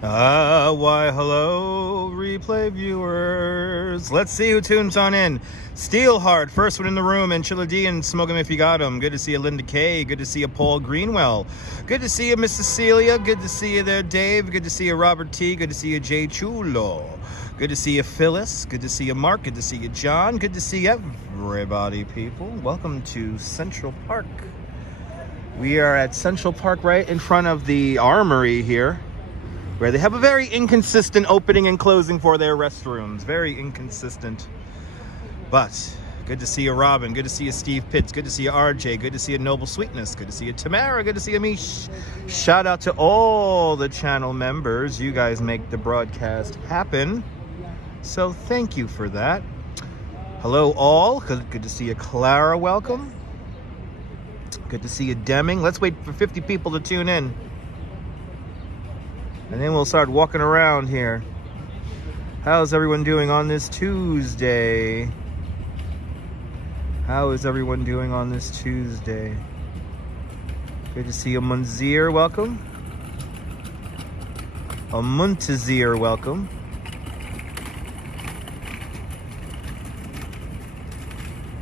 Why hello, replay viewers. Let's see who tunes on in. Steelheart, first one in the room, and Chiladian, smoke him if you got him. Good to see you, Linda K. Good to see you, Paul Greenwell. Good to see you, Miss Cecilia. Good to see you there, Dave. Good to see you, Robert T. Good to see you, Jay Chulo. Good to see you, Phyllis. Good to see you, Mark. Good to see you, John. Good to see everybody, people. Welcome to Central Park. We are at Central Park right in front of the Armory here, where they have a very inconsistent opening and closing for their restrooms. Very inconsistent. But good to see you, Robin. Good to see you, Steve Pitts. Good to see you, RJ. Good to see you, Noble Sweetness. Good to see you, Tamara. Good to see you, Mish. Shout out to all the channel members. You guys make the broadcast happen. So thank you for that. Hello, all. Good to see you, Clara. Welcome. Good to see you, Deming. Let's wait for 50 people to tune in, and then we'll start walking around here. How's everyone doing on this Tuesday? How is everyone doing on this Tuesday? Good to see you, Munzir. Welcome. Muntazir. Welcome.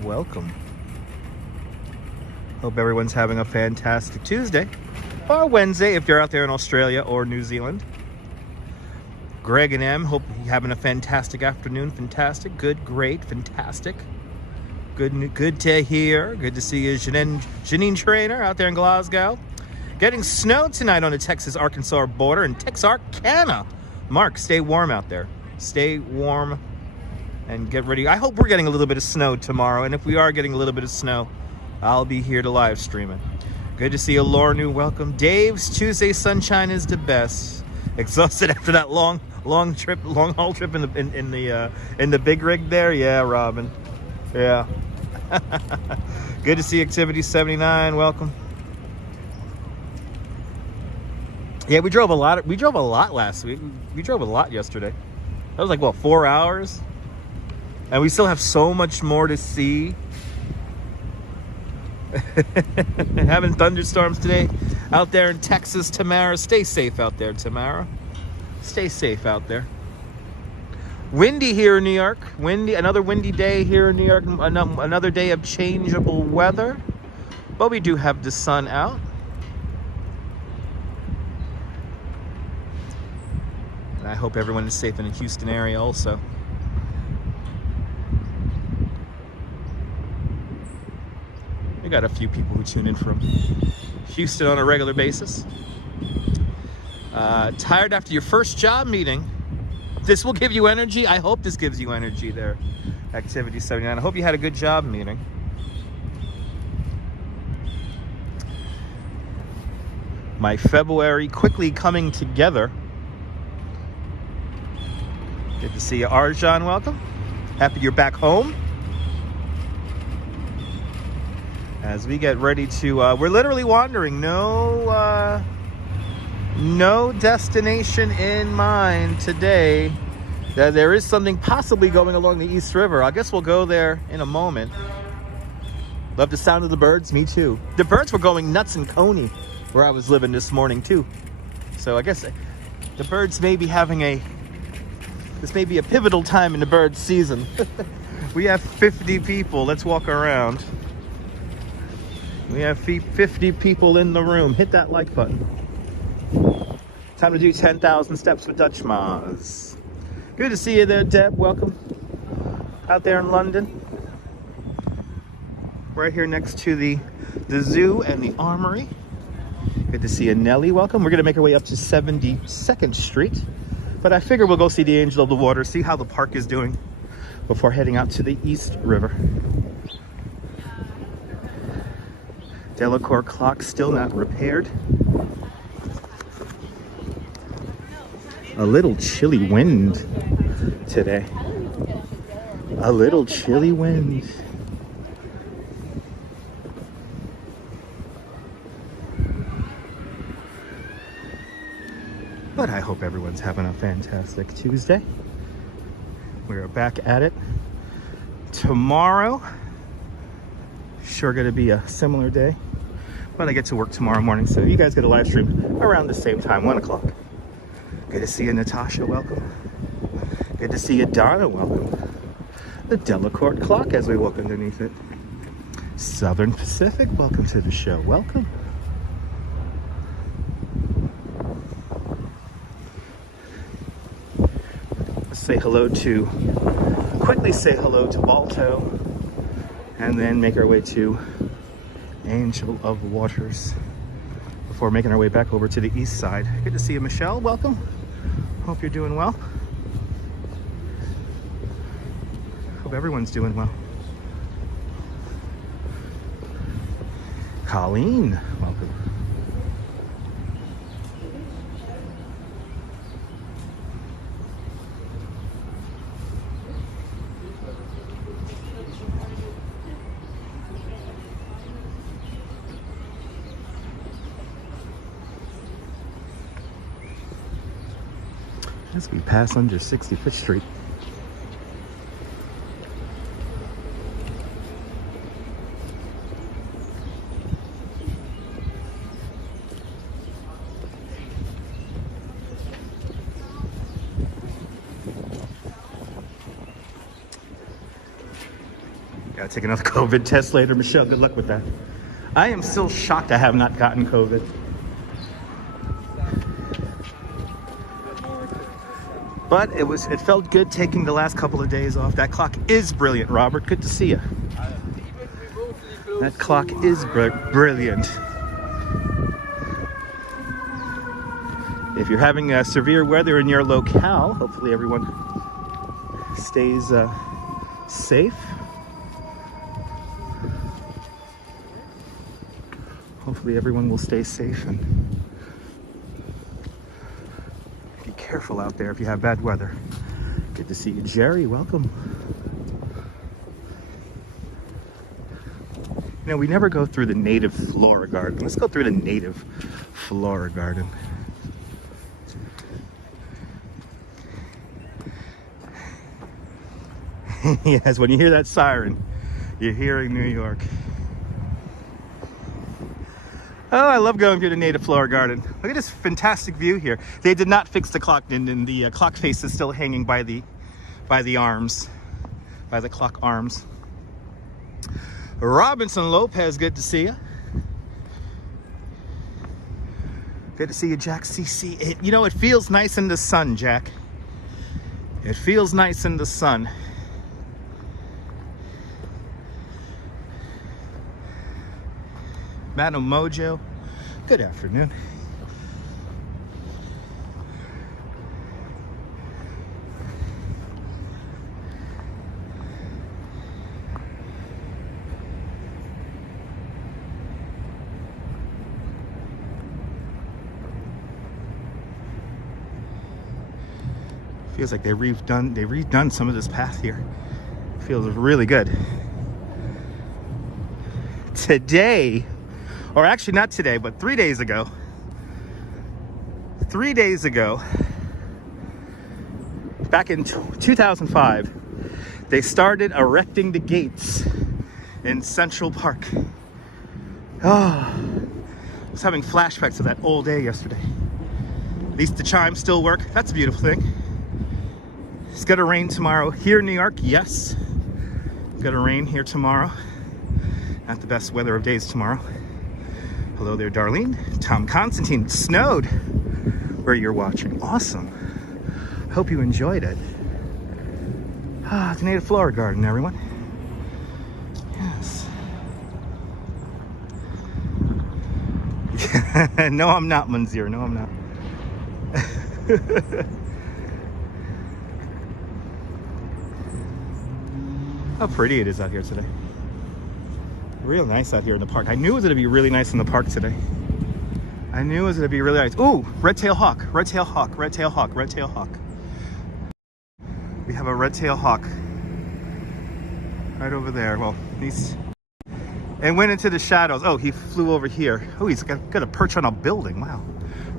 Welcome. Hope everyone's having a fantastic Tuesday. Or Wednesday if you're out there in Australia or New Zealand. Greg and M, hope you're having a fantastic afternoon. Fantastic, good, great, fantastic. Good to hear. Good to see you, Janine Trainer out there in Glasgow. Getting snow tonight on the Texas-Arkansas border in Texarkana. Mark, stay warm out there. Stay warm and get ready. I hope we're getting a little bit of snow tomorrow, and if we are getting a little bit of snow, I'll be here to live stream it. Good to see you, Lornu. Welcome. Dave's Tuesday sunshine is the best. Exhausted after that long haul trip in the big rig there. Yeah, Robin. Yeah. Good to see Activity 79. Welcome. Yeah, we drove a lot. We drove a lot last week. We drove a lot yesterday. That was like what, 4 hours, and we still have so much more to see. Having thunderstorms today out there in Texas. Tamara, stay safe out there, Tamara. Stay safe out there. Windy here in New York. Windy, another windy day here in New York. Another day of changeable weather, but we do have the sun out. And I hope everyone is safe in the Houston area also. We got a few people who tune in from Houston on a regular basis. Tired after your first job meeting? This will give you energy. I hope this gives you energy there. Activity 79. I hope you had a good job meeting. My February quickly coming together. Good to see you, Arjan. Welcome. Happy you're back home. As we get ready to, we're literally wandering. No destination in mind today. There is something possibly going along the East River. I guess we'll go there in a moment. Love the sound of the birds. Me too. The birds were going nuts in Coney, where I was living this morning too. So I guess the birds may be having this may be a pivotal time in the bird season. We have 50 people. Let's walk around. We have 50 people in the room. Hit that like button. Time to do 10,000 steps with Dutch Maz. Good to see you there, Deb. Welcome. Out there in London. Right here next to the zoo and the Armory. Good to see you, Nelly. Welcome. We're going to make our way up to 72nd Street. But I figure we'll go see the Angel of the Water, see how the park is doing before heading out to the East River. Delacour clock still not repaired. A little chilly wind today. A little chilly wind. But I hope everyone's having a fantastic Tuesday. We are back at it tomorrow. Sure going to be a similar day. But I get to work tomorrow morning, so you guys get a live stream around the same time, 1 o'clock. Good to see you, Natasha. Welcome. Good to see you, Donna. Welcome. The Delacorte clock as we walk underneath it. Southern Pacific, welcome to the show. Welcome. Let's say hello to, quickly say hello to Balto, and then make our way to Angel of Waters before making our way back over to the east side. Good to see you, Michelle. Welcome. Hope you're doing well. Hope everyone's doing well. Colleen, welcome. As we pass under 65th Street. Gotta take another COVID test later, Michelle. Good luck with that. I am still shocked I have not gotten COVID. But it felt good taking the last couple of days off. That clock is brilliant, Robert. Good to see you. That clock is brilliant. If you're having severe weather in your locale, hopefully everyone stays safe. Hopefully everyone will stay safe and be careful out there if you have bad weather. Good to see you, Jerry. Welcome. You know, we never go through the native flora garden. Let's go through the native flora garden. Yes, when you hear that siren, you're hearing New York. Oh, I love going through the native flora garden. Look at this fantastic view here. They did not fix the clock, and the clock face is still hanging by the arms, by the clock arms. Robinson Lopez, good to see you. Good to see you, Jack CC. You know, it feels nice in the sun, Jack. It feels nice in the sun. Madam Mojo, good afternoon. Feels like they've redone some of this path here. Feels really good. Today, or actually not today, but 3 days ago, back in 2005, they started erecting the gates in Central Park. Oh, I was having flashbacks of that all day yesterday. At least the chimes still work. That's a beautiful thing. It's gonna rain tomorrow here in New York, yes. It's gonna rain here tomorrow. Not the best weather of days tomorrow. Hello there, Darlene. Tom Constantine. It snowed where you're watching. Awesome. Hope you enjoyed it. Ah, the native flora garden, everyone. Yes. No, I'm not, Munzir. No, I'm not. How pretty it is out here today. Real nice out here in the park. I knew it was going to be really nice in the park today. I knew it was going to be really nice. Ooh, red-tailed hawk, red-tailed hawk, red-tailed hawk, red-tailed hawk. We have a red-tailed hawk right over there. Well, he's... and went into the shadows. Oh, he flew over here. Oh, he's got a perch on a building. Wow.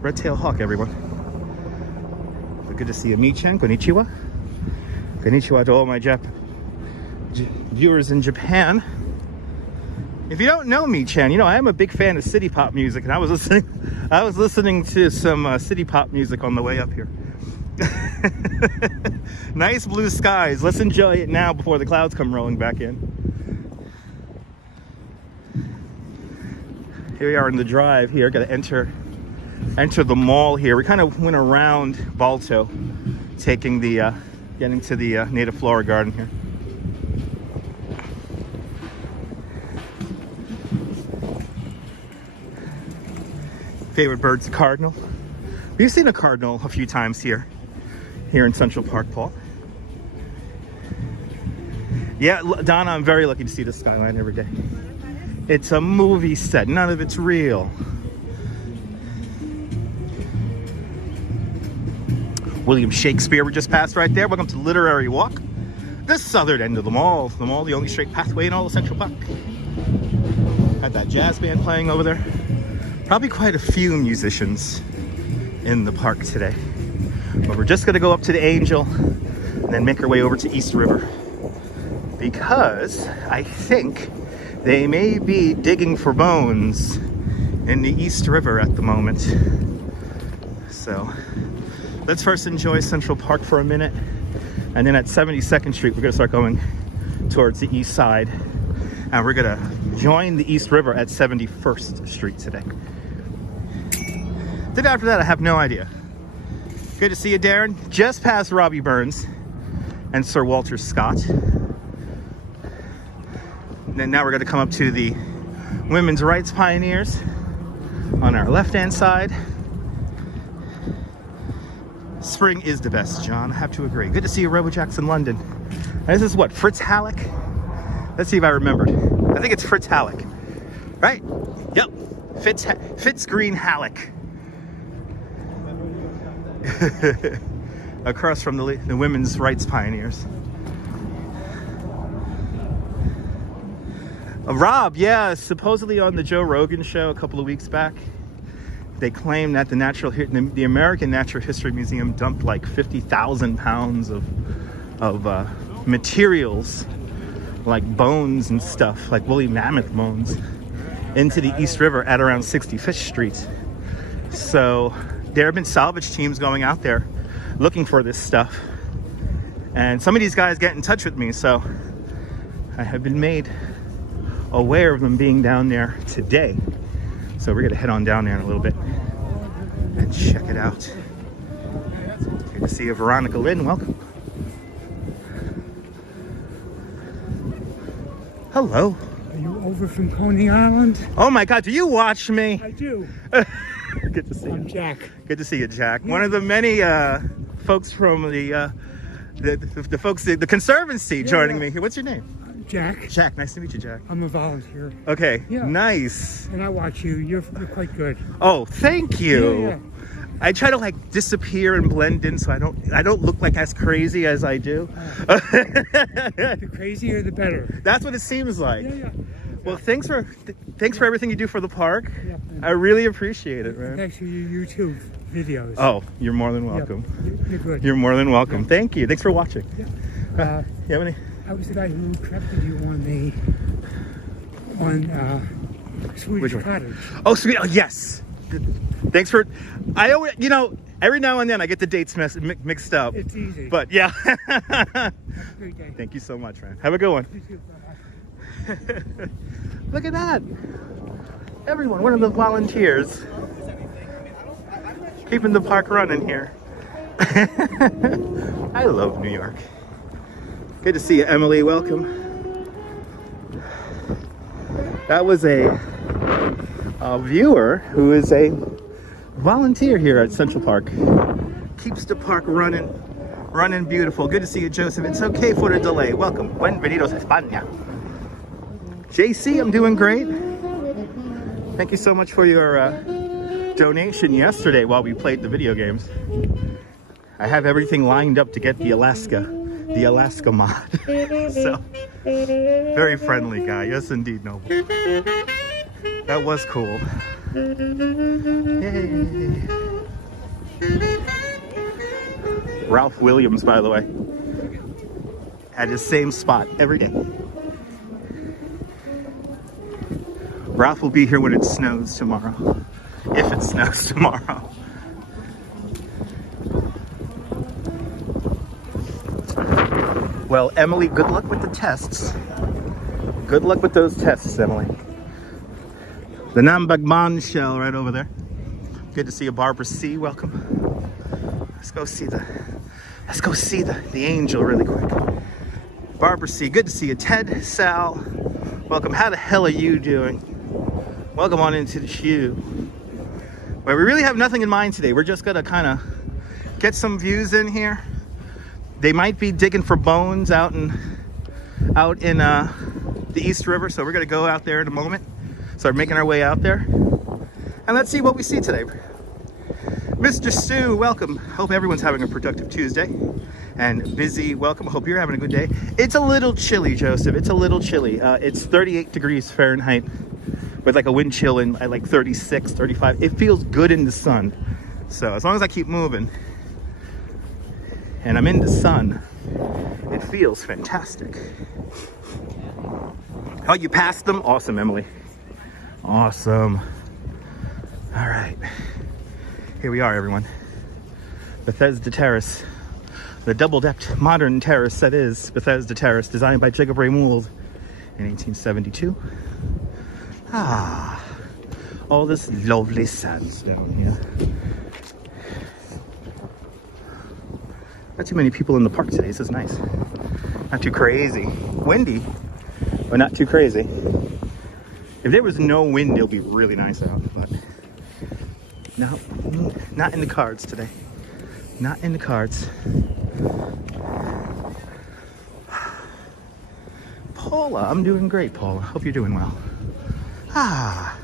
Red-tailed hawk, everyone. But good to see you, Michan. Konnichiwa. Konnichiwa to all my viewers in Japan. If you don't know me, Chan, you know I am a big fan of city pop music, and I was listening to some city pop music on the way up here. Nice blue skies. Let's enjoy it now before the clouds come rolling back in. Here we are in the drive here. Got to enter the mall here. We kind of went around Balto, taking the getting to the native flora garden here. Favorite bird's a cardinal. We've seen a cardinal a few times here in Central Park, Paul. Yeah, Donna, I'm very lucky to see the skyline every day. It's a movie set. None of it's real. William Shakespeare we just passed right there. Welcome to Literary Walk. The southern end of the mall. The mall, the only straight pathway in all of Central Park. Got that jazz band playing over there. Probably quite a few musicians in the park today. But we're just gonna go up to the Angel and then make our way over to East River, because I think they may be digging for bones in the East River at the moment. So let's first enjoy Central Park for a minute, and then at 72nd Street we're gonna start going towards the east side, and we're gonna join the East River at 71st Street today. Then after that, I have no idea. Good to see you, Darren. Just past Robbie Burns and Sir Walter Scott. And then now we're going to come up to the women's rights pioneers on our left-hand side. Spring is the best, John. I have to agree. Good to see you, Robo Jackson, London. And this is what, Fritz Halleck? Let's see if I remembered. I think it's Fritz Halleck, right? Yep, Fitz Green Halleck. Across from the women's rights pioneers. Rob, yeah, supposedly on the Joe Rogan show a couple of weeks back, they claimed that the American Natural History Museum dumped like 50,000 pounds of materials, like bones and stuff, like woolly mammoth bones, into the East River at around 65th Street. So there have been salvage teams going out there looking for this stuff, and some of these guys get in touch with me, so I have been made aware of them being down there today. So we're gonna head on down there in a little bit and check it out. Good to see you, Veronica Lynn. Welcome. Hello. Are you over from Coney Island? Oh my God, do you watch me? I do. Good to see you. I'm Jack. Good to see you, Jack. One of the many folks from the Conservancy joining me here. What's your name? Jack. Jack. Nice to meet you, Jack. I'm a volunteer. Okay. Yeah. Nice. And I watch you. You're quite good. Oh, thank you. Yeah. I try to like disappear and blend in, so I don't look like as crazy as I do. The crazier, the better. That's what it seems like. Yeah. Well, thanks for everything you do for the park. Yeah. I really appreciate it, man. Thanks for your YouTube videos. Oh, you're more than welcome. Yeah. You're good. You're more than welcome. Yeah. Thank you. Thanks for watching. Yeah. You have any? I was the guy who corrected you on Swedish Cottage. Oh, sweet. Oh, yes. Thanks for. I always, every now and then I get the dates mixed up. It's easy. But yeah. Have a great day. Thank you so much, man. Have a good one. You too. Look at that. Everyone, one of the volunteers. Keeping the park running here. I love New York. Good to see you, Emily. Welcome. That was a viewer who is a volunteer here at Central Park. Keeps the park running beautiful. Good to see you, Joseph. It's okay for the delay. Welcome. Bienvenidos a España. JC, I'm doing great. Thank you so much for your donation yesterday while we played the video games. I have everything lined up to get the Alaska mod. So, very friendly guy. Yes, indeed, Noble. That was cool. Yay. Ralph Williams, by the way, at his same spot every day. Ralph will be here when it snows tomorrow. If it snows tomorrow. Well, Emily, good luck with the tests. Good luck with those tests, Emily. The Nambagman shell right over there. Good to see you, Barbara C. Welcome. Let's go see the angel really quick. Barbara C. Good to see you. Ted, Sal, welcome. How the hell are you doing? Welcome on into the shoe. Well, we really have nothing in mind today. We're just gonna kind of get some views in here. They might be digging for bones out in the East River, so we're gonna go out there in a moment. Start making our way out there, and let's see what we see today. Mr. Stu, welcome. Hope everyone's having a productive Tuesday. And Busy, welcome. Hope you're having a good day. It's a little chilly, Joseph. It's a little chilly. It's 38 degrees Fahrenheit with like a wind chill in at like 36, 35. It feels good in the sun. So as long as I keep moving and I'm in the sun, it feels fantastic. Oh, you passed them? Awesome, Emily. Awesome. All right. Here we are, everyone. Bethesda Terrace. The double-decked modern terrace that is Bethesda Terrace, designed by Jacob Ray Mould in 1872. Ah, all this lovely sandstone here. Not too many people in the park today. This is nice. Not too crazy. Windy, but not too crazy. If there was no wind, it'll be really nice out, but no, not in the cards today. Not in the cards. Paula, I'm doing great, Paula. Hope you're doing well. Ah,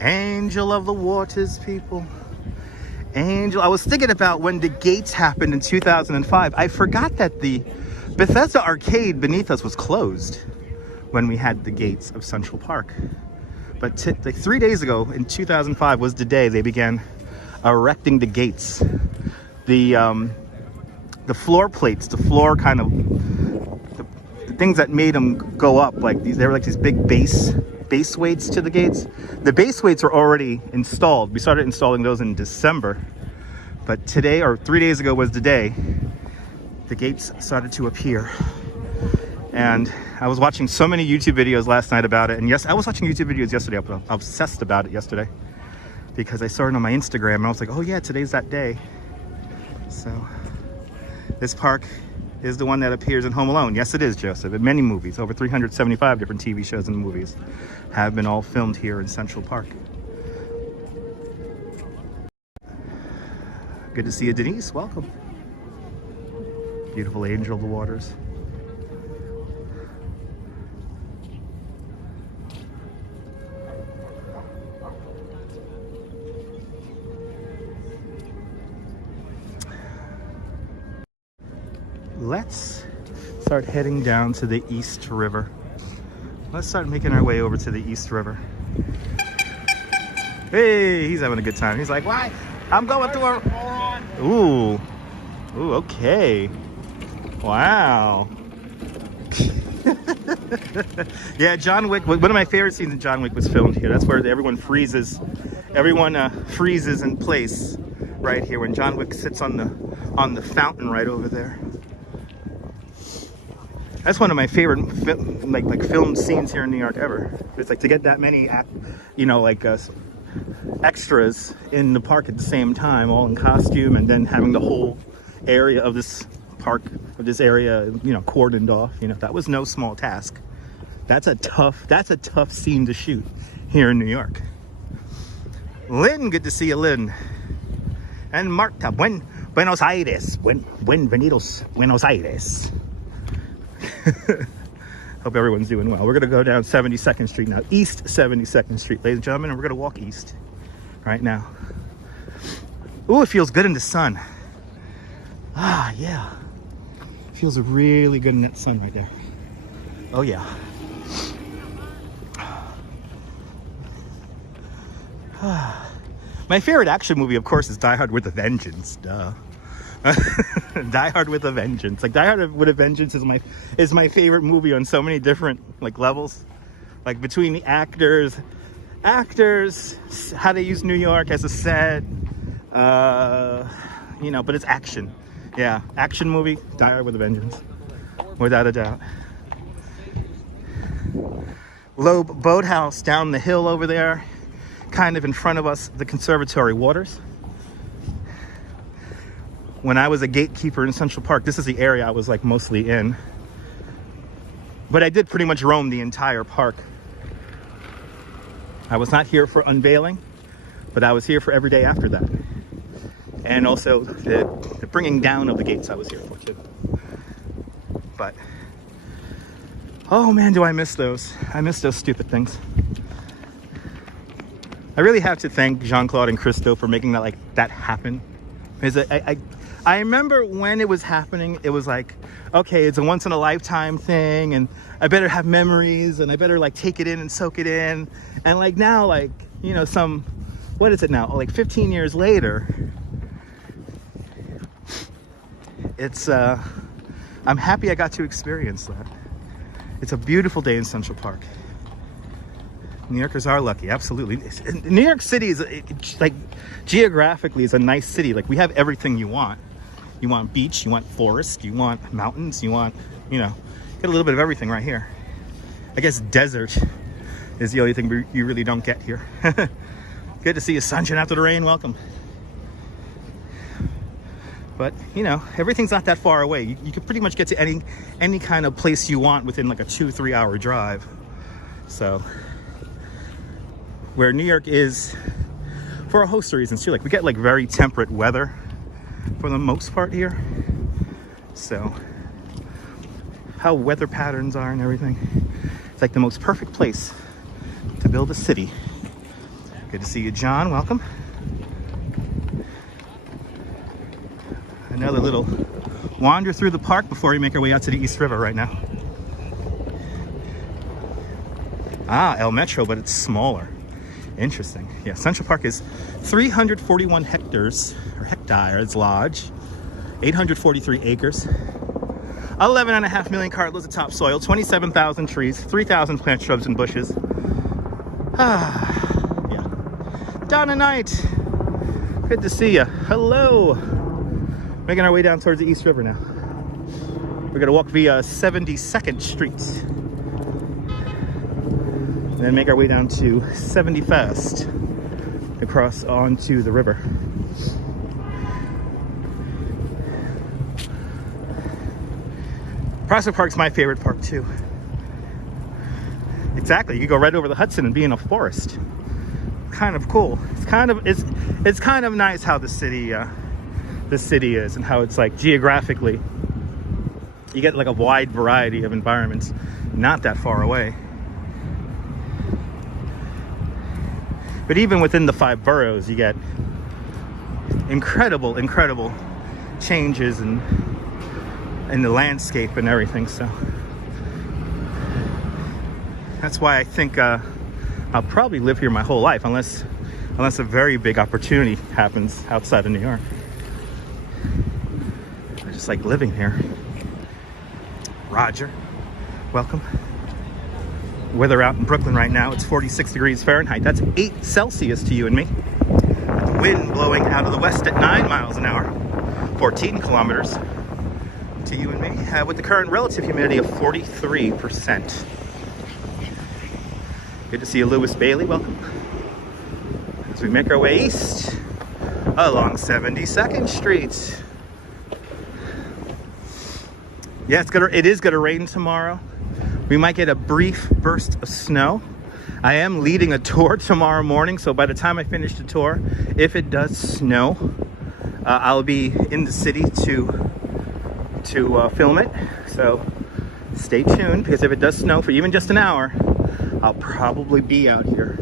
angel of the waters, people. Angel. I was thinking about when the gates happened in 2005. I forgot that the Bethesda arcade beneath us was closed when we had the gates of Central Park. But like 3 days ago in 2005 was the day they began erecting the gates. The floor plates, the floor kind of, the things that made them go up, like these, they were like these big base weights to the gates. The base weights are already installed. We started installing those in December, but today, or 3 days ago, was the day the gates started to appear. And I was watching so many YouTube videos last night about it, and yes, I was watching YouTube videos yesterday. I was obsessed about it yesterday because I saw it on my Instagram, and I was like, oh yeah, today's that day. So this park is the one that appears in Home Alone. Yes, it is, Joseph. In many movies, over 375 different TV shows and movies have been all filmed here in Central Park. Good to see you, Denise. Welcome. Beautiful angel of the waters. Let's start heading down to the East River. Let's start making our way over to the East River. Hey, he's having a good time. He's like, why? I'm going through a... Ooh. Ooh, okay. Wow. Yeah, John Wick, one of my favorite scenes in John Wick was filmed here. That's where everyone freezes. Everyone freezes in place right here when John Wick sits on the fountain right over there. That's one of my favorite like filmed scenes here in New York ever. It's like to get that many, extras in the park at the same time, all in costume, and then having the whole area of this park, of this area, cordoned off. That was no small task. That's a tough scene to shoot here in New York. Lynn, good to see you, Lynn. And Marta, Buenos Aires, Bienvenidos, Buenos Aires. Hope everyone's doing well. We're gonna go down 72nd Street now, East 72nd Street, ladies and gentlemen, and we're gonna walk east right now. Ooh, it feels good in the sun. Ah, yeah. Feels really good in that sun right there. Oh yeah. My favorite action movie, of course, is Die Hard with a Vengeance. Duh. Die Hard with a Vengeance. Like, Die Hard with a Vengeance is my favorite movie on so many different levels. Like between the actors, how they use New York as a set, but it's action. Yeah, action movie, Die Hard with a Vengeance. without a doubt. Loeb Boathouse down the hill over there, kind of in front of us, the Conservatory Waters. When I was a gatekeeper in Central Park, this is the area I was like mostly in. But I did pretty much roam the entire park. I was not here for unveiling, but I was here for every day after that. And also the bringing down of the gates I was here for too. But, oh man, do I miss those. I miss those stupid things. I really have to thank Jean-Claude and Christo for making that happen. Because I remember when it was happening, it was like, okay, it's a once in a lifetime thing, and I better have memories, and I better like take it in and soak it in. And like now, like, you know, what is it now? Like 15 years later, it's, I'm happy I got to experience that. It's a beautiful day in Central Park. New Yorkers are lucky, absolutely. New York City is, like, geographically is a nice city. Like, we have everything you want. You want beach, you want forest, you want mountains, you want, you know, get a little bit of everything right here. I guess desert is the only thing you really don't get here. Good to see you, sunshine after the rain, welcome. But, you know, everything's not that far away. You can pretty much get to any kind of place you want within like a 2-3 hour drive. So, where New York is, for a host of reasons too, like we get like very temperate weather for the most part here. So, how weather patterns are and everything, it's like the most perfect place to build a city. Good to see you, John, welcome. Another little wander through the park before we make our way out to the East River right now. Ah, El Metro, but it's smaller. Interesting. Yeah, Central Park is 341 hectares, or hectares large, 843 acres, 11.5 million cartloads of topsoil, 27,000 trees, 3,000 plant shrubs and bushes. Ah, yeah. Donna Knight, good to see you. Hello. Making our way down towards the East River now. We're gonna walk via 72nd Street. And then make our way down to 71st, across onto the river. Prospect Park's my favorite park too. Exactly, you go right over the Hudson and be in a forest. Kind of cool. It's kind of nice how the city is and how it's like geographically. You get like a wide variety of environments, not that far away. But even within the 5 boroughs, you get incredible changes in the landscape and everything. So that's why I think I'll probably live here my whole life, unless a very big opportunity happens outside of New York. I just like living here. Roger, welcome. Weather out in Brooklyn right now, it's 46 degrees Fahrenheit. That's 8 Celsius to you and me. The wind blowing out of the west at 9 miles an hour, 14 kilometers to you and me, with the current relative humidity of 43%. Good to see you, Lewis Bailey, welcome. As we make our way east along 72nd Street. Yeah, it is gonna rain tomorrow. We might get a brief burst of snow. I am leading a tour tomorrow morning, so by the time I finish the tour, if it does snow, I'll be in the city to film it. So stay tuned, because if it does snow for even just an hour, I'll probably be out here.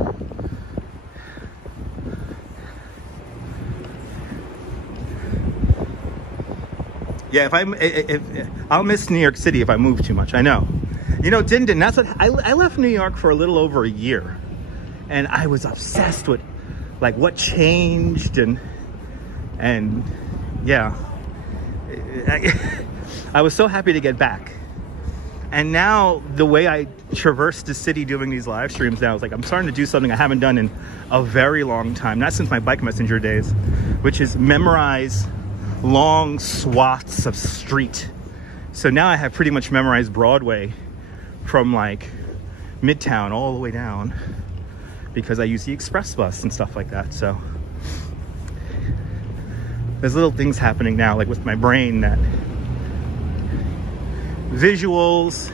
Yeah, I'll miss New York City if I move too much, I know. You know, Dindon, that's what I left New York for a little over a year, and I was obsessed with like what changed and yeah, I was so happy to get back. And now the way I traverse the city doing these live streams now is like I'm starting to do something I haven't done in a very long time, not since my Bike Messenger days, which is memorize long swaths of street So now I have pretty much memorized Broadway from like Midtown all the way down because I use the express bus and stuff like that. So there's little things happening now, like with my brain, that visuals,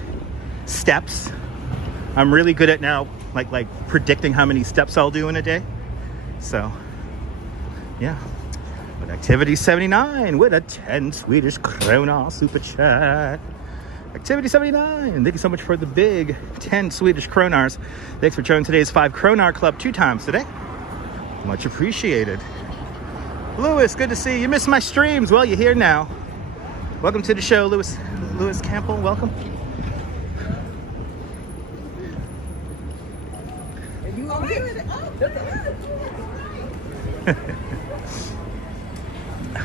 steps, I'm really good at now, like predicting how many steps I'll do in a day. So yeah. With Activity 79 with a 10 Swedish krona super chat. Activity 79, thank you so much for the big 10 Swedish kronars. Thanks for joining today's 5 kronar club 2 times today. Much appreciated. Lewis, good to see you. You missed my streams. Well, you're here now. Welcome to the show, Lewis Campbell. Welcome.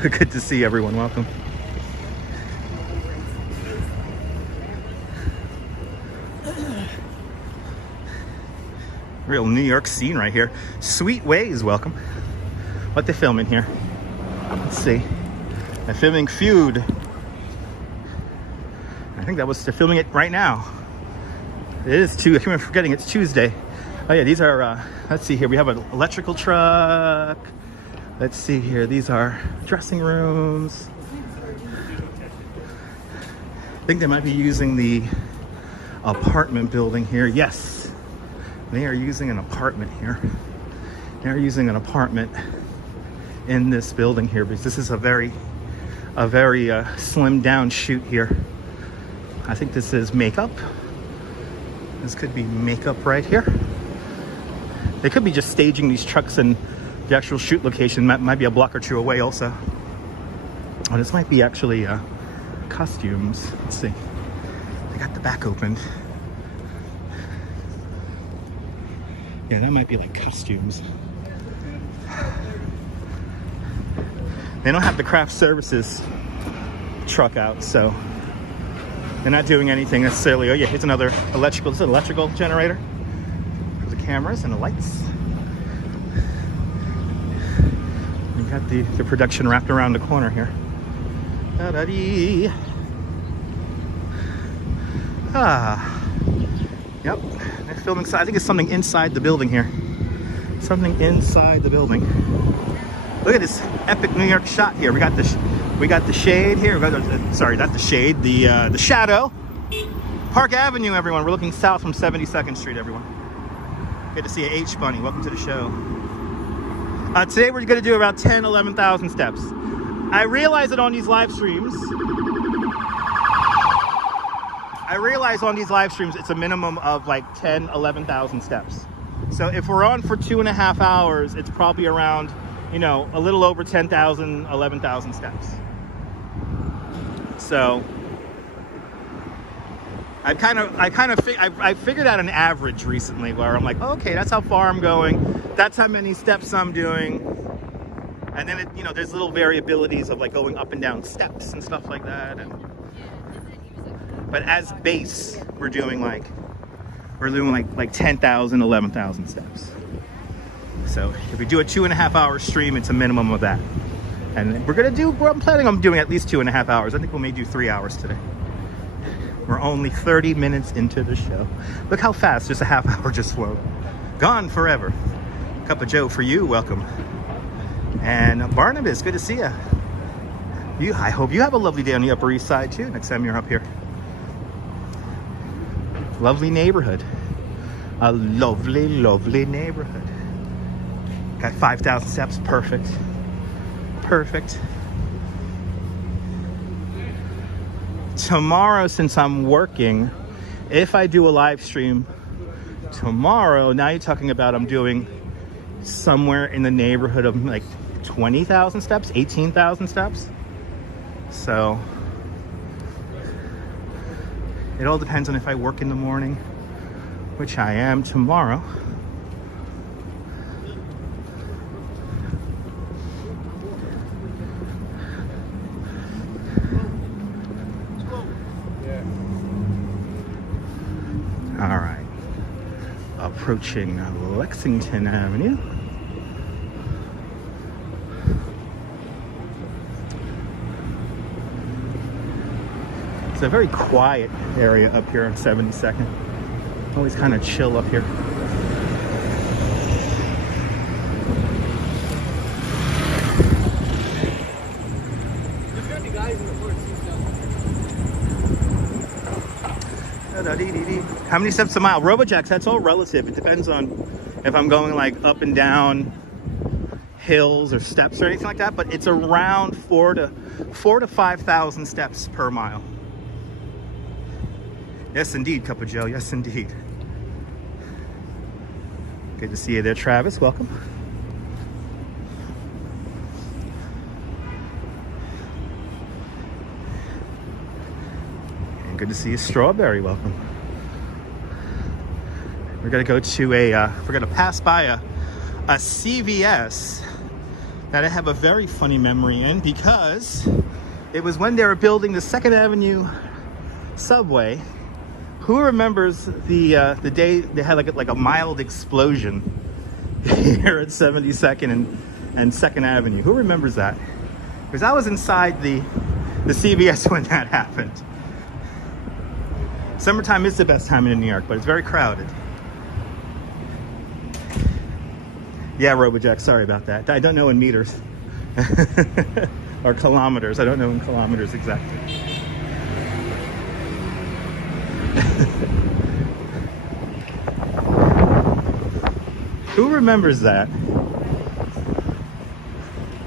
Good to see everyone. Welcome. Real New York scene right here. Sweet Ways, welcome. What they filming here? Let's see. They're filming Feud. I think they're filming it right now. It is Tuesday. I keep forgetting it's Tuesday. Oh yeah, these are, let's see here. We have an electrical truck. Let's see here. These are dressing rooms. I think they might be using the apartment building here. Yes, they are using an apartment here. They're using an apartment in this building here because this is a very slimmed down shoot here. I think this is makeup. This could be makeup right here. They could be just staging these trucks in the actual shoot location. Might be a block or two away also. Oh, this might be actually costumes. Let's see. They got the back opened. Yeah, that might be like costumes. They don't have the craft services truck out, so they're not doing anything necessarily. Oh yeah, here's another electrical. This is an electrical generator for the cameras and the lights. We got the production wrapped around the corner here. Da-da-dee. Yep. They're filming. I think it's something inside the building here. Something inside the building. Look at this epic New York shot here. We got the shade here. Sorry, not the shade. The shadow. Park Avenue, everyone. We're looking south from 72nd Street, everyone. Good to see you, H Bunny. Welcome to the show. Today we're going to do about 11,000 steps. I realize that on these live streams, it's a minimum of like 11,000 steps. So if we're on for 2.5 hours, it's probably around, you know, a little over 10,000, 11,000 steps. So I figured out an average recently where I'm like, okay, that's how far I'm going. That's how many steps I'm doing. And then, you know, there's little variabilities of like going up and down steps and stuff like that. But as base, we're doing like 10,000, 11,000 steps. So if we do a 2.5 hour stream, it's a minimum of that. And I'm planning on doing at least 2.5 hours. I think we may do 3 hours today. We're only 30 minutes into the show. Look how fast just a half hour just flew. Gone forever. Cup of Joe for you, welcome. And Barnabas, good to see you. I hope you have a lovely day on the Upper East Side too, next time you're up here. Lovely neighborhood. A lovely, lovely neighborhood. Got 5,000 steps, perfect. Perfect. Tomorrow, since I'm working, if I do a live stream tomorrow, now you're talking about I'm doing somewhere in the neighborhood of like 20,000 steps, 18,000 steps. So it all depends on if I work in the morning, which I am tomorrow. All right, approaching Lexington Avenue. It's a very quiet area up here on 72nd. Always kind of chill up here. There's gonna be guys in the front seats. How many steps a mile? Robojacks, that's all relative. It depends on if I'm going like up and down hills or steps or anything like that, but it's around 4,000 to 5,000 steps per mile. Yes, indeed, Cup of Joe. Yes, indeed. Good to see you there, Travis. Welcome. And good to see you, Strawberry. Welcome. We're gonna go to we're gonna pass by a CVS that I have a very funny memory in, because it was when they were building the 2nd Avenue subway. Who remembers the day they had like a mild explosion here at 72nd and 2nd Avenue? Who remembers that? Because I was inside the CVS when that happened. Summertime is the best time in New York, but it's very crowded. Yeah, Robojack, sorry about that. I don't know in meters. Or kilometers. I don't know in kilometers exactly. Who remembers that?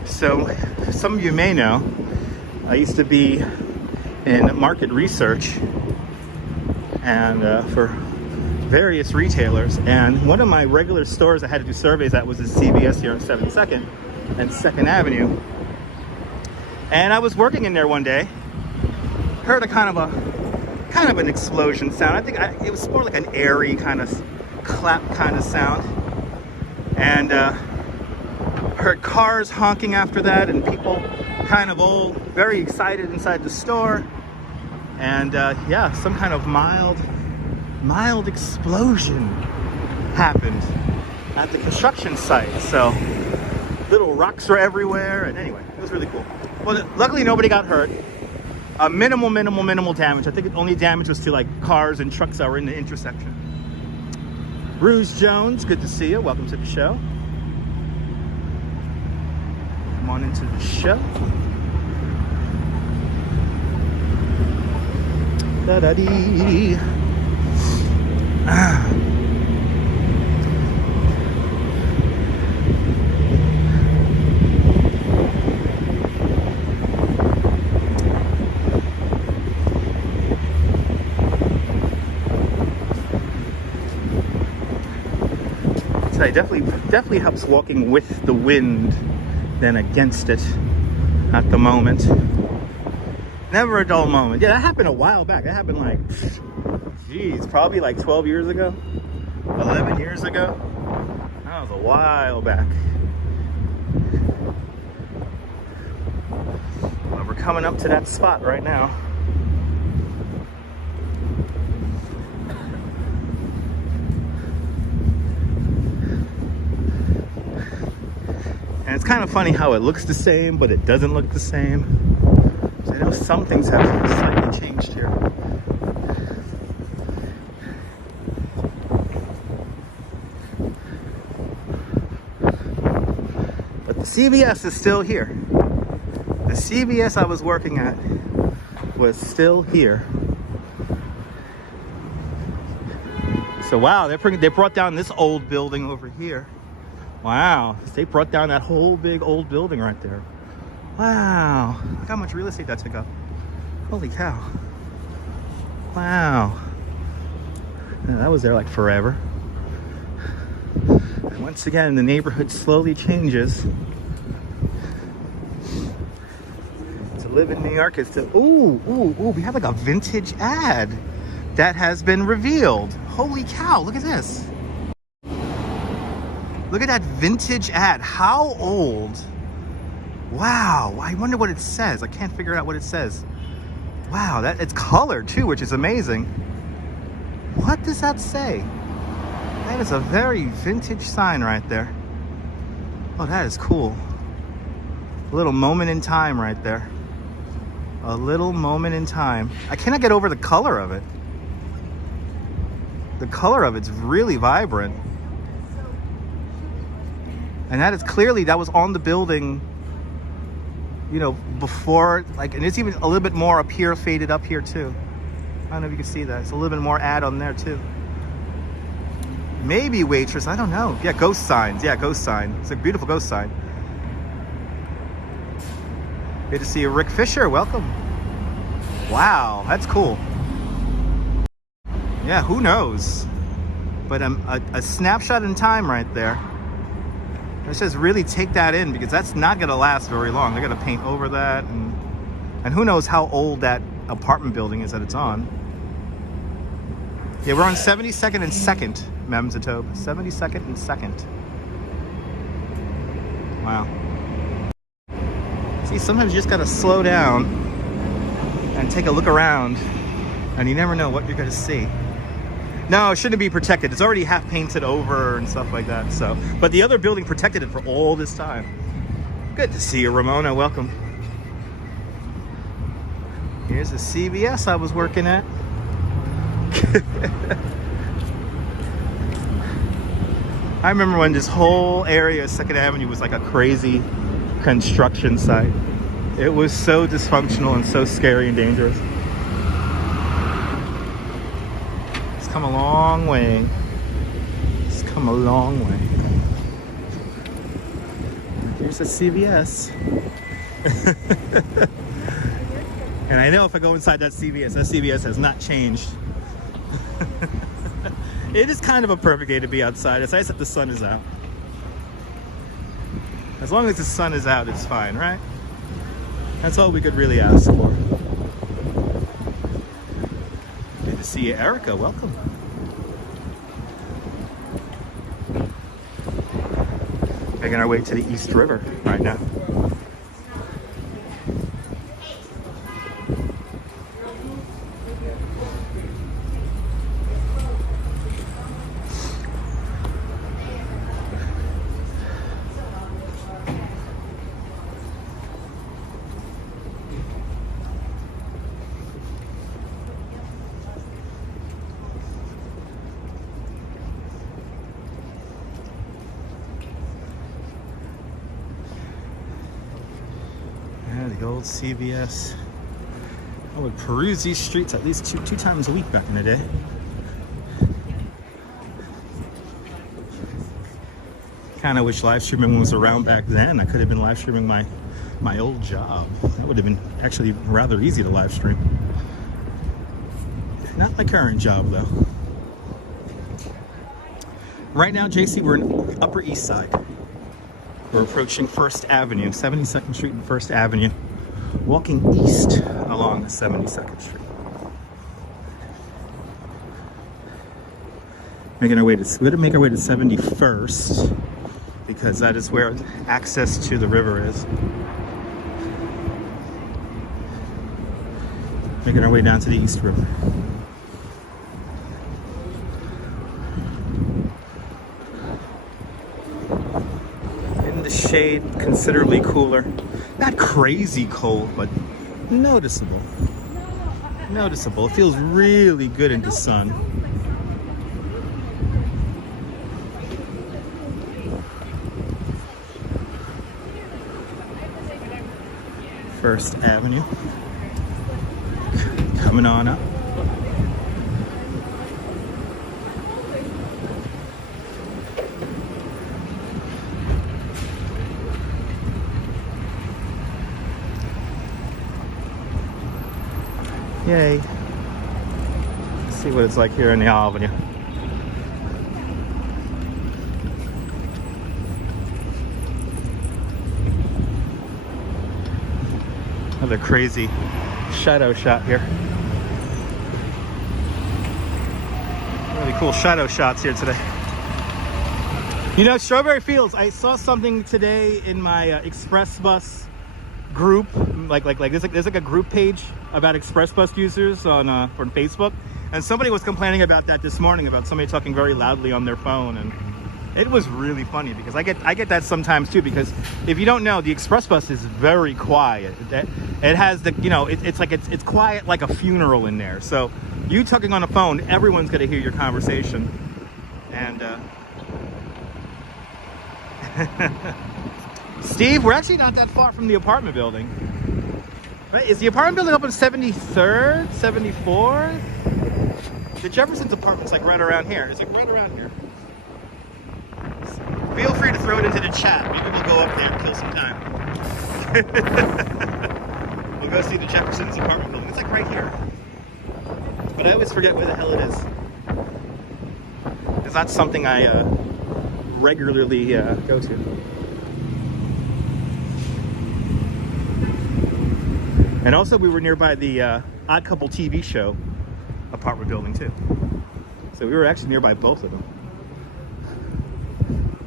So, some of you may know, I used to be in market research and for various retailers, and one of my regular stores I had to do surveys at was the CVS here on 72nd and 2nd Avenue. And I was working in there one day, heard a kind of an explosion sound. I think it was more like an airy kind of clap kind of sound, and heard cars honking after that, and people kind of all very excited inside the store, and yeah, some kind of mild explosion happened at the construction site. So little rocks were everywhere, and anyway, it was really cool. Well, luckily nobody got hurt. Minimal damage. I think the only damage was to like cars and trucks that were in the intersection. Bruce Jones, good to see you. Welcome to the show. Come on into the show. Da-da-dee. So it definitely helps walking with the wind than against it at the moment. Never a dull moment. Yeah, that happened a while back. That happened like, geez, probably like 12 years ago, 11 years ago. That was a while back. Well, we're coming up to that spot right now. And it's kind of funny how it looks the same, but it doesn't look the same. So I know some things have slightly changed here. But the CVS is still here. The CVS I was working at was still here. So wow, they brought down this old building over here. Wow, they brought down that whole big old building right there. Wow, look how much real estate that took up. Holy cow. Wow. Yeah, that was there like forever. And once again, the neighborhood slowly changes. To live in New York is to, ooh, we have like a vintage ad that has been revealed. Holy cow, look at this. Look at that vintage ad. How old? Wow. I wonder what it says. I can't figure out what it says. Wow, it's colored too, which is amazing. What does that say? That is a very vintage sign right there. Oh, that is cool. A little moment in time right there. A little moment in time. I cannot get over the color of it. The color of it's really vibrant. And that is clearly, that was on the building, you know, before, like, and it's even a little bit more up here, faded up here too. I don't know if you can see that. It's a little bit more add on there too. Maybe waitress, I don't know. Yeah, ghost signs. Yeah, ghost sign. It's a beautiful ghost sign. Good to see you, Rick Fisher. Welcome. Wow, that's cool. Yeah, who knows? But a snapshot in time right there. Let's just really take that in, because that's not gonna last very long. They're gonna paint over that, and who knows how old that apartment building is that it's on. Yeah, we're on 72nd and 2nd, Memzatobe. 72nd and 2nd. Wow. See, sometimes you just gotta slow down and take a look around, and you never know what you're gonna see. No, it shouldn't be protected. It's already half painted over and stuff like that. So, but the other building protected it for all this time. Good to see you, Ramona. Welcome. Here's the CVS I was working at. I remember when this whole area of 2nd Avenue was like a crazy construction site. It was so dysfunctional and so scary and dangerous. It's come a long way. It's come a long way. Here's a CVS. And I know if I go inside that CVS has not changed. It is kind of a perfect day to be outside. It's nice that the sun is out. As long as the sun is out, it's fine, right? That's all we could really ask for. Good to see you, Erica. Welcome. Making our way to the East River right now. The old CVS. I would peruse these streets at least two times a week back in the day. Kind of wish live streaming was around back then. I could have been live streaming my old job. That would have been actually rather easy to live stream. Not my current job though. Right now, JC, we're in Upper East Side. We're approaching 1st Avenue, 72nd Street and 1st Avenue. Walking east along 72nd Street. We're gonna make our way to 71st, because that is where access to the river is. Making our way down to the East River. Shade, considerably cooler. Not crazy cold, but noticeable. Noticeable. It feels really good in the sun. First Avenue. Coming on up. Yay. Let's see what it's like here in the Avenue. Another crazy shadow shot here. Really cool shadow shots here today. You know, Strawberry Fields, I saw something today in my Express Bus group, there's like a group page about Express Bus users on Facebook, and somebody was complaining about that this morning, about somebody talking very loudly on their phone, and It was really funny because I get that sometimes too, because if you don't know, the express bus is very quiet. It has the, you know, it's quiet like a funeral in there. So you talking on the phone, everyone's going to hear your conversation. And Steve, we're actually not that far from the apartment building. Right? Is the apartment building up on 73rd, 74th? The Jefferson's apartment's like right around here. It's like right around here. Feel free to throw it into the chat. Maybe we'll go up there and kill some time. We'll go see the Jefferson's apartment building. It's like right here. But I always forget where the hell it is. It's not something I regularly go to. And also we were nearby the Odd Couple TV show apartment building too. So we were actually nearby both of them.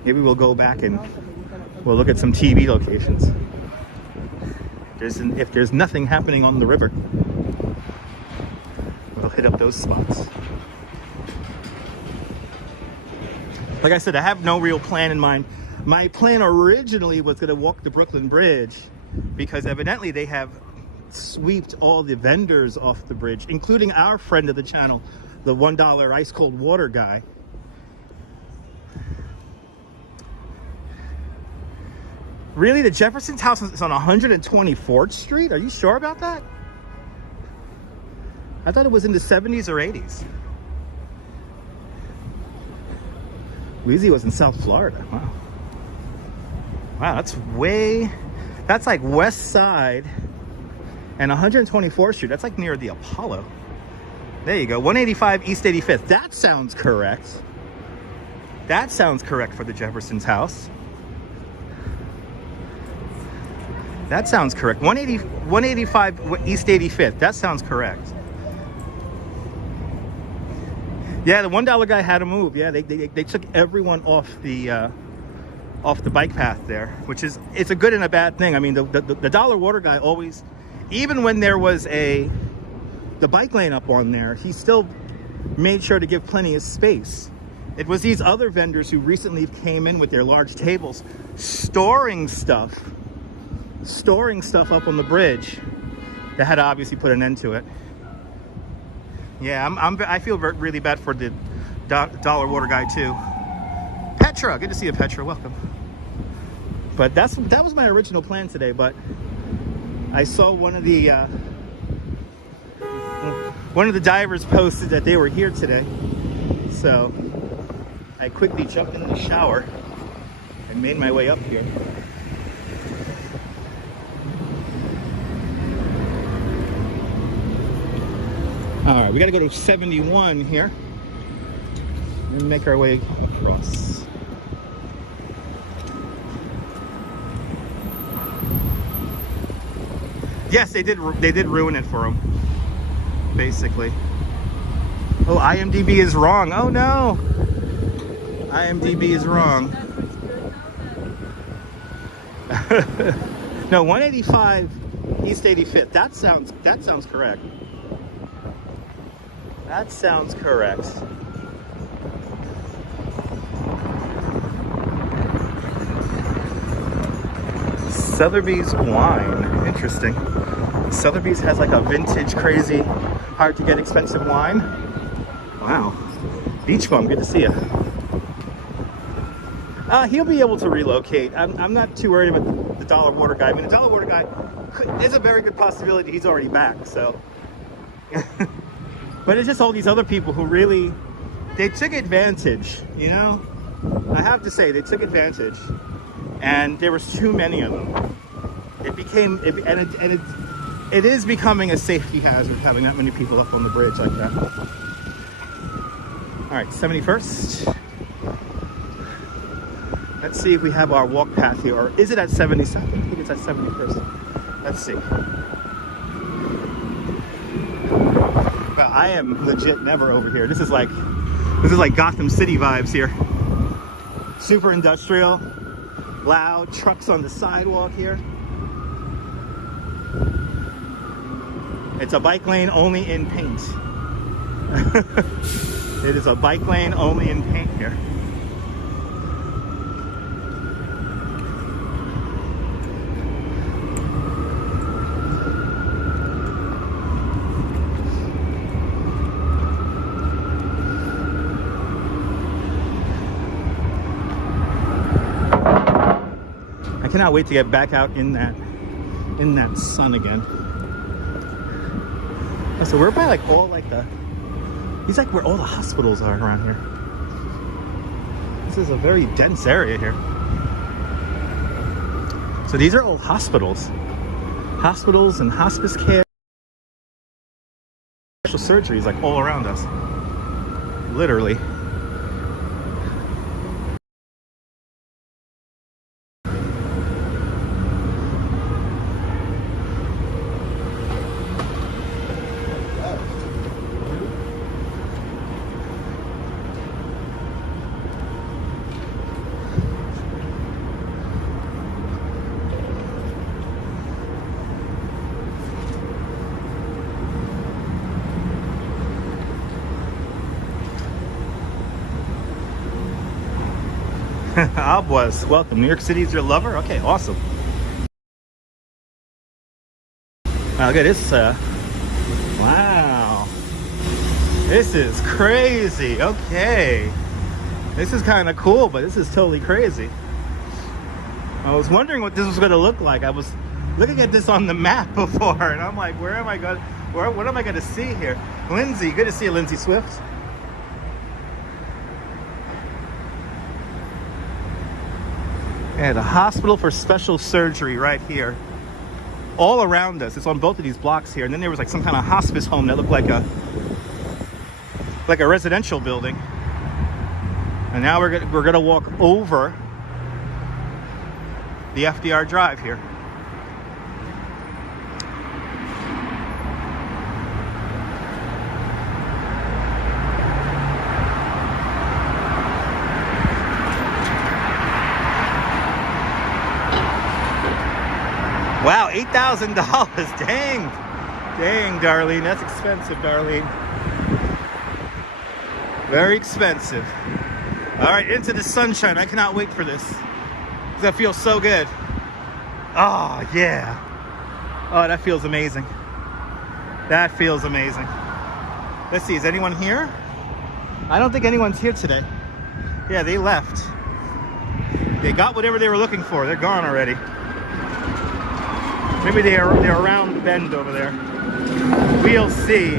Maybe we'll go back and we'll look at some TV locations. If there's nothing happening on the river, we'll hit up those spots. Like I said, I have no real plan in mind. My plan originally was going to walk the Brooklyn Bridge because evidently they have swept all the vendors off the bridge, including our friend of the channel, the $1 ice cold water guy. Really? The Jefferson's house is on 124th Street? Are you sure about that? I thought it was in the 70s or 80s. Weezy was in South Florida. Wow. Wow, that's like West Side and 124th Street. That's like near the Apollo. There you go. 185 East 85th. That sounds correct. That sounds correct for the Jefferson's house. That sounds correct. 185 East 85th. That sounds correct. Yeah, the $1 guy had to move. Yeah, they took everyone off the bike path there, which is, it's a good and a bad thing. I mean, the dollar water guy always, even when there was the bike lane up on there, he still made sure to give plenty of space. It was these other vendors who recently came in with their large tables, storing stuff up on the bridge, that had to obviously put an end to it. Yeah, I feel really bad for the dollar water guy too. Petra, good to see you, Petra. Welcome. But that was my original plan today. But I saw one of the divers posted that they were here today, so I quickly jumped in the shower and made my way up here. All right, we got to go to 71 here and make our way across. Yes, they did ruin it for him, basically. Oh, IMDb is wrong. Oh no, IMDb is wrong. No, 185 East 85th. That sounds correct. That sounds correct. Sotheby's wine. Interesting. Sotheby's has like a vintage, crazy, hard to get expensive wine. Wow. Beach bum, good to see you. He'll be able to relocate. I'm not too worried about the dollar water guy. I mean, the dollar water guy, there's a very good possibility he's already back, so. But it's just all these other people who really, they took advantage, you know? I have to say, they took advantage. And there was too many of them. It became, it is becoming a safety hazard having that many people up on the bridge like that. All right, 71st. Let's see if we have our walk path here, or is it at 72nd? I think it's at 71st. Let's see. Well, I am legit never over here. This is like Gotham City vibes here. Super industrial, loud, trucks on the sidewalk here. It's a bike lane only in paint. It is a bike lane only in paint here. cannot wait to get back out in that sun again. So we're by like all like the, he's like where all the hospitals are around here. This is a very dense area here. So these are all hospitals. Hospitals and hospice care. Special surgeries like all around us. Literally. Abwas, welcome. New York City is your lover? Okay, awesome. Wow, look at this. Wow. This is crazy. Okay. This is kind of cool, but this is totally crazy. I was wondering what this was going to look like. I was looking at this on the map before, and I'm like, where am I going? What am I going to see here? Lindsay, good to see you, Lindsay Swift. Yeah, the hospital for special surgery right here. All around us. It's on both of these blocks here. And then there was like some kind of hospice home that looked like a residential building. And now we're gonna walk over the FDR Drive here. Wow, $8,000. Dang. Dang, Darlene. That's expensive, Darlene. Very expensive. All right, into the sunshine. I cannot wait for this. That feels so good. Oh, yeah. Oh, that feels amazing. That feels amazing. Let's see, is anyone here? I don't think anyone's here today. Yeah, they left. They got whatever they were looking for. They're gone already. Maybe they're around the bend over there. We'll see.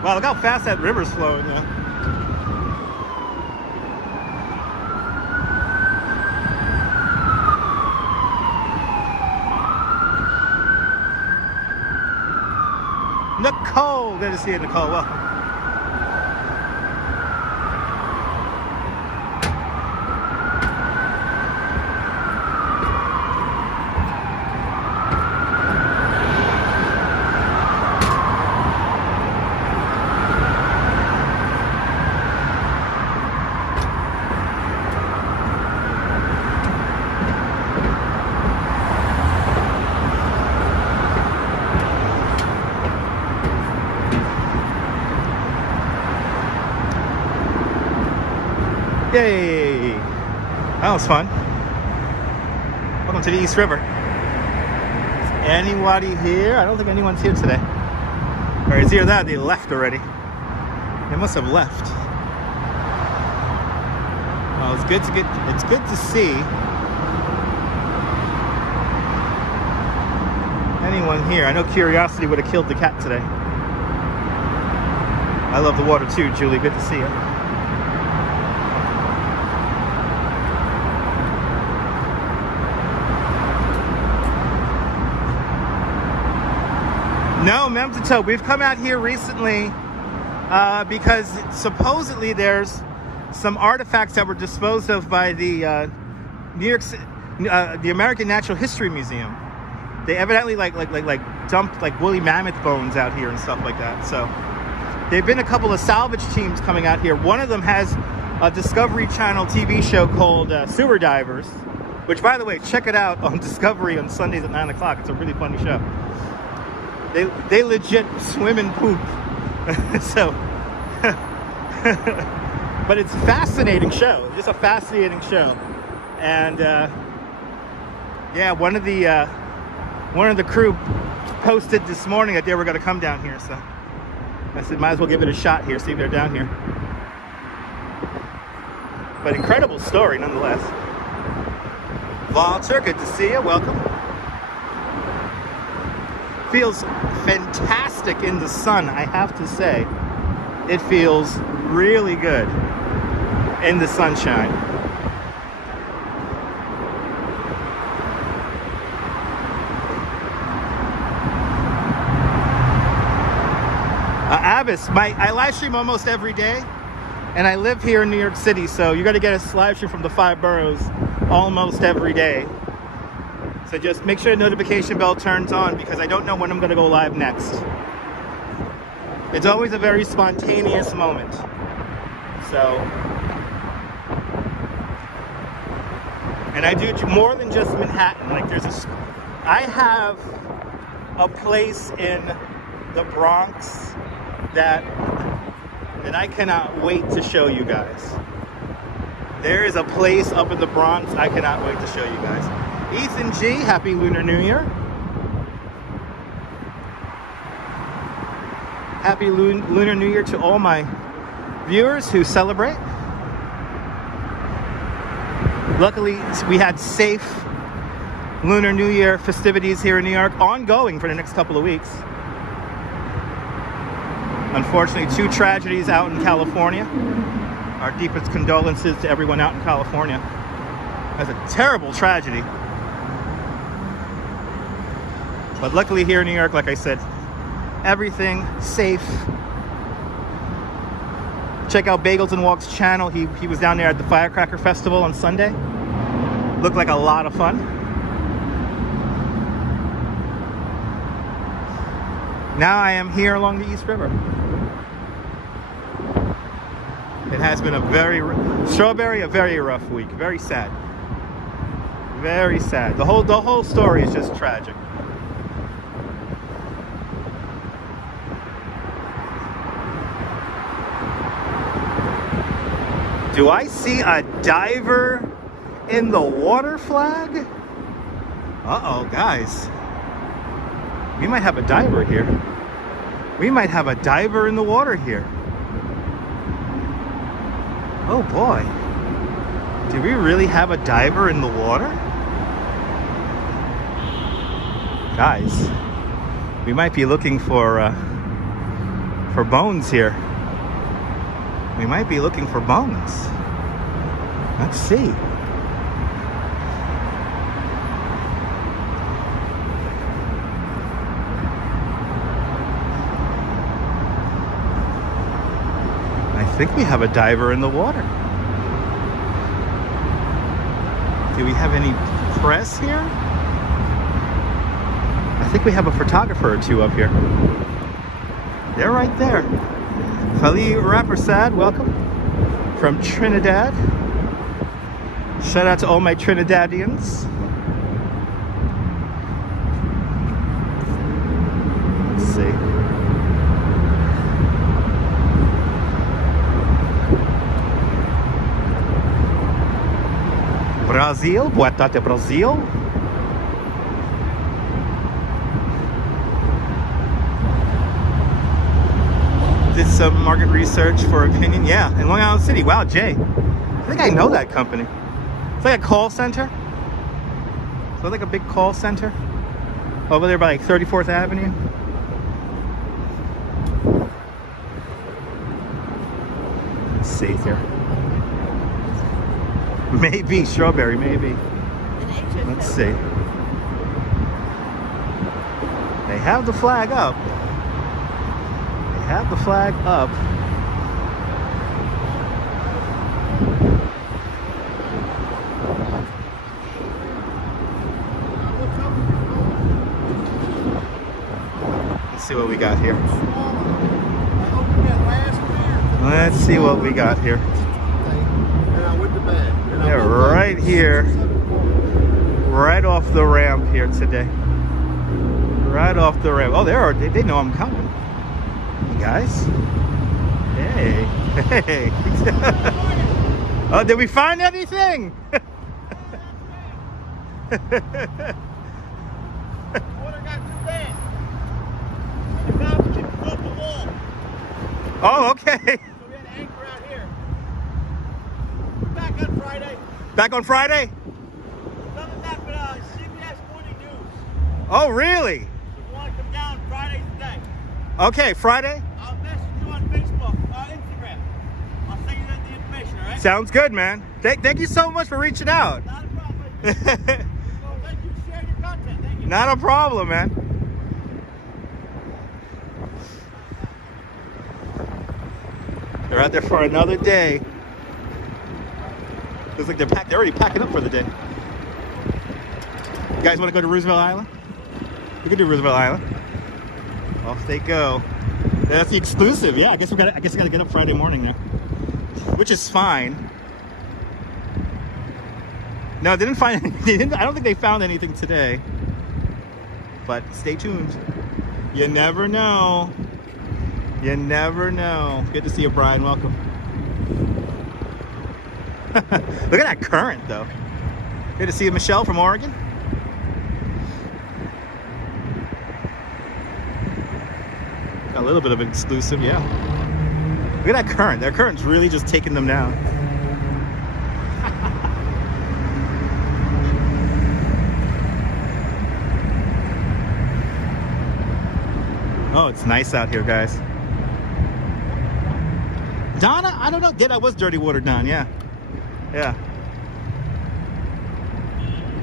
Wow, look how fast that river's flowing now. Nicole, good to see you, Nicole. Welcome. Yay! That was fun. Welcome to the East River. Is anybody here? I don't think anyone's here today. Or it's either that or they left already. They must have left. Well, it's good to see anyone here. I know curiosity would have killed the cat today. I love the water too, Julie. Good to see you. No, Memento, we've come out here recently because supposedly there's some artifacts that were disposed of by the the American Natural History Museum. They evidently like dumped like woolly mammoth bones out here and stuff like that. So there've been a couple of salvage teams coming out here. One of them has a Discovery Channel TV show called Sewer Divers, which, by the way, check it out on Discovery on Sundays at 9 o'clock. It's a really funny show. They legit swim and poop. So, but it's a fascinating show. Just a fascinating show. And yeah, one of the crew posted this morning that they were going to come down here. So I said, might as well give it a shot here, see if they're down here. But incredible story nonetheless. Walter, good to see you. Welcome. Feels fantastic in the sun, I have to say. It feels really good in the sunshine. Abbas, I live stream almost every day, and I live here in New York City, so you got to get a live stream from the 5 boroughs almost every day. So just make sure the notification bell turns on, because I don't know when I'm going to go live next. It's always a very spontaneous moment. So, and I do more than just Manhattan. Like I have a place in the Bronx that I cannot wait to show you guys. There is a place up in the Bronx I cannot wait to show you guys. Ethan G, happy Lunar New Year. Happy Lunar New Year to all my viewers who celebrate. Luckily, we had safe Lunar New Year festivities here in New York, ongoing for the next couple of weeks. Unfortunately, 2 tragedies out in California. Our deepest condolences to everyone out in California. That's a terrible tragedy. But luckily here in New York, like I said, everything safe. Check out Bagels and Walks channel. He was down there at the Firecracker Festival on Sunday. Looked like a lot of fun. Now I am here along the East River. It has been a very rough week. Very sad. Very sad. The whole story is just tragic. Do I see a diver in the water flag? Uh-oh, guys. We might have a diver here. We might have a diver in the water here. Oh boy. Do we really have a diver in the water? Guys, we might be looking for bones here. We might be looking for bones. Let's see. I think we have a diver in the water. Do we have any press here? I think we have a photographer or 2 up here. They're right there. Khalil Rappersad, welcome from Trinidad. Shout out to all my Trinidadians. Let's see. Brazil, boa tarde, Brazil. Did some market research for opinion. Yeah, in Long Island City. Wow, Jay. I think I know that company. It's like a call center. So like a big call center over there by like 34th Avenue. Let's see here. Maybe strawberry, maybe. Let's see. They have the flag up. They have the flag up. Let's see what we got here. Let's see what we got here. They're right here, right off the ramp here today. Right off the ramp. Oh, they know I'm coming. Hey guys. Hey. Hey. Oh, did we find anything? Oh, okay. So we had to anchor out here. Back on Friday. Back on Friday? Nothing that Oh, really? If you want to come down, Friday's the day. Okay, Friday? I'll message you on Facebook, Instagram. I'll send you the information, all right? Sounds good, man. Thank you so much for reaching out. Not a problem. Well, thank you for sharing your content. Thank you. Not a problem, man. They're out there for another day. Looks like they're already packing up for the day. You guys want to go to Roosevelt Island? We can do Roosevelt Island. Off they go. That's the exclusive. Yeah, I guess we gotta get up Friday morning there, which is fine. No, they didn't find. I don't think they found anything today. But stay tuned. You never know. You never know. Good to see you, Brian. Welcome. Look at that current, though. Good to see you, Michelle from Oregon. Got a little bit of an exclusive, yeah. Look at that current. That current's really just taking them down. Oh, it's nice out here, guys. Donna, I don't know. Yeah, that was Dirty Water Don, yeah. Yeah.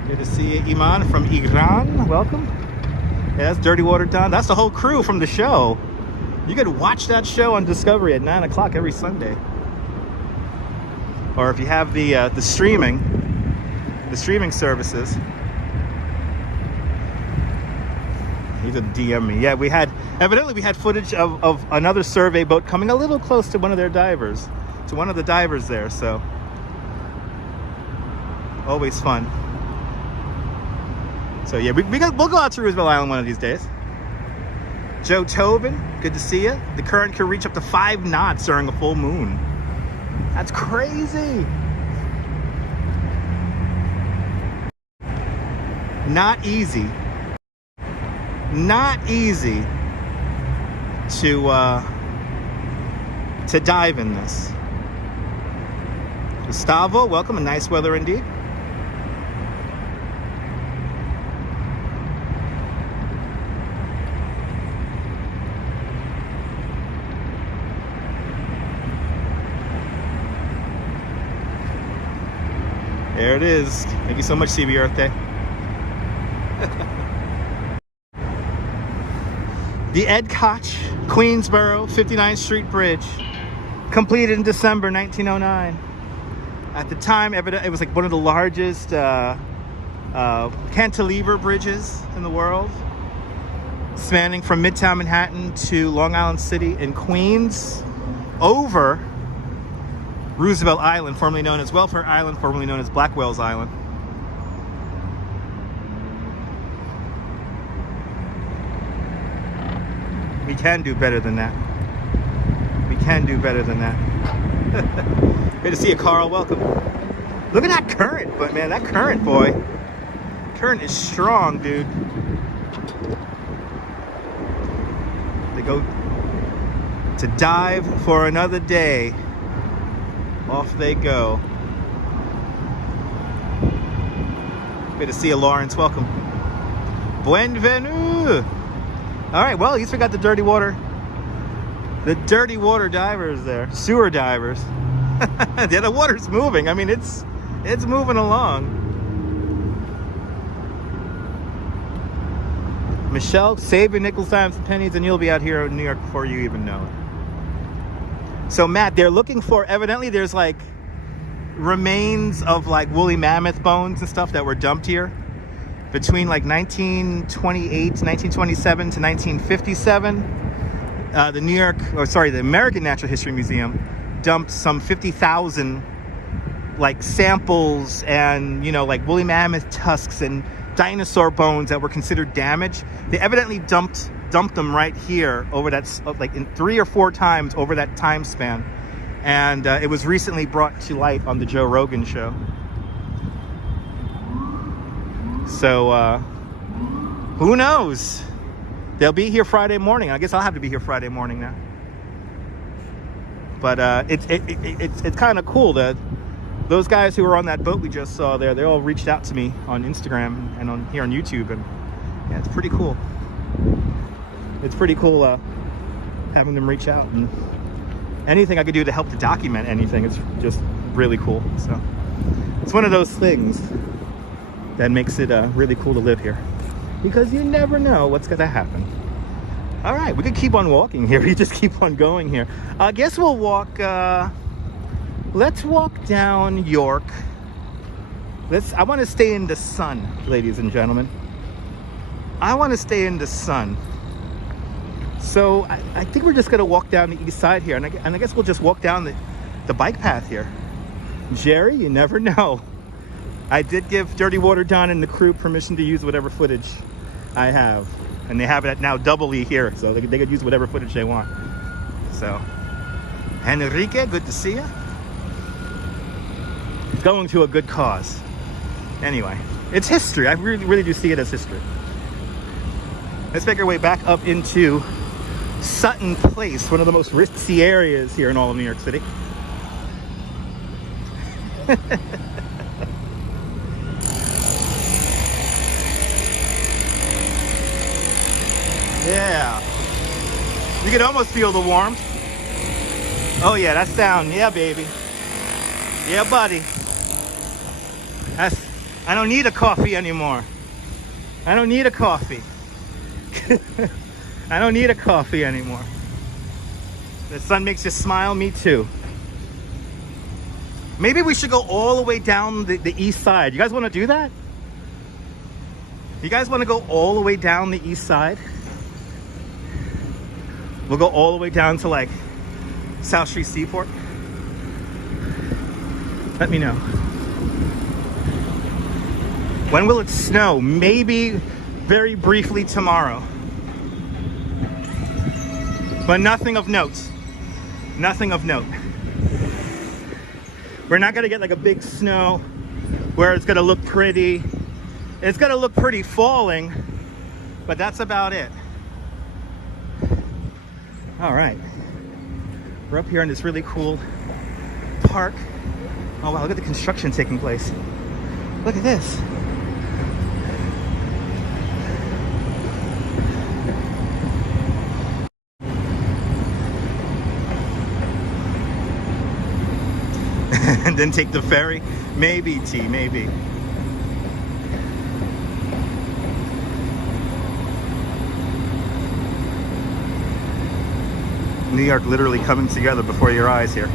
Good to see you, Iman from Iran. Welcome. Yeah, that's Dirty Water Don. That's the whole crew from the show. You could watch that show on Discovery at 9 o'clock every Sunday. Or if you have the streaming services. He's gonna DM me. Yeah, evidently we had footage of another survey boat coming a little close to one of their divers, to one of the divers there, so always fun. So yeah, we'll go out to Roosevelt Island one of these days. Joe Tobin, good to see you. The current can reach up to 5 knots during a full moon. That's crazy. Not easy. Not easy to dive in this. Gustavo, welcome, and nice weather indeed. There it is. Thank you so much, CB Earth Day. The Ed Koch, Queensboro, 59th Street Bridge, completed in December 1909. At the time, it was like one of the largest cantilever bridges in the world, spanning from Midtown Manhattan to Long Island City in Queens, over Roosevelt Island, formerly known as Welfare Island, formerly known as Blackwell's Island. We can do better than that. We can do better than that. Good to see you, Carl. Welcome. Look at that current, but man, that current, boy. Current is strong, dude. They go to dive for another day. Off they go. Good to see you, Lawrence. Welcome. Bienvenue. All right, well, at least we got the dirty water divers there, sewer divers. Yeah, the water's moving. I mean, it's moving along. Michelle, save your nickels, dimes, and pennies, and you'll be out here in New York before you even know it. So, Matt, they're looking for, evidently there's like remains of like woolly mammoth bones and stuff that were dumped here between like 1928, 1927 to 1957. The American Natural History Museum dumped some 50,000 like samples and, you know, like woolly mammoth tusks and dinosaur bones that were considered damaged. They evidently dumped them right here over that, like in 3 or 4 times over that time span. And it was recently brought to light on the Joe Rogan show. So who knows? They'll be here Friday morning. I guess I'll have to be here Friday morning now. But it's kind of cool that those guys who were on that boat we just saw there, they all reached out to me on Instagram and on here on YouTube, and Yeah, it's pretty cool. It's pretty cool having them reach out, and anything I could do to help to document anything, it's just really cool. So it's one of those things that makes it really cool to live here, because you never know what's gonna happen. All right, we could keep on walking here. We just keep on going here. I guess we'll walk, let's walk down York. I want to stay in the sun, ladies and gentlemen. I want to stay in the sun. So I think we're just gonna walk down the east side here, and I guess we'll just walk down the bike path here. Jerry, you never know. I did give Dirty Water Don and the crew permission to use whatever footage I have, and they have it now doubly here, so they could use whatever footage they want. So, Enrique, good to see you. Going to a good cause. Anyway, it's history. I really do see it as history. Let's make our way back up into Sutton Place, one of the most ritzy areas here in all of New York City. Yeah. You can almost feel the warmth. Oh yeah, that's down. Yeah, baby. Yeah, buddy. I don't need a coffee anymore. I don't need a coffee. I don't need a coffee anymore. The sun makes you smile, me too. Maybe we should go all the way down the east side. You guys want to do that? You guys want to go all the way down the east side? We'll go all the way down to like South Street Seaport. Let me know. When will it snow? Maybe very briefly tomorrow. But nothing of note. Nothing of note. We're not gonna get like a big snow where it's gonna look pretty. It's gonna look pretty falling, but that's about it. All right. We're up here in this really cool park. Oh wow, look at the construction taking place. Look at this. And then take the ferry? Maybe, T, maybe. New York literally coming together before your eyes here.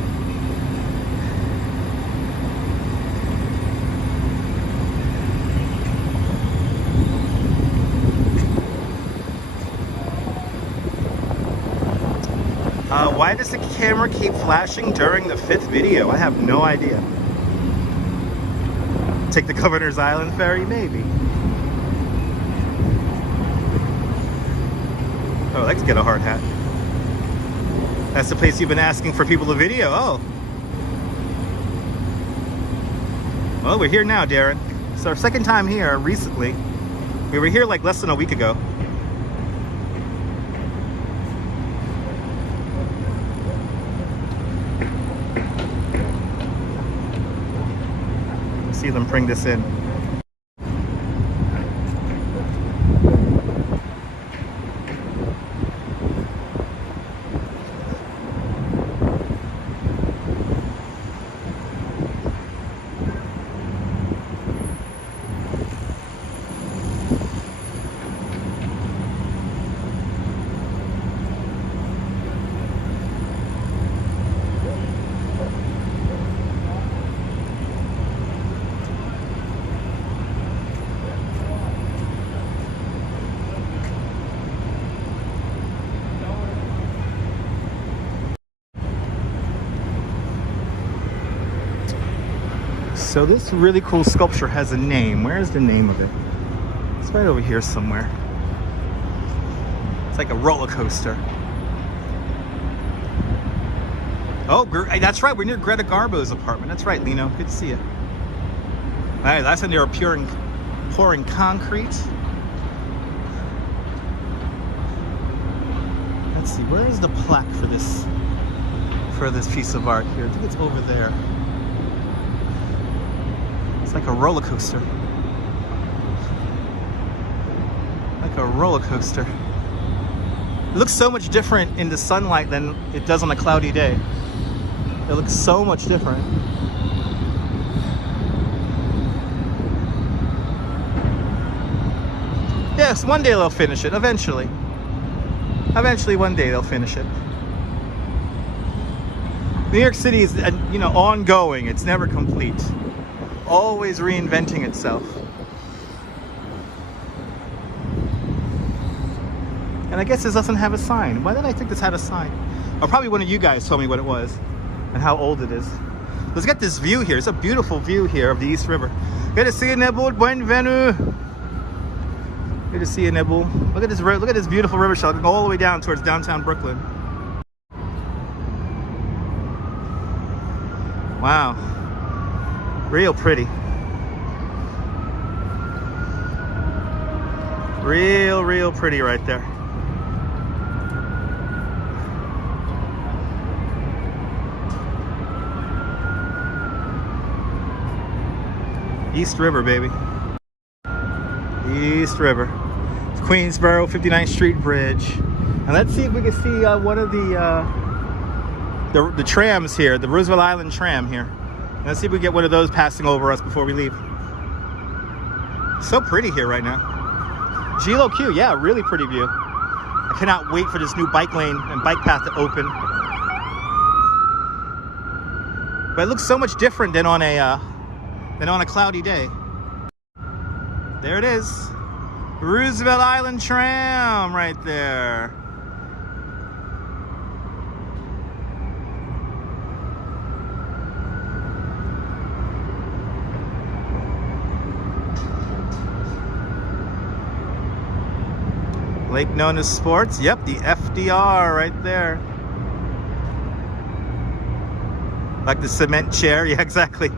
Why does the camera keep flashing during the 5th video? I have no idea. Take the Governor's Island ferry? Maybe. Oh, let's get a hard hat. That's the place you've been asking for people to video. Oh. Well, we're here now, Darren. It's our 2nd time here recently. We were here like less than a week ago. See them bring this in. So this really cool sculpture has a name. Where's the name of it? It's right over here somewhere. It's like a roller coaster. Oh, that's right. We're near Greta Garbo's apartment. That's right, Lino. Good to see you. All right, that's when they were pouring concrete. Let's see. Where is the plaque for this piece of art here? I think it's over there. It's like a roller coaster. a roller coaster. It looks so much different in the sunlight than it does on a cloudy day. It looks so much different. Yes, one day they'll finish it, eventually. Eventually, one day they'll finish it. New York City is, you know, ongoing. It's never complete. Always reinventing itself. And I guess this doesn't have a sign. Why did I think this had a sign? Or probably one of you guys told me what it was and how old it is. Let's get this view here. It's a beautiful view here of the East River. Good to see you, Nebul. Bienvenue. Good to see you, Nebul. Look at this beautiful river shell going all the way down towards downtown Brooklyn. Wow. Real pretty. Real pretty right there. East River, baby. East River. It's Queensboro 59th Street Bridge. And let's see if we can see one of the trams here, the Roosevelt Island tram here. And let's see if we get one of those passing over us before we leave. So pretty here right now. Gilo Q, yeah, really pretty view. I cannot wait for this new bike lane and bike path to open. But it looks so much different than on a cloudy day. There it is. Roosevelt Island tram right there. Lake known as sports. Yep, the FDR right there. Like the cement chair. Yeah, exactly.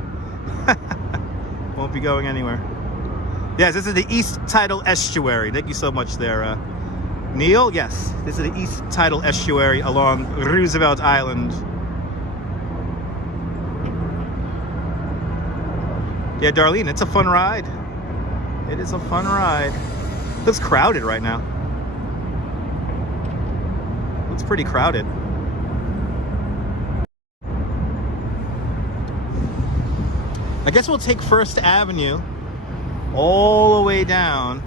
Won't be going anywhere. Yes, this is the East Tidal Estuary. Thank you so much there, Neil. Yes, this is the East Tidal Estuary along Roosevelt Island. Yeah, Darlene, it's a fun ride. It is a fun ride. Looks crowded right now. Looks pretty crowded. I guess we'll take First Avenue all the way down.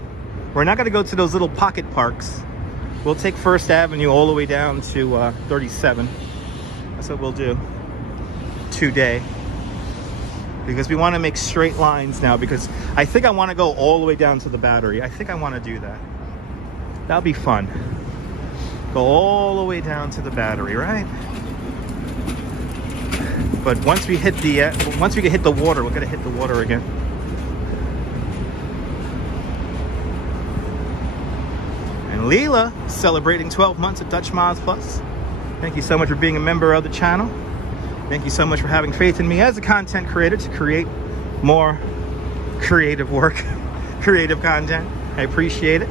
We're not going to go to those little pocket parks. We'll take First Avenue all the way down to 37. That's what we'll do today. Because we want to make straight lines now, because I think I want to go all the way down to the Battery. I think I want to do that. That'll be fun. Go all the way down to the Battery, right? But once we hit the water, we're gonna hit the water again. And Leela celebrating 12 months of Dutch Miles Plus. Thank you so much for being a member of the channel. Thank you so much for having faith in me as a content creator to create more creative work, creative content. I appreciate it.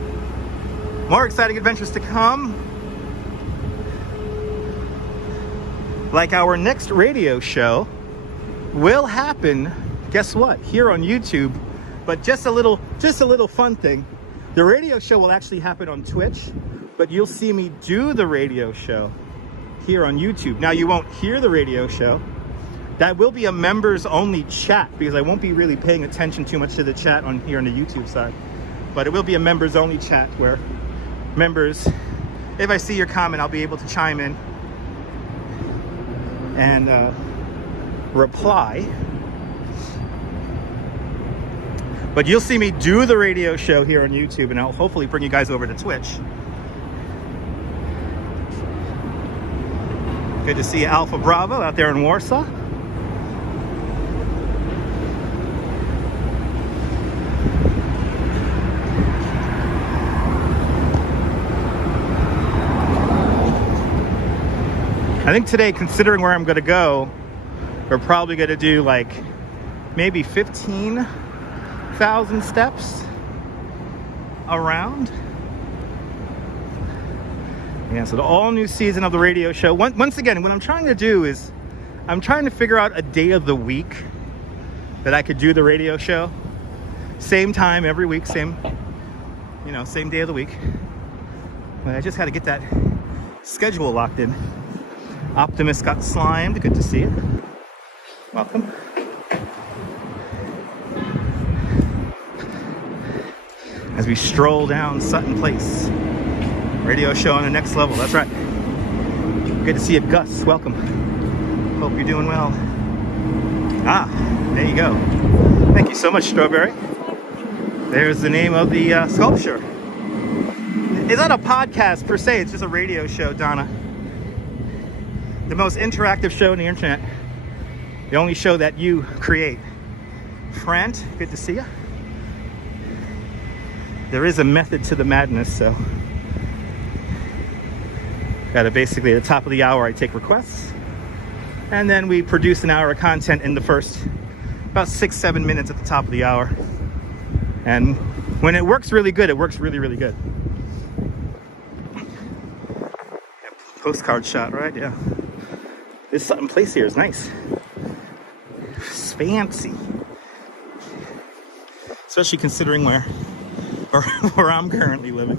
More exciting adventures to come. Like our next radio show will happen, guess what? Here on YouTube. But just a little fun thing. The radio show will actually happen on Twitch, but you'll see me do the radio show here on YouTube. Now you won't hear the radio show. That will be a members only chat, because I won't be really paying attention too much to the chat on here on the YouTube side. But it will be a members only chat where members, if I see your comment, I'll be able to chime in and reply. But you'll see me do the radio show here on YouTube, and I'll hopefully bring you guys over to Twitch. Good to see Alpha Bravo out there in Warsaw. I think today, considering where I'm going to go, we're probably going to do like maybe 15,000 steps around. Yeah, so the all-new season of the radio show. Once again, what I'm trying to do is I'm trying to figure out a day of the week that I could do the radio show. Same time every week, same you know, same day of the week. But I just had to get that schedule locked in. Optimus got slimed. Good to see you. Welcome. As we stroll down Sutton Place. Radio show on the next level. That's right. Good to see you, Gus. Welcome. Hope you're doing well. Ah, there you go. Thank you so much, Strawberry. There's the name of the sculpture. It's not a podcast per se, it's just a radio show, Donna. The most interactive show on the internet. The only show that you create. Frant, good to see you. There is a method to the madness, so. Got to basically at the top of the hour, I take requests. And then we produce an hour of content in the first about 6-7 minutes at the top of the hour. And when it works really good, it works really, really good. Postcard shot, right? Yeah. This Sutton Place here is nice. It's fancy. Especially considering where I'm currently living.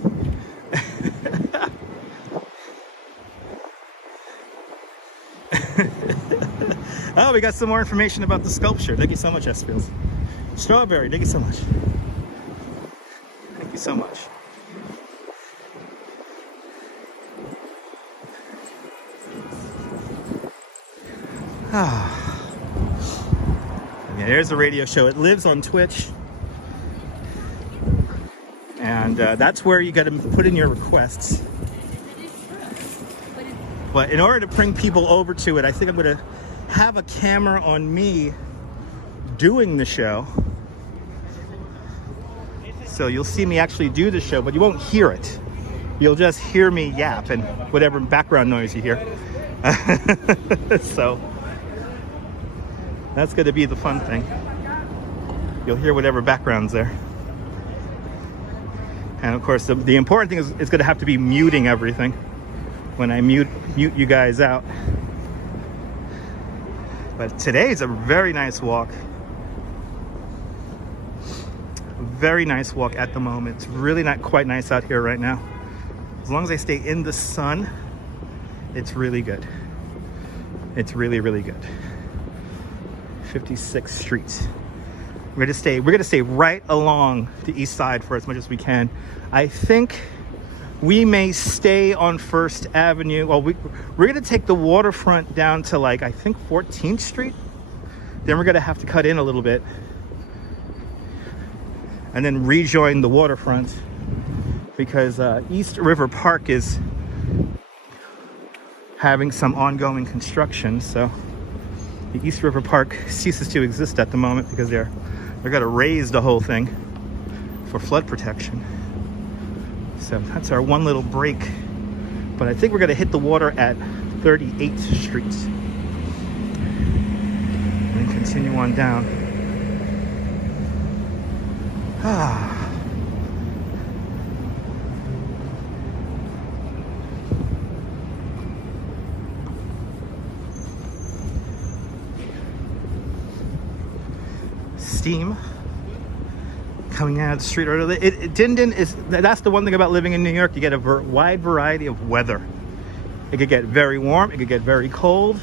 Oh, we got some more information about the sculpture. Thank you so much, Espiels. Strawberry, thank you so much. Thank you so much. Ah. Yeah, there's a radio show. It lives on Twitch. And that's where you got to put in your requests. But in order to bring people over to it, I think I'm going to have a camera on me doing the show. So you'll see me actually do the show, but you won't hear it. You'll just hear me yap and whatever background noise you hear. So that's going to be the fun thing. You'll hear whatever background's there. And of course, the important thing is it's going to have to be muting everything when I mute you guys out. But today is a very nice walk. Very nice walk at the moment. It's really not quite nice out here right now. As long as I stay in the sun, it's really good. It's really, really good. 56th Street. We're gonna stay right along the east side for as much as we can. I think we may stay on First Avenue. Well, we're gonna take the waterfront down to like, I think 14th Street. Then we're gonna have to cut in a little bit and then rejoin the waterfront because East River Park is having some ongoing construction. So the East River Park ceases to exist at the moment because they're gonna raise the whole thing for flood protection. So that's our one little break. But I think we're gonna hit the water at 38th Street. And then continue on down. Steam coming out of the street. Dindon is, that's the one thing about living in New York. You get a wide variety of weather. It could get very warm, it could get very cold.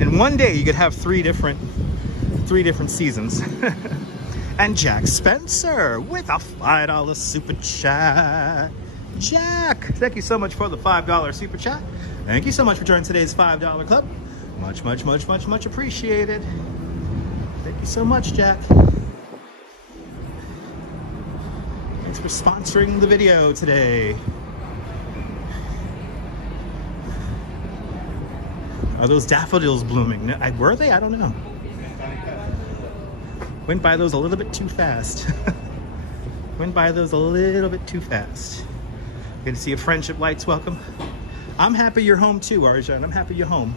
In one day you could have three different seasons. And Jack Spencer with a $5 super chat. Jack, thank you so much for the $5 super chat. Thank you so much for joining today's $5 club. Much, much, much, much, much appreciated. Thank you so much, Jack. Thanks for sponsoring the video today. Are those daffodils blooming? Were they? I don't know. Went by those a little bit too fast. Went by those a little bit too fast. Good to see you, Friendship Lights. Welcome. I'm happy you're home too, Arjan. I'm happy you're home.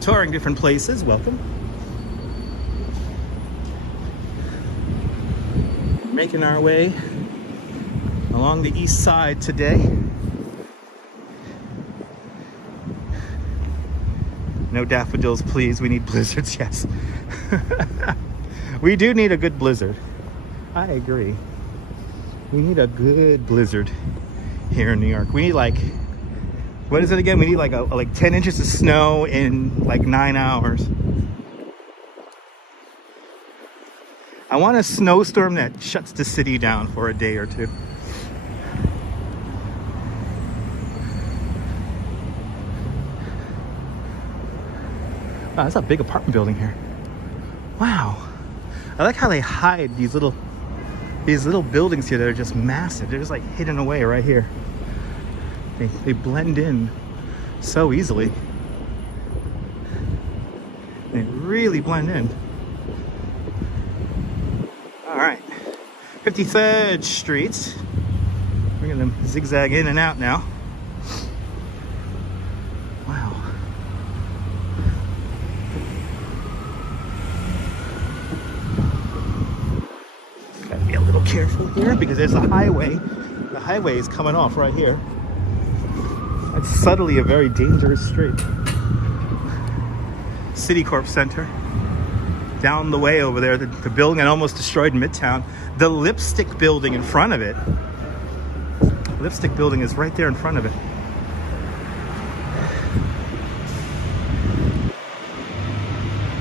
Touring different places. Welcome. Making our way along the east side today. No daffodils, please. We need blizzards, yes. We do need a good blizzard. I agree. We need a good blizzard here in New York. We need like, what is it again? We need like 10 inches of snow in like 9 hours. I want a snowstorm that shuts the city down for a day or two. Wow, that's a big apartment building here. Wow. I like how they hide these little buildings here that are just massive. They're just like hidden away right here. They blend in so easily. They really blend in. All right, 53rd Street. We're gonna zigzag in and out now. Wow. Gotta be a little careful here because there's a highway. The highway is coming off right here. It's subtly a very dangerous street. Citicorp Center. Down the way over there, the building that almost destroyed Midtown. The lipstick building in front of it. The lipstick building is right there in front of it.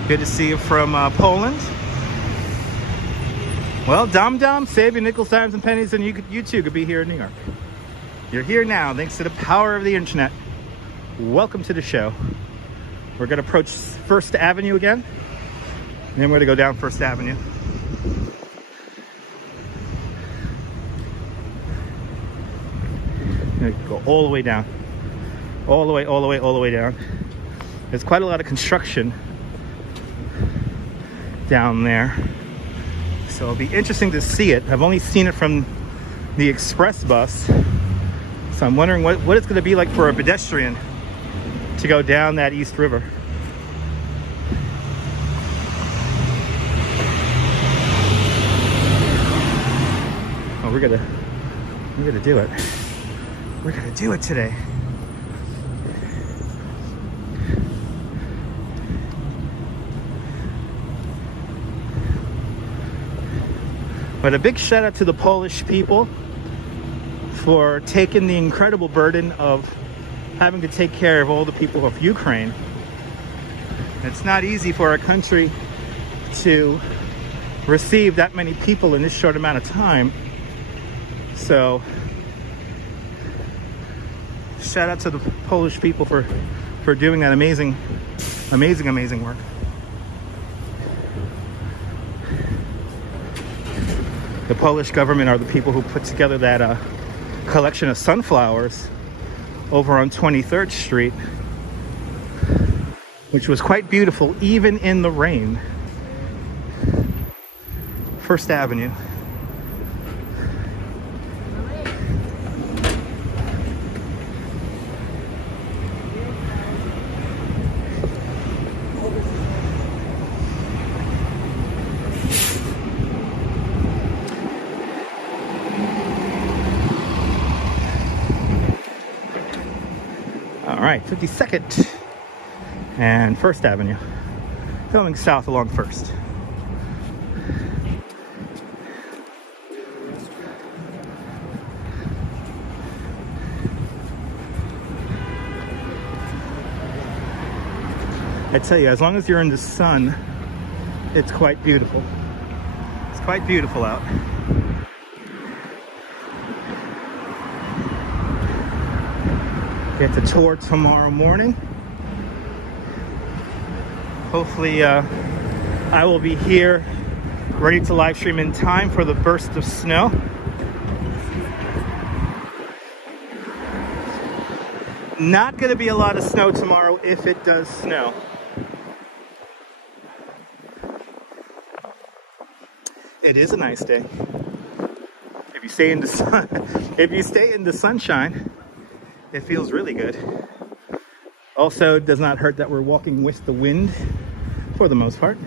Good to see you from Poland. Well, Dom, save your nickels, dimes, and pennies, and you too could be here in New York. You're here now, thanks to the power of the internet. Welcome to the show. We're gonna approach First Avenue again, and then we're gonna go down First Avenue. Go all the way down. All the way down. There's quite a lot of construction down there. So it'll be interesting to see it. I've only seen it from the express bus. So I'm wondering what it's going to be like for a pedestrian to go down that East River. Oh, we're gonna do it. We're gonna do it today. But a big shout out to the Polish people for taking the incredible burden of having to take care of all the people of Ukraine. It's not easy for a country to receive that many people in this short amount of time. So shout out to the Polish people for doing that amazing work. The Polish government are the people who put together that collection of sunflowers over on 23rd Street, which was quite beautiful even in the rain. First Avenue. All right, 52nd and First Avenue. Going south along First. I tell you, as long as you're in the sun, it's quite beautiful. It's quite beautiful out. Get the tour tomorrow morning. Hopefully I will be here ready to live stream in time for the burst of snow. Not going to be a lot of snow tomorrow if it does snow. It is a nice day. If you stay in the sun, if you stay in the sunshine, it feels really good. Also, it does not hurt that we're walking with the wind for the most part.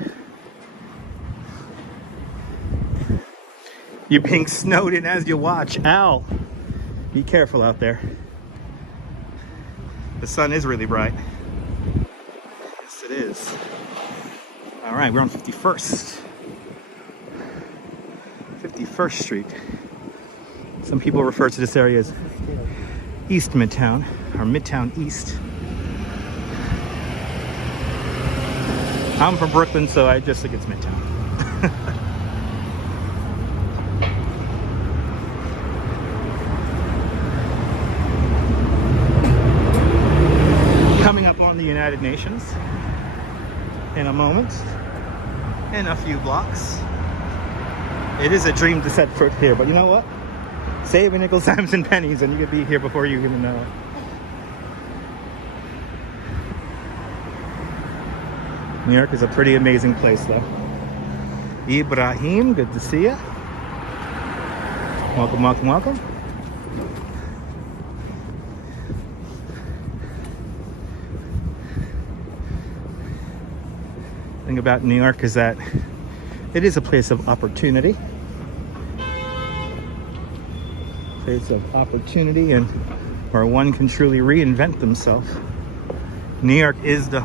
You're being snowed in as you watch. Ow! Be careful out there. The sun is really bright. All right, we're on 51st. 51st Street. Some people refer to this area as East Midtown, or Midtown East. I'm from Brooklyn, so I just think it's Midtown. Coming up on the United Nations in a moment, in a few blocks. It is a dream to set foot here, but you know what? Save a nickel, dimes, and pennies, and you could be here before you even know it. New York is a pretty amazing place, though. Ibrahim, good to see you. Welcome, welcome, welcome. The thing about New York is that it is a place of opportunity. Place of opportunity, and where one can truly reinvent themselves. New York is the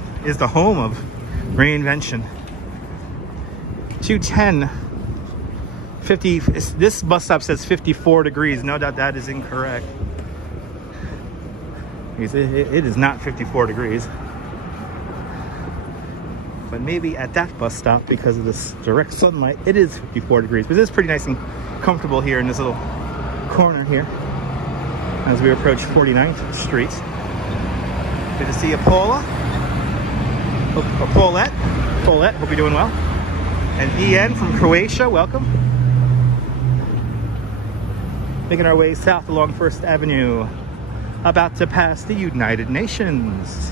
home of reinvention. 210 50. This bus stop says 54 degrees. No doubt that is incorrect. It is not 54 degrees. But maybe at that bus stop, because of this direct sunlight, it is 54 degrees. But it is pretty nice and comfortable here in this little corner here as we approach 49th Street. Good to see you, Paula. Paulette, hope you're doing well. And Ian from Croatia, welcome. Making our way south along 1st Avenue, about to pass the United Nations.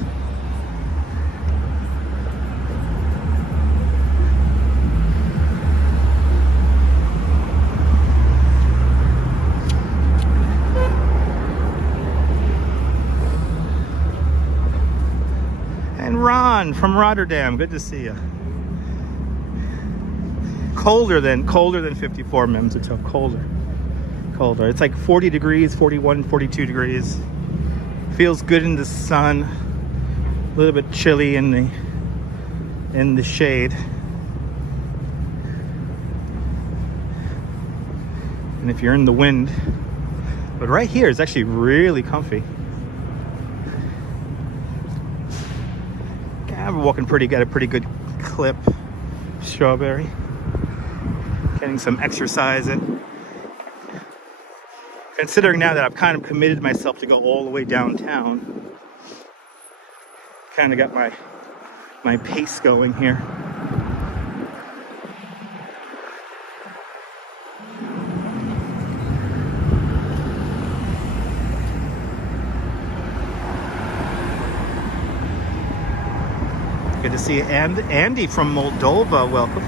And Ron from Rotterdam, good to see you. Colder than 54 Mims, it's colder. It's like 40 degrees, 41, 42 degrees. Feels good in the sun. A little bit chilly in the shade. And if you're in the wind, but right here is actually really comfy. I'm walking at a pretty good clip. Strawberry. Getting some exercise in. Considering now that I've kind of committed myself to go all the way downtown. Kind of got my pace going here. Good to see you. And Andy from Moldova, welcome.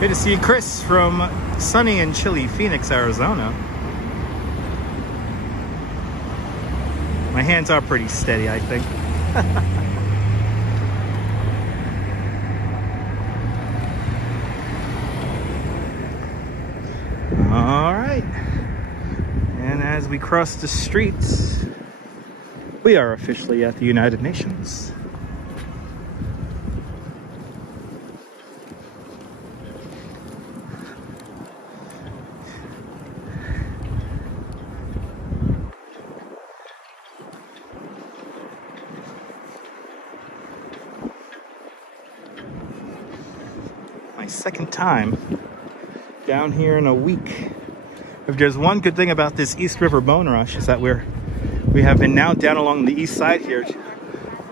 Good to see you, Chris from sunny and chilly Phoenix, Arizona. My hands are pretty steady, I think. All right, and as we cross the streets, we are officially at the United Nations. My second time down here in a week. If there's one good thing about this East River Bone Rush, is that we have been now down along the east side here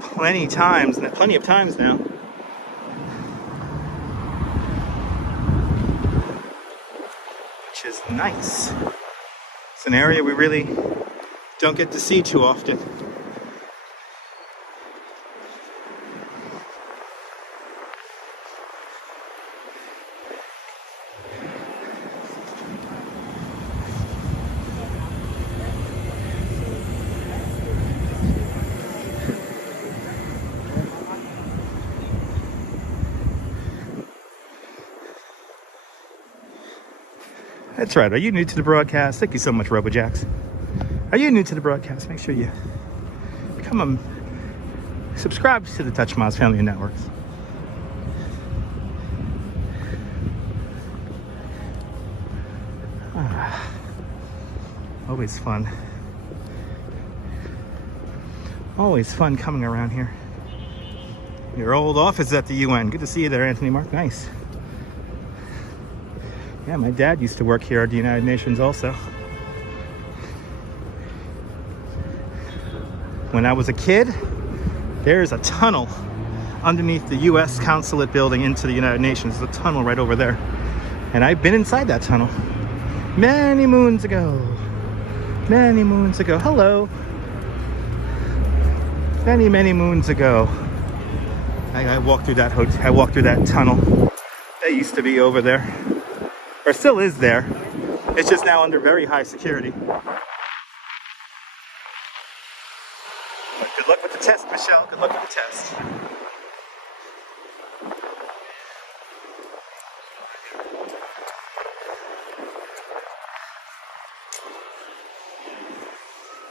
plenty of times now. Which is nice. It's an area we really don't get to see too often. That's right. Are you new to the broadcast? Thank you so much, RoboJax. Are you new to the broadcast? Make sure you come subscribe to the Touch Moz Family of Networks. Always fun. Always fun coming around here. Your old office at the UN. Good to see you there, Anthony Mark. Nice. Yeah, my dad used to work here at the United Nations also. When I was a kid, there's a tunnel underneath the US consulate building into the United Nations. There's a tunnel right over there. And I've been inside that tunnel many moons ago. Many moons ago. Hello. Many, many moons ago. I walked through that hotel. I walked through that tunnel that used to be over there, or still is there. It's just now under very high security. But good luck with the test, Michelle. Good luck with the test.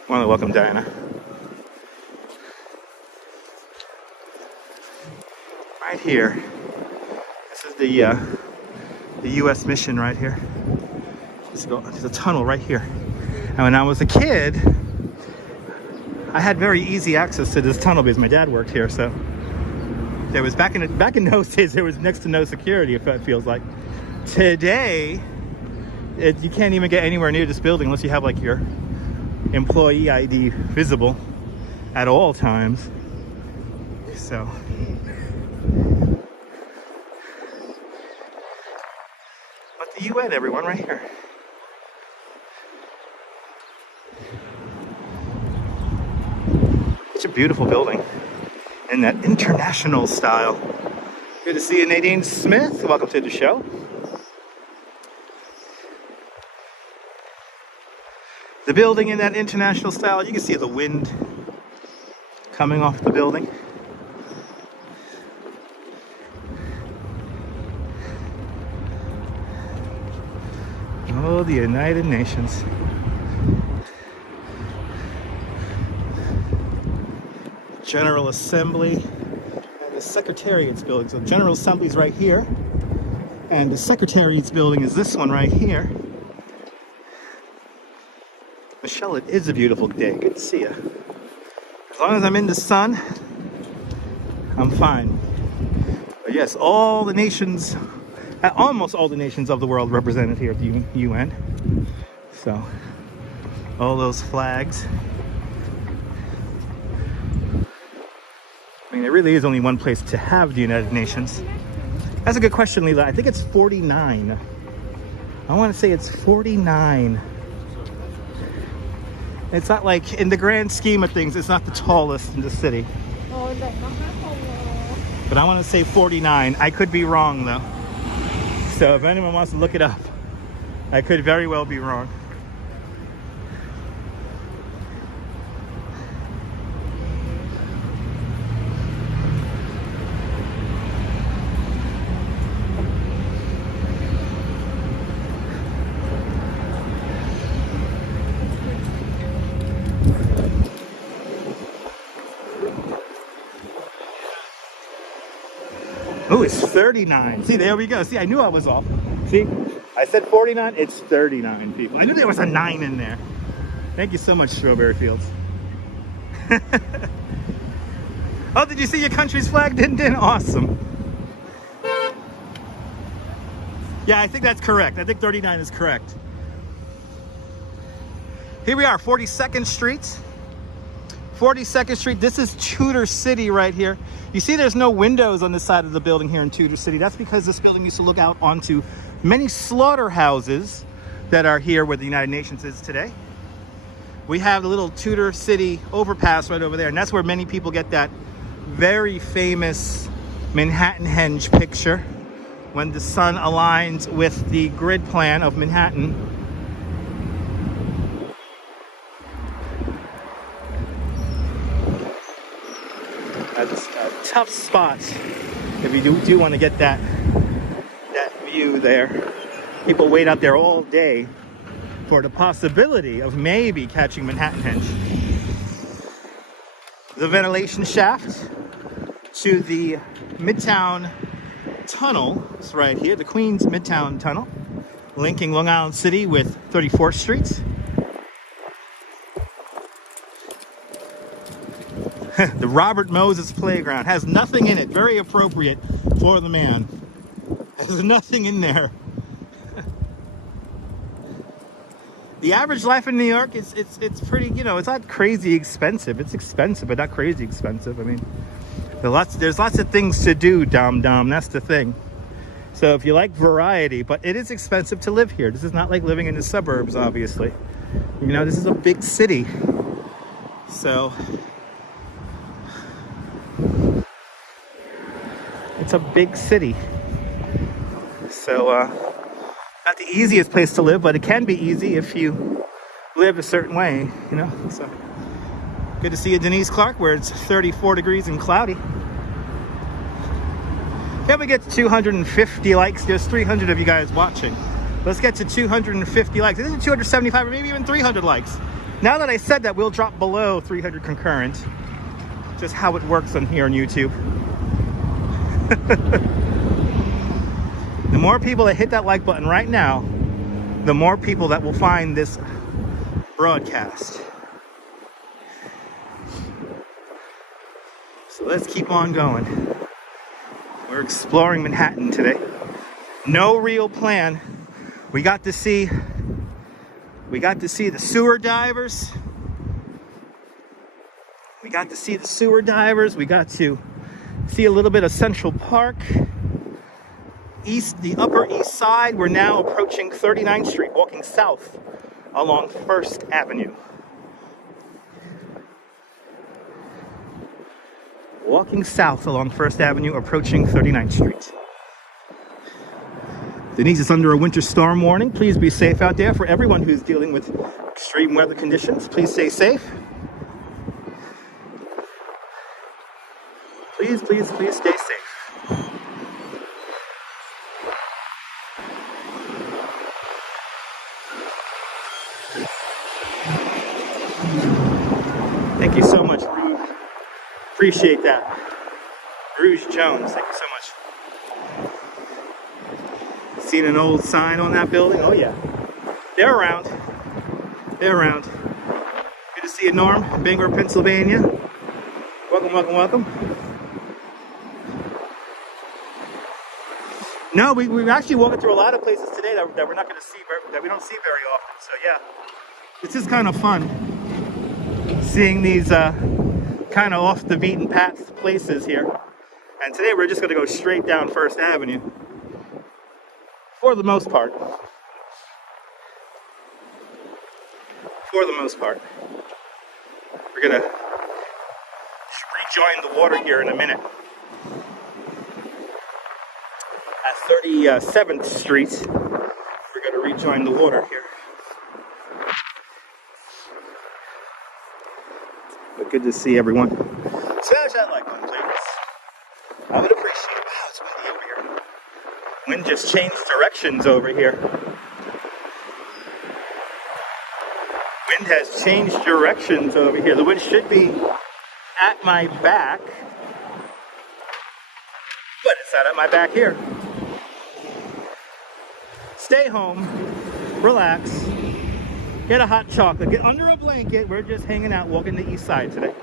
I want to welcome Diana. Right here, this is the U.S. mission right here. There's a tunnel right here. And when I was a kid, I had very easy access to this tunnel because my dad worked here. So there was back in those days, there was next to no security. If it feels like today, you can't even get anywhere near this building unless you have like your employee ID visible at all times. So. The UN, everyone, right here. Such a beautiful building in that international style. Good to see you, Nadine Smith. Welcome to the show. The building in that international style. You can see the wind coming off the building. Oh, the United Nations. General Assembly and the Secretariat's building. So General Assembly's right here, and the Secretariat's building is this one right here. Michelle, it is a beautiful day. Good to see you. As long as I'm in the sun, I'm fine. But yes, all the nations, almost all the nations of the world represented here at the UN. So, all those flags. I mean, there really is only one place to have the United Nations. That's a good question, Leela. I think it's 49. I want to say it's 49. It's not like, in the grand scheme of things, it's not the tallest in the city. But I want to say 49. I could be wrong, though. So if anyone wants to look it up, I could very well be wrong. Oh, it's 39. See, there we go. See, I knew I was off. See, I said 49. It's 39, people. I knew there was a 9 in there. Thank you so much, Strawberry Fields. Oh, did you see your country's flag? Din. Awesome. Yeah, I think that's correct. I think 39 is correct. Here we are, 42nd Street. 42nd Street. This is Tudor City right here. You see there's no windows on this side of the building here in Tudor City. That's because this building used to look out onto many slaughterhouses that are here where the United Nations is today. We have the little Tudor City overpass right over there, and that's where many people get that very famous Manhattan Henge picture when the sun aligns with the grid plan of Manhattan. That's a tough spot if you do want to get that view there. People wait out there all day for the possibility of maybe catching Manhattan Henge. The ventilation shaft to the Midtown Tunnel is right here, the Queens Midtown Tunnel, linking Long Island City with 34th Street. The Robert Moses Playground has nothing in it. Very appropriate for the man. There's nothing in there. The average life in New York is it's pretty, you know, it's not crazy expensive. It's expensive, but not crazy expensive. I mean, there's lots of things to do, dom. That's the thing. So if you like variety, but it is expensive to live here. This is not like living in the suburbs, obviously. You know, this is a big city. So it's a big city. So not the easiest place to live, but it can be easy if you live a certain way, you know. So good to see you, Denise Clark, where it's 34 degrees and cloudy. Can we get to 250 likes? There's 300 of you guys watching. Let's get to 250 likes. This is 275 or maybe even 300 likes. Now that I said that, we'll drop below 300 concurrent. Just how it works on here on YouTube. The more people that hit that like button right now, the more people that will find this broadcast. So let's keep on going. We're exploring Manhattan today. No real plan. We got to see the sewer divers. We got to see a little bit of Central Park. The Upper East Side. We're now approaching 39th Street, walking south along 1st Avenue. Walking south along 1st Avenue, approaching 39th Street. Denise is under a winter storm warning. Please be safe out there. For everyone who's dealing with extreme weather conditions, please stay safe. Please stay safe. Thank you so much, Rouge. Appreciate that. Rouge Jones, thank you so much. Seen an old sign on that building? Oh yeah. They're around. Good to see you, Norm, Bangor, Pennsylvania. Welcome. No, we've actually walking through a lot of places today that we're not going to see, that we don't see very often. So yeah, this is kind of fun. Seeing these kind of off the beaten path places here. And today we're just going to go straight down 1st Avenue. For the most part. We're going to rejoin the water here in a minute. At 37th Street, we're going to rejoin the water here. But good to see everyone. Smash that like button, please. I would appreciate it. Wow, it's windy over here. Wind just changed directions over here. Wind has changed directions over here. The wind should be at my back, but it's not at my back here. Stay home, relax, get a hot chocolate, get under a blanket. We're just hanging out, walking the east side today.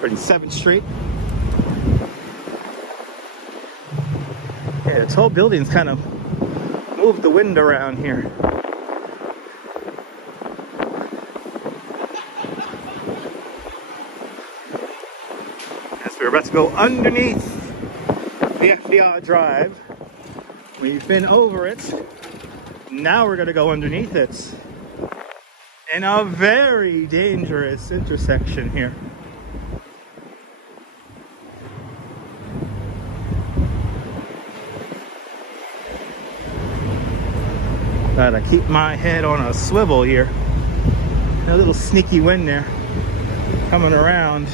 We're in 7th Street. Yeah, this whole building's kind of moved the wind around here. As we're about to go underneath the FDR Drive. We've been over it. Now we're going to go underneath it. in a very dangerous intersection here. Gotta keep my head on a swivel here. A little sneaky wind there coming around.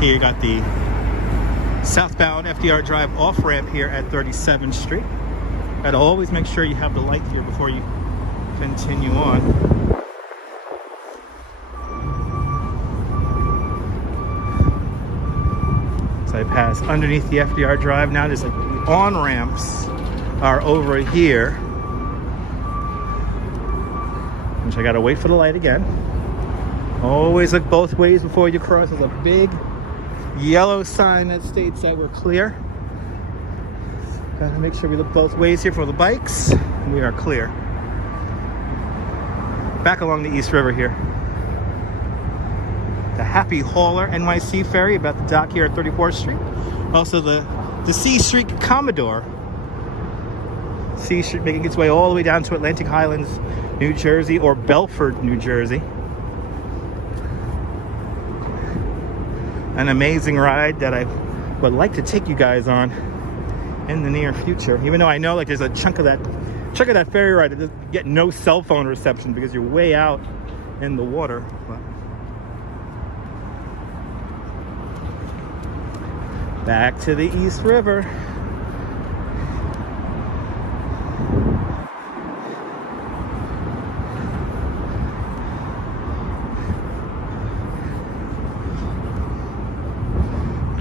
Here you got the southbound FDR Drive off-ramp here at 37th Street. Gotta always make sure you have the light here before you continue on. So I pass underneath the FDR Drive. Now there's like the on-ramps are over here, which I gotta wait for the light again. Always look both ways before you cross. There's a big yellow sign that states that we're clear. Gotta make sure we look both ways here for the bikes. We are clear. Back along the East River here. The Happy Hauler NYC ferry about the dock here at 34th Street. Also the C Street Commodore. C Street making its way all the way down to Atlantic Highlands, New Jersey, or Belford, New Jersey. An amazing ride that I would like to take you guys on in the near future. Even though I know like there's a chunk of that ferry ride that doesn't get no cell phone reception because you're way out in the water. But back to the East River.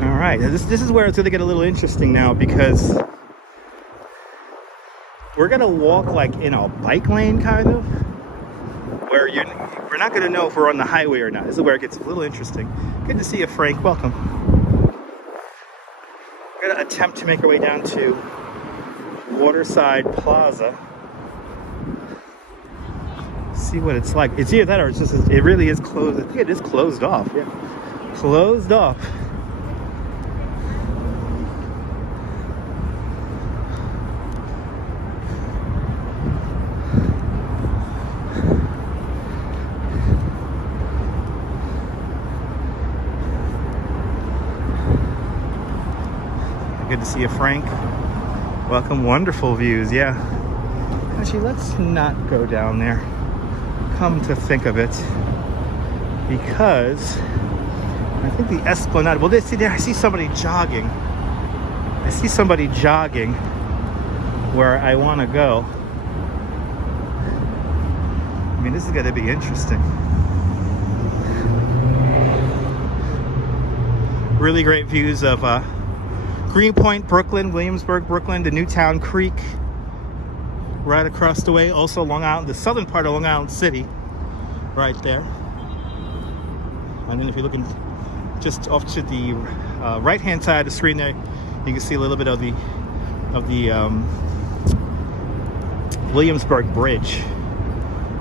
Alright, this is where it's going to get a little interesting now, because we're going to walk like in a bike lane kind of, where we're not going to know if we're on the highway or not. This is where it gets a little interesting. Good to see you, Frank. Welcome. We're going to attempt to make our way down to Waterside Plaza. See what it's like. It's either that or it's just, it really is closed. I think it is closed off. Yeah, closed off. Good to see you, Frank. Welcome. Wonderful views. Yeah. Actually, let's not go down there. Come to think of it, because I think the Esplanade. Well, see there. I see somebody jogging. I see somebody jogging where I want to go. I mean, this is going to be interesting. Really great views of Greenpoint, Brooklyn, Williamsburg, Brooklyn, the Newtown Creek, right across the way. Also Long Island, the southern part of Long Island City, right there. And then if you're looking just off to the right-hand side of the screen there, you can see a little bit of the Williamsburg Bridge.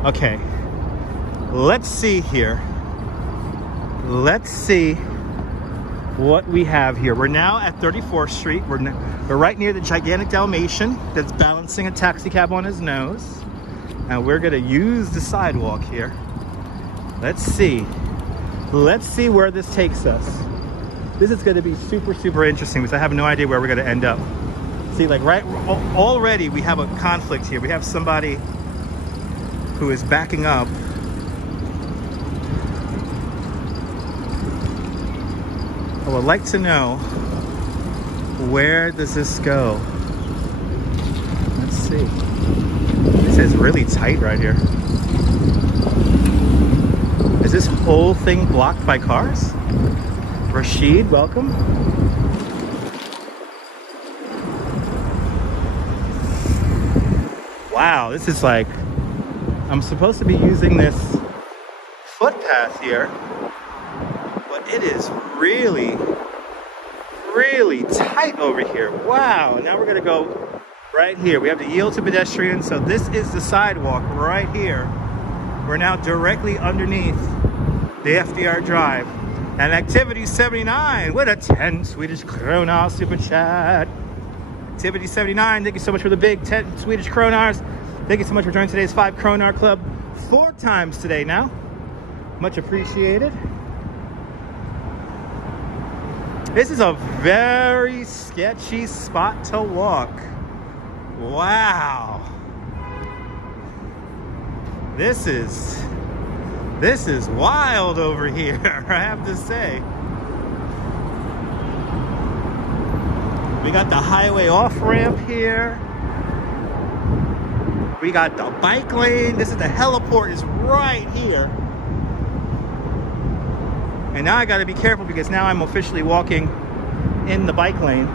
Okay, let's see here. Let's see what we have here. We're now at 34th Street. We're right near the gigantic Dalmatian that's balancing a taxi cab on his nose. And we're gonna use the sidewalk here. Let's see. Let's see where this takes us. This is gonna be super, super interesting because I have no idea where we're gonna end up. See, like already we have a conflict here. We have somebody who is backing up. I would like to know, where does this go? Let's see. This is really tight right here. Is this whole thing blocked by cars? Rashid, welcome. Wow, this is like, I'm supposed to be using this footpath here, but it is really, really tight over here. Wow, and now we're gonna go right here. We have to yield to pedestrians. So this is the sidewalk right here. We're now directly underneath the FDR Drive. And Activity 79 with a 10 Swedish krona super chat. Activity 79, thank you so much for the big 10 Swedish kronars. Thank you so much for joining today's 5 kronar club 4 times today now. Much appreciated. This is a very sketchy spot to walk. Wow. This is wild over here, I have to say. We got the highway off-ramp here. We got the bike lane. This is the heliport is right here. And now I gotta be careful because now I'm officially walking in the bike lane.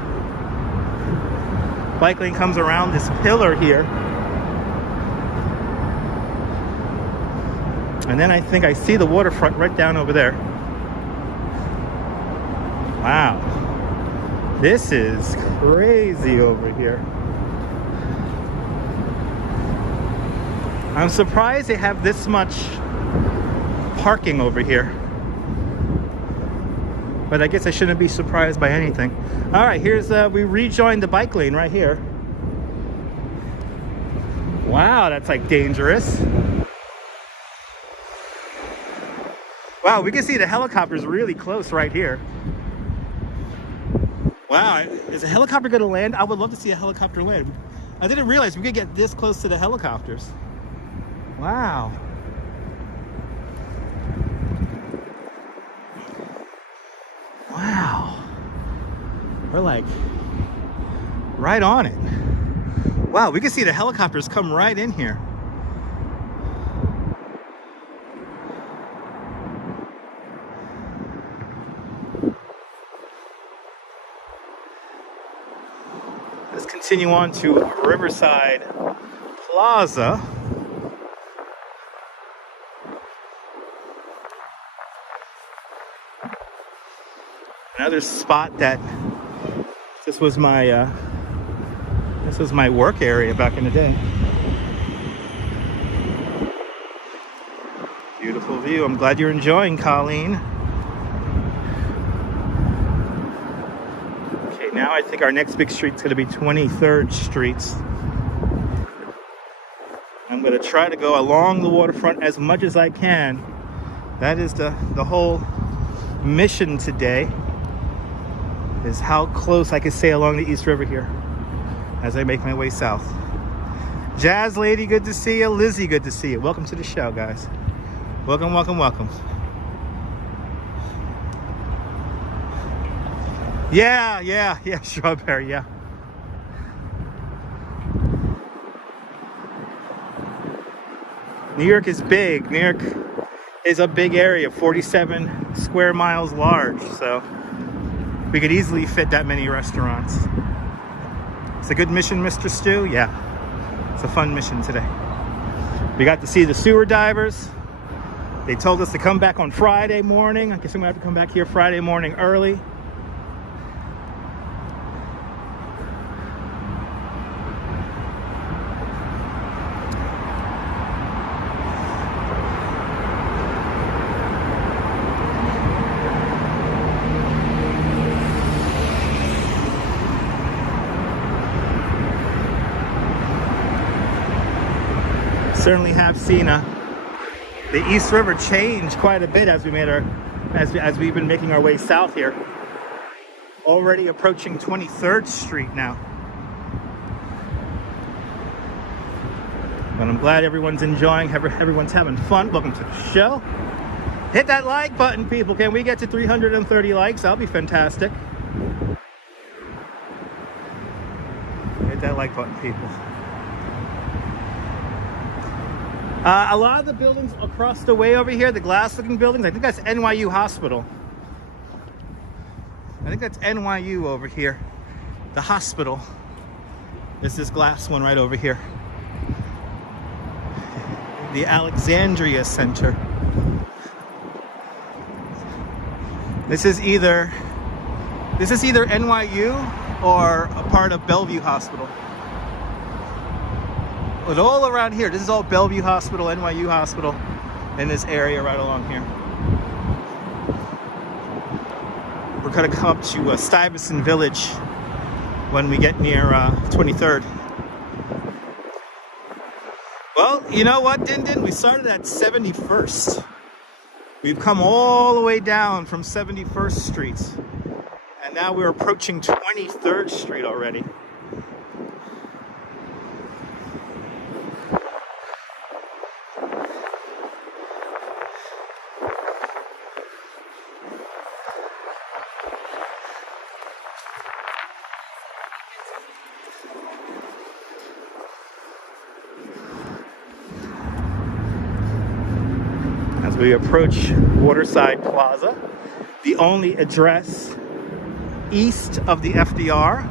Bike lane comes around this pillar here. And then I think I see the waterfront right down over there. Wow. This is crazy over here. I'm surprised they have this much parking over here. But I guess I shouldn't be surprised by anything. All right, here's, we rejoined the bike lane right here. Wow, that's like dangerous. Wow, we can see the helicopters really close right here. Wow, is a helicopter gonna land? I would love to see a helicopter land. I didn't realize we could get this close to the helicopters. Wow. Wow. We're like right on it. Wow, we can see the helicopters come right in here. Let's continue on to Riverside Plaza. Another spot that this was my work area back in the day. Beautiful view. I'm glad you're enjoying, Colleen. Okay, now I think our next big street's going to be 23rd Street. I'm going to try to go along the waterfront as much as I can. That is the whole mission today. Is how close I can stay along the East River here as I make my way south. Jazz Lady, good to see you. Lizzie, good to see you. Welcome to the show, guys. Welcome, welcome, welcome. Yeah, Strawberry, yeah. New York is big. New York is a big area, 47 square miles large, so we could easily fit that many restaurants. It's a good mission, Mr. Stu. Yeah, it's a fun mission today. We got to see the sewer divers. They told us to come back on Friday morning. I guess I'm gonna have to come back here Friday morning early. Certainly have seen the East River change quite a bit as we made as we've been making our way south here. Already approaching 23rd Street now. But I'm glad everyone's enjoying, everyone's having fun. Welcome to the show. Hit that like button, people. Can we get to 330 likes? That'll be fantastic. Hit that like button, people. A lot of the buildings across the way over here, the glass-looking buildings, I think that's NYU Hospital. I think that's NYU over here. The hospital is this glass one right over here. The Alexandria Center. This is either NYU or a part of Bellevue Hospital. But all around here, this is all Bellevue Hospital, NYU Hospital, in this area right along here. We're gonna come up to Stuyvesant Village when we get near 23rd. Well, you know what, Din Din? We started at 71st. We've come all the way down from 71st Street. And now we're approaching 23rd Street already. As we approach Waterside Plaza, the only address east of the FDR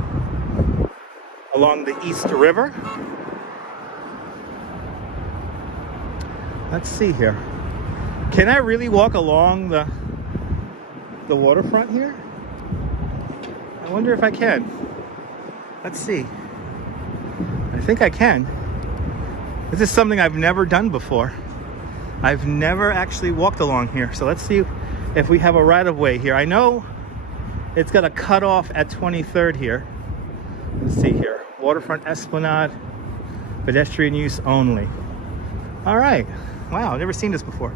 along the East River. Let's see here. Can I really walk along the waterfront here? I wonder if I can. Let's see. I think I can. This is something I've never done before. I've never actually walked along here. So let's see if we have a right of way here. I know it's got a cutoff at 23rd here. Let's see here. Waterfront Esplanade, pedestrian use only. All right. Wow, I've never seen this before.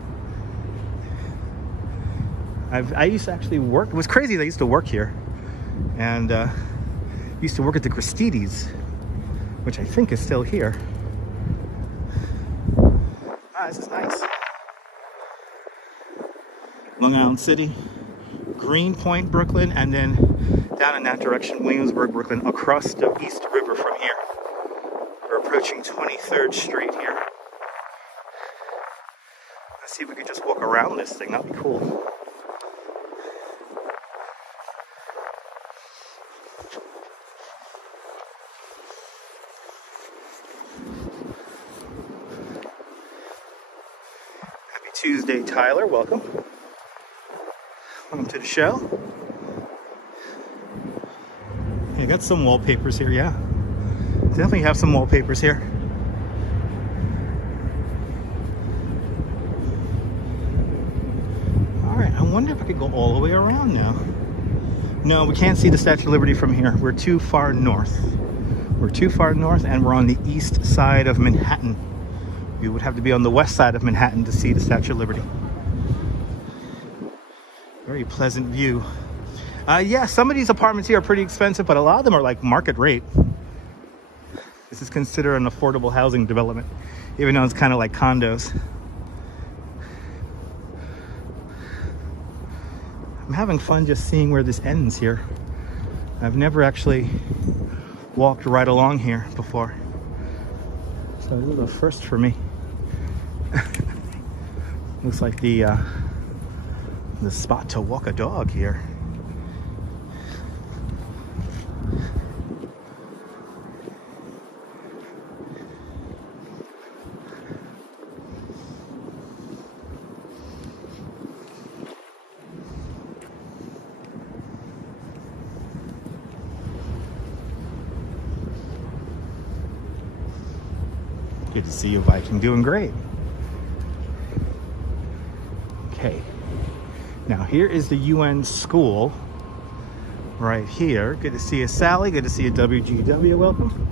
I used to actually work. It was crazy that I used to work here. And used to work at the Christie's, which I think is still here. Ah, this is nice. Long Island City, Greenpoint, Brooklyn, and then down in that direction, Williamsburg, Brooklyn, across the East River from here. We're approaching 23rd Street here. Let's see if we could just walk around this thing. That'd be cool. Happy Tuesday, Tyler. Welcome. Welcome to the show. Yeah, got some wallpapers here, yeah. Definitely have some wallpapers here. Alright, I wonder if I could go all the way around now. No, we can't see the Statue of Liberty from here. We're too far north. We're too far north and we're on the east side of Manhattan. We would have to be on the west side of Manhattan to see the Statue of Liberty. Very pleasant view. Yeah, some of these apartments here are pretty expensive, but a lot of them are like market rate. This is considered an affordable housing development, even though it's kind of like condos. I'm having fun just seeing where this ends here. I've never actually walked right along here before. So this is a first for me. Looks like the spot to walk a dog here. Good to see you, Viking. Doing great. Okay. Now here is the UN school right here. Good to see you, Sally. Good to see you, WGW. Welcome.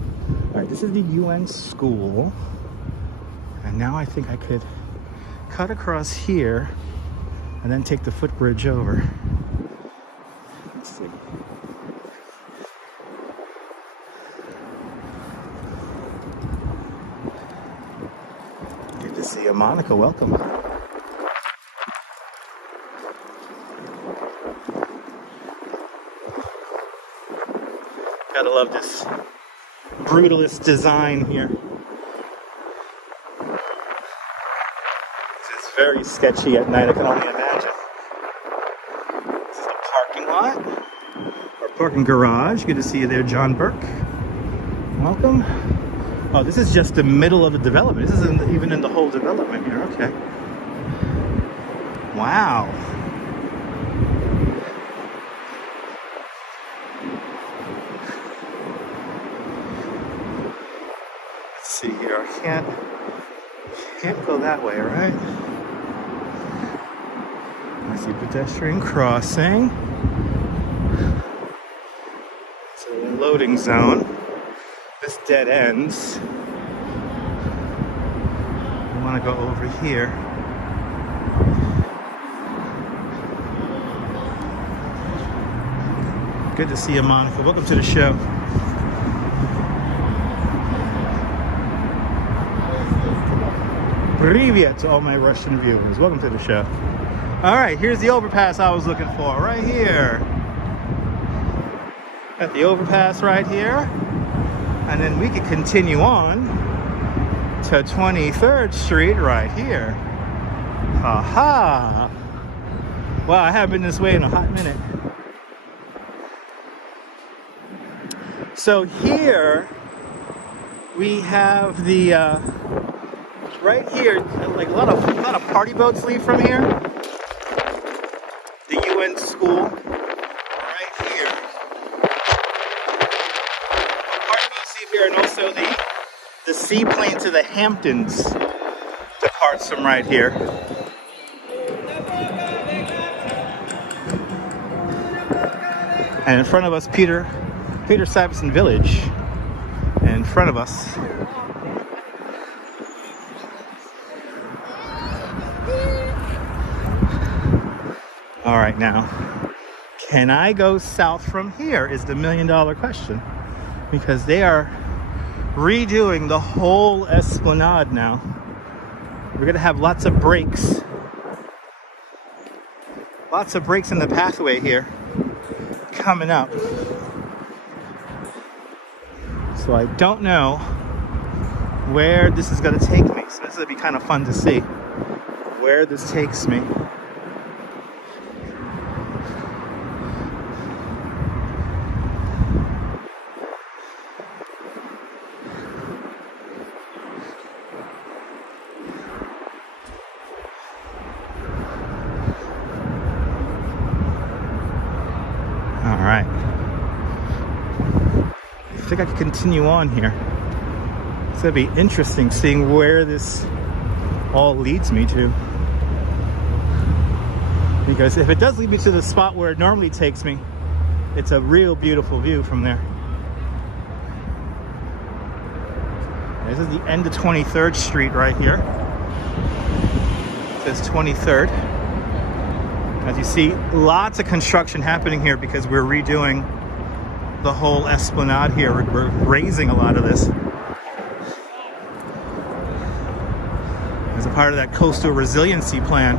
All right, this is the UN school. And now I think I could cut across here and then take the footbridge over. Let's see. Good to see you, Monica. Welcome. Gotta love this brutalist design here. This is very sketchy at night, I can only imagine. This is the parking lot, or parking garage. Good to see you there, John Burke. Welcome. Oh, this is just the middle of the development. This isn't even in the whole development here. Okay. Wow. See here, that way, right? I see pedestrian crossing. It's a loading zone. This dead ends. I want to go over here. Good to see you, Monica. Welcome to the show. Привет to all my Russian viewers. Welcome to the show. All right, here's the overpass I was looking for, right here. Got the overpass right here. And then we could continue on to 23rd Street right here. Aha! Wow, I haven't been this way in a hot minute. So here we have the right here, like a lot of party boats leave from here. The UN school right here. Party boats leave here, and also the seaplane to the Hamptons departs from right here. And in front of us, Peter Stuyvesant Village. And in front of us, all right, now, can I go south from here is the $1 million question, because they are redoing the whole esplanade now. We're gonna have lots of breaks in the pathway here coming up. So I don't know where this is gonna take me. So this is gonna be kind of fun to see where this takes me. All right. I think I could continue on here. It's gonna be interesting seeing where this all leads me to. Because if it does lead me to the spot where it normally takes me, it's a real beautiful view from there. This is the end of 23rd Street right here. It says 23rd. As you see, lots of construction happening here because we're redoing the whole esplanade here. We're raising a lot of this as a part of that coastal resiliency plan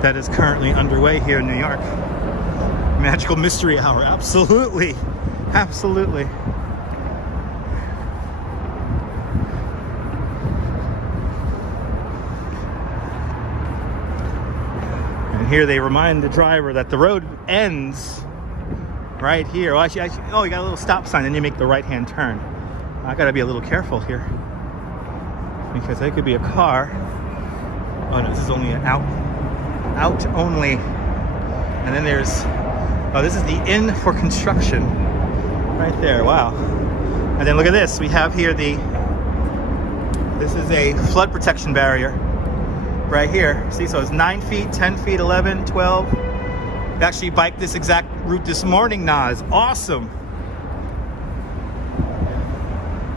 that is currently underway here in New York. Magical Mystery Hour, absolutely, absolutely. And here they remind the driver that the road ends right here. Well, actually, oh, you got a little stop sign, then you make the right-hand turn. I gotta be a little careful here because there could be a car. Oh no, this is only an out only. And then there's, oh, this is the inn for construction right there. Wow. And then look at this. We have here this is a flood protection barrier right here. See, so it's 9 feet, 10 feet, 11, 12. I actually biked this exact route this morning, Nas. Awesome.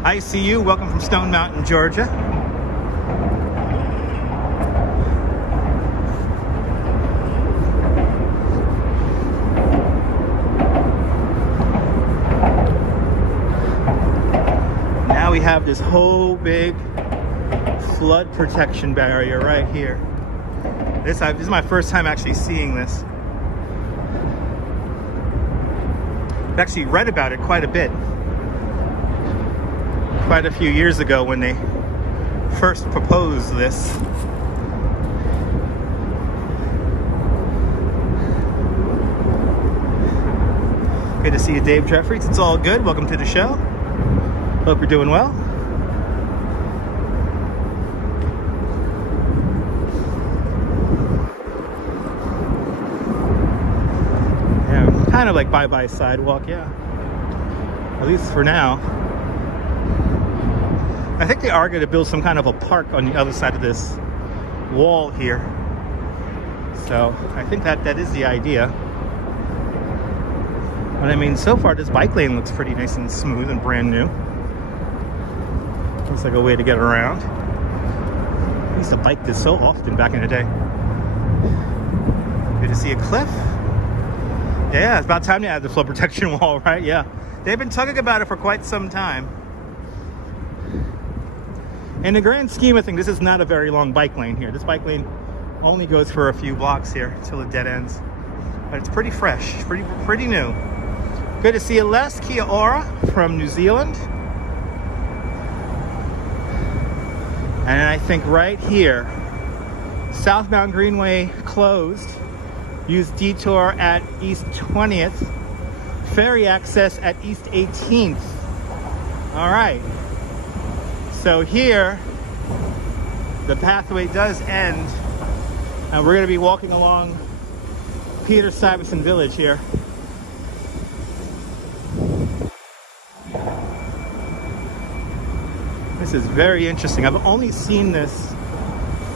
I see you. Welcome from Stone Mountain, Georgia. Now we have this whole big flood protection barrier right here. This is my first time actually seeing this. I've actually read about it quite a bit. Quite a few years ago when they first proposed this. Good to see you, Dave Jeffries. It's all good. Welcome to the show. Hope you're doing well. Yeah, kind of like bye-bye sidewalk, yeah. At least for now. I think they are going to build some kind of a park on the other side of this wall here. So I think that is the idea. But I mean, so far this bike lane looks pretty nice and smooth and brand new. Looks like a way to get around. I used to bike this so often back in the day. Good to see a cliff. Yeah, it's about time to add the flood protection wall, right? Yeah. They've been talking about it for quite some time. In the grand scheme of things, this is not a very long bike lane here. This bike lane only goes for a few blocks here till it dead ends. But it's pretty fresh, pretty new. Good to see you, Les. Kia ora from New Zealand. And I think right here, southbound Greenway closed. Use detour at East 20th. Ferry access at East 18th. All right. So here, the pathway does end. And we're going to be walking along Peter Stuyvesant Village here. This is very interesting. I've only seen this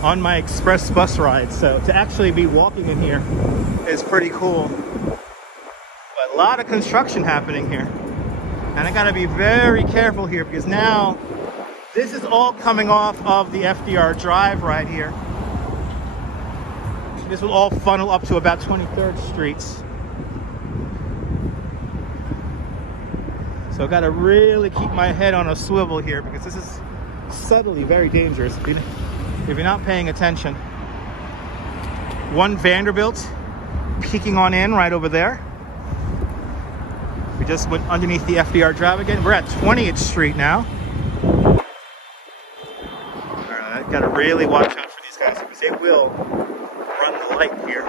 on my express bus ride, so to actually be walking in here is pretty cool. But a lot of construction happening here. And I gotta be very careful here because now this is all coming off of the FDR Drive right here. This will all funnel up to about 23rd Street. So I gotta really keep my head on a swivel here because this is subtly very dangerous if you're not paying attention. One Vanderbilt peeking on in right over there. We just went underneath the FDR Drive again. We're at 20th Street now. All right, I gotta really watch out for these guys because they will run the light here.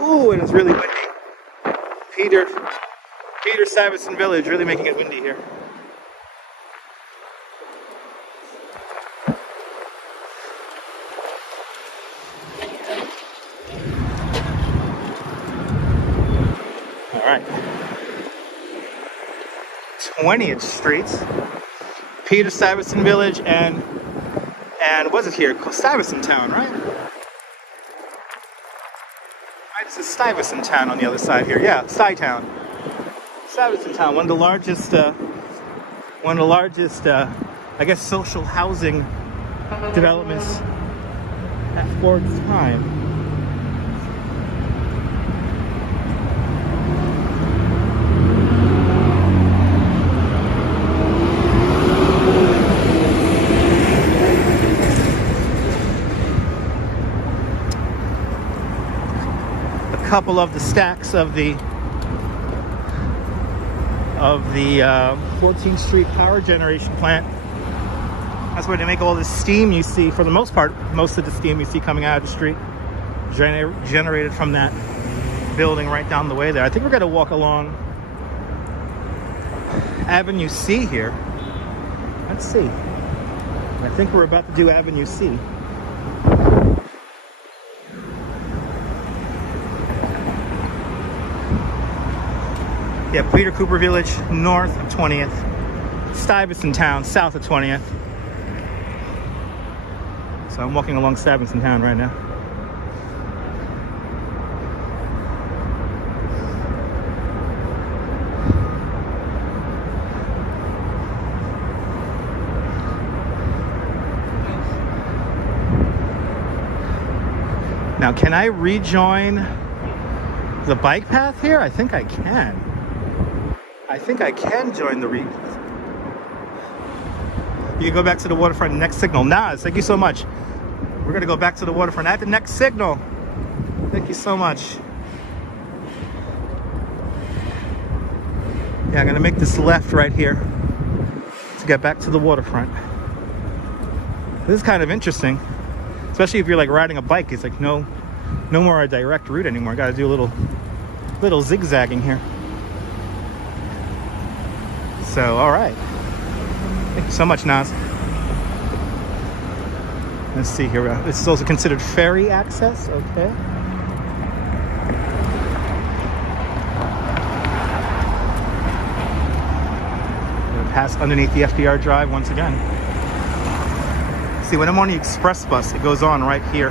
Ooh, and it's really windy. Peter Stuyvesant Village, really making it windy here. All right. 20th Street, Peter Stuyvesant Village, and what's it here? Stuyvesant Town, right? This is Stuyvesant Town on the other side here. Yeah, Stuytown. Stuyvesant Town, one of the largest, I guess, social housing developments for its time. A couple of the stacks of the 14th Street power generation plant. That's where they make all the steam you see. For the most part, most of the steam you see coming out of the street generated from that building right down the way there. I think we're going to walk along Avenue C here. Let's see. I think we're about to do Avenue C. Yeah, Peter Cooper Village, north of 20th. Stuyvesant Town, south of 20th. So I'm walking along Stuyvesant Town right now. Now, can I rejoin the bike path here? I think I can. I think I can join the You can go back to the waterfront next signal. Nas, thank you so much. We're gonna go back to the waterfront at the next signal. Thank you so much. Yeah, I'm gonna make this left right here to get back to the waterfront. This is kind of interesting, especially if you're like riding a bike. It's like no more a direct route anymore. I gotta do a little zigzagging here. So, all right. Thank you so much, Nas. Let's see here. This is also considered ferry access. Okay. We're gonna pass underneath the FDR Drive once again. See, when I'm on the express bus, it goes on right here.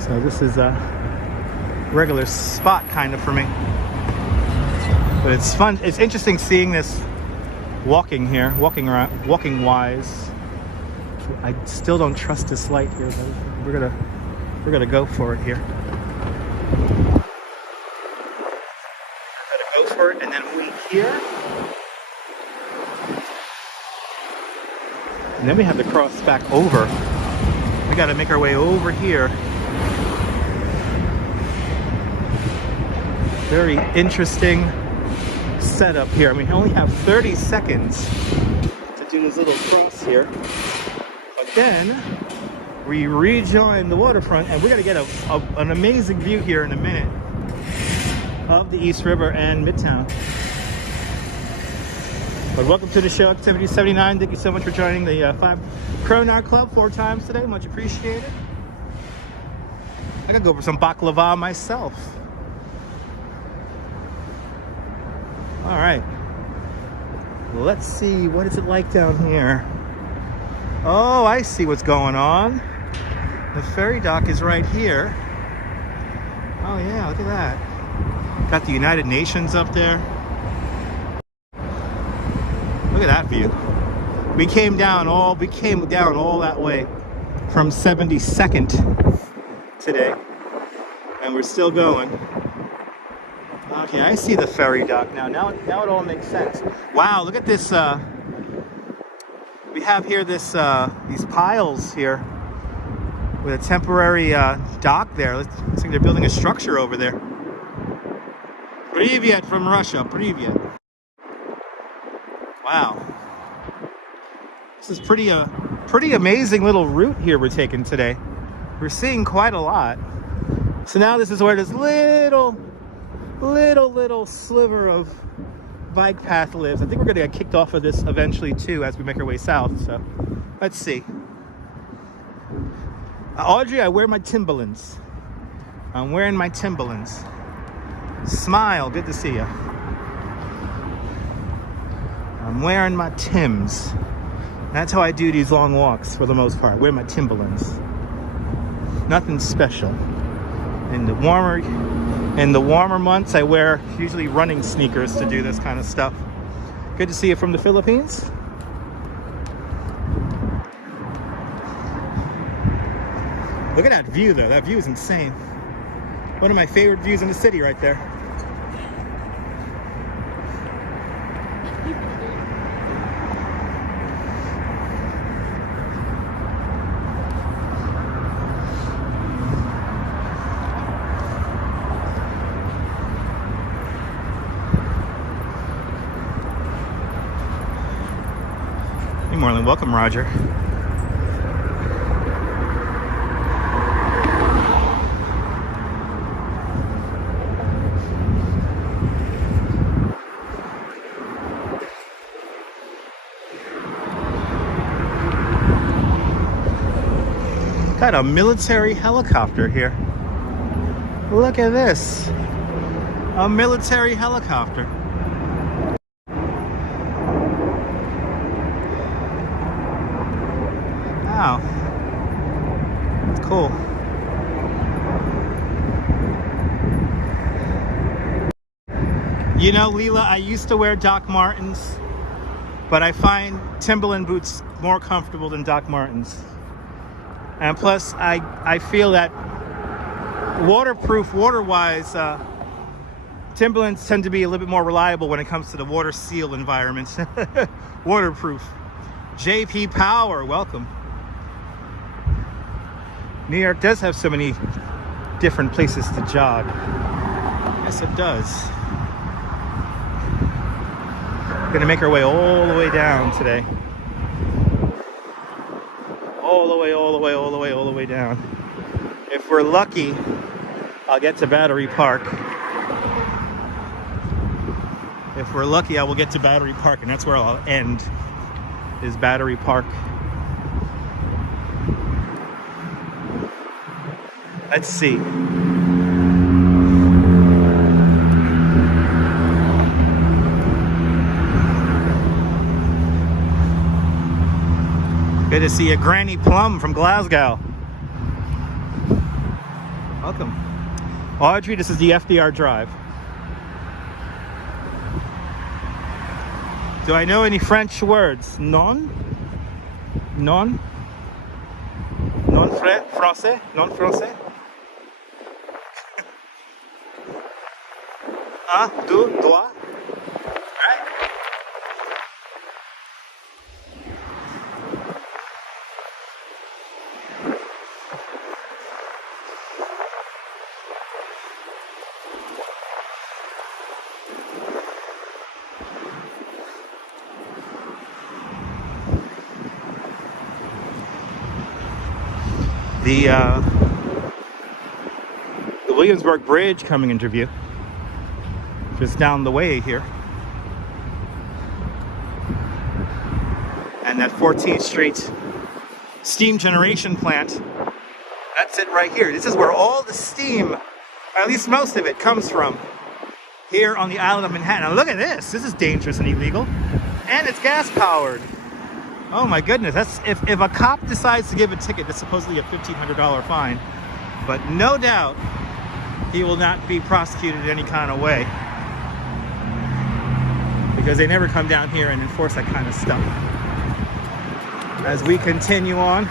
So this is a regular spot kind of for me. But it's fun. It's interesting seeing this walking here, walking around, walking wise. I still don't trust this light here, but we're gonna go for it here. Gotta go for it, and then we here. And then we have to cross back over. We got to make our way over here. Very interesting setup here. I mean, we only have 30 seconds to do this little cross here. But then we rejoin the waterfront, and we're going to get an amazing view here in a minute of the East River and Midtown. But welcome to the show, Activity 79. Thank you so much for joining the 5 Kronar Club 4 times today. Much appreciated. I could go for some baklava myself. All right. Let's see. What is it like down here? Oh, I see what's going on. The ferry dock is right here. Oh, yeah. Look at that. Got the United Nations up there. Look at that view. We came down all that way from 72nd today, and we're still going. Okay, I see the ferry dock now. Now it all makes sense. Wow, look at this. We have here these piles here with a temporary dock there. Looks like they're building a structure over there. Привет from Russia. Привет. Wow, this is pretty amazing little route here we're taking today. We're seeing quite a lot. So now this is where this little sliver of bike path lives. I think we're gonna get kicked off of this eventually too as we make our way south. So let's see. Audrey, I wear my Timberlands. I'm wearing my Timberlands. Smile, good to see you. I'm wearing my Timbs. That's how I do these long walks for the most part. Wear my Timberlands. Nothing special. In the warmer months, I wear usually running sneakers to do this kind of stuff. Good to see you from the Philippines. Look at that view though. That view is insane. One of my favorite views in the city right there. More than welcome, Roger. Got a military helicopter here. Look at this. A military helicopter. Wow, that's cool. You know, Leela, I used to wear Doc Martens, but I find Timberland boots more comfortable than Doc Martens. And plus, I feel that water-wise, Timberlands tend to be a little bit more reliable when it comes to the water seal environments. Waterproof. JP Power, welcome. New York does have so many different places to jog. Yes, it does. We're gonna make our way all the way down today. All the way down. If we're lucky, I'll get to Battery Park. If we're lucky, I will get to Battery Park, and that's where I'll end, is Battery Park. Let's see. Good to see you, Granny Plum from Glasgow. Welcome. Audrey, this is the FDR Drive. Do I know any French words? Non? Non? Non français? Non français? Un, deux, trois. Right? The Williamsburg Bridge coming into view, just down the way here, and that 14th Street steam generation plant. That's it right here. This is where all the steam, or at least most of it, comes from here on the island of Manhattan. Now look at this. This is dangerous and illegal, and it's gas powered. Oh my goodness, that's if a cop decides to give a ticket, that's supposedly a $1,500 fine. But no doubt he will not be prosecuted in any kind of way, because they never come down here and enforce that kind of stuff. As we continue on,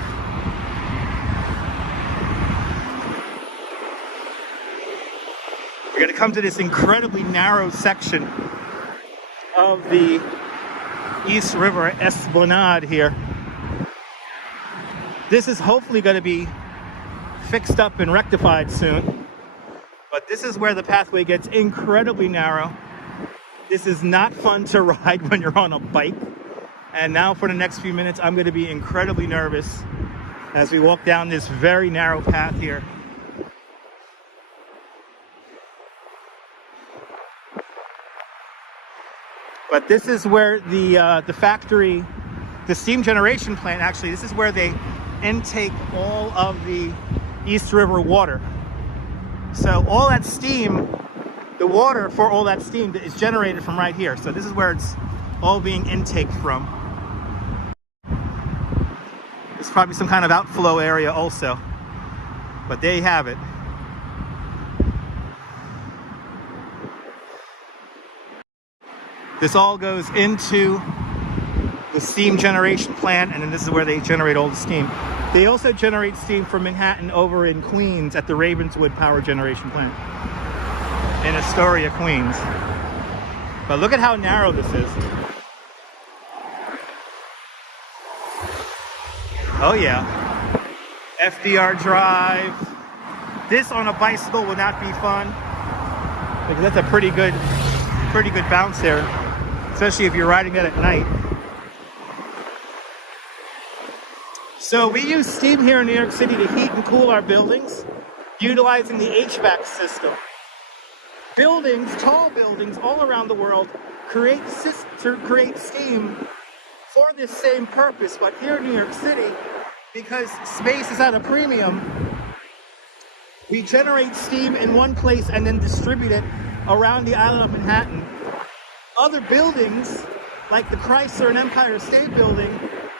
we're going to come to this incredibly narrow section of the East River Esplanade here. This is hopefully going to be fixed up and rectified soon, but this is where the pathway gets incredibly narrow. This is not fun to ride when you're on a bike. And now for the next few minutes, I'm going to be incredibly nervous as we walk down this very narrow path here. But this is where the factory, the steam generation plant, actually, this is where they intake all of the East River water. So all that steam, the water for all that steam is generated from right here. So this is where it's all being intaked from. There's probably some kind of outflow area also, but there you have it. This all goes into the steam generation plant, and then this is where they generate all the steam. They also generate steam from Manhattan over in Queens at the Ravenswood Power Generation Plant in Astoria, Queens. But look at how narrow this is. Oh yeah, FDR Drive. This on a bicycle would not be fun, because that's a pretty good bounce there, especially if you're riding that at night. So we use steam here in New York City to heat and cool our buildings, utilizing the HVAC system. Buildings, tall buildings all around the world create steam for this same purpose, but here in New York City, because space is at a premium, we generate steam in one place and then distribute it around the island of Manhattan. Other buildings, like the Chrysler and Empire State Building,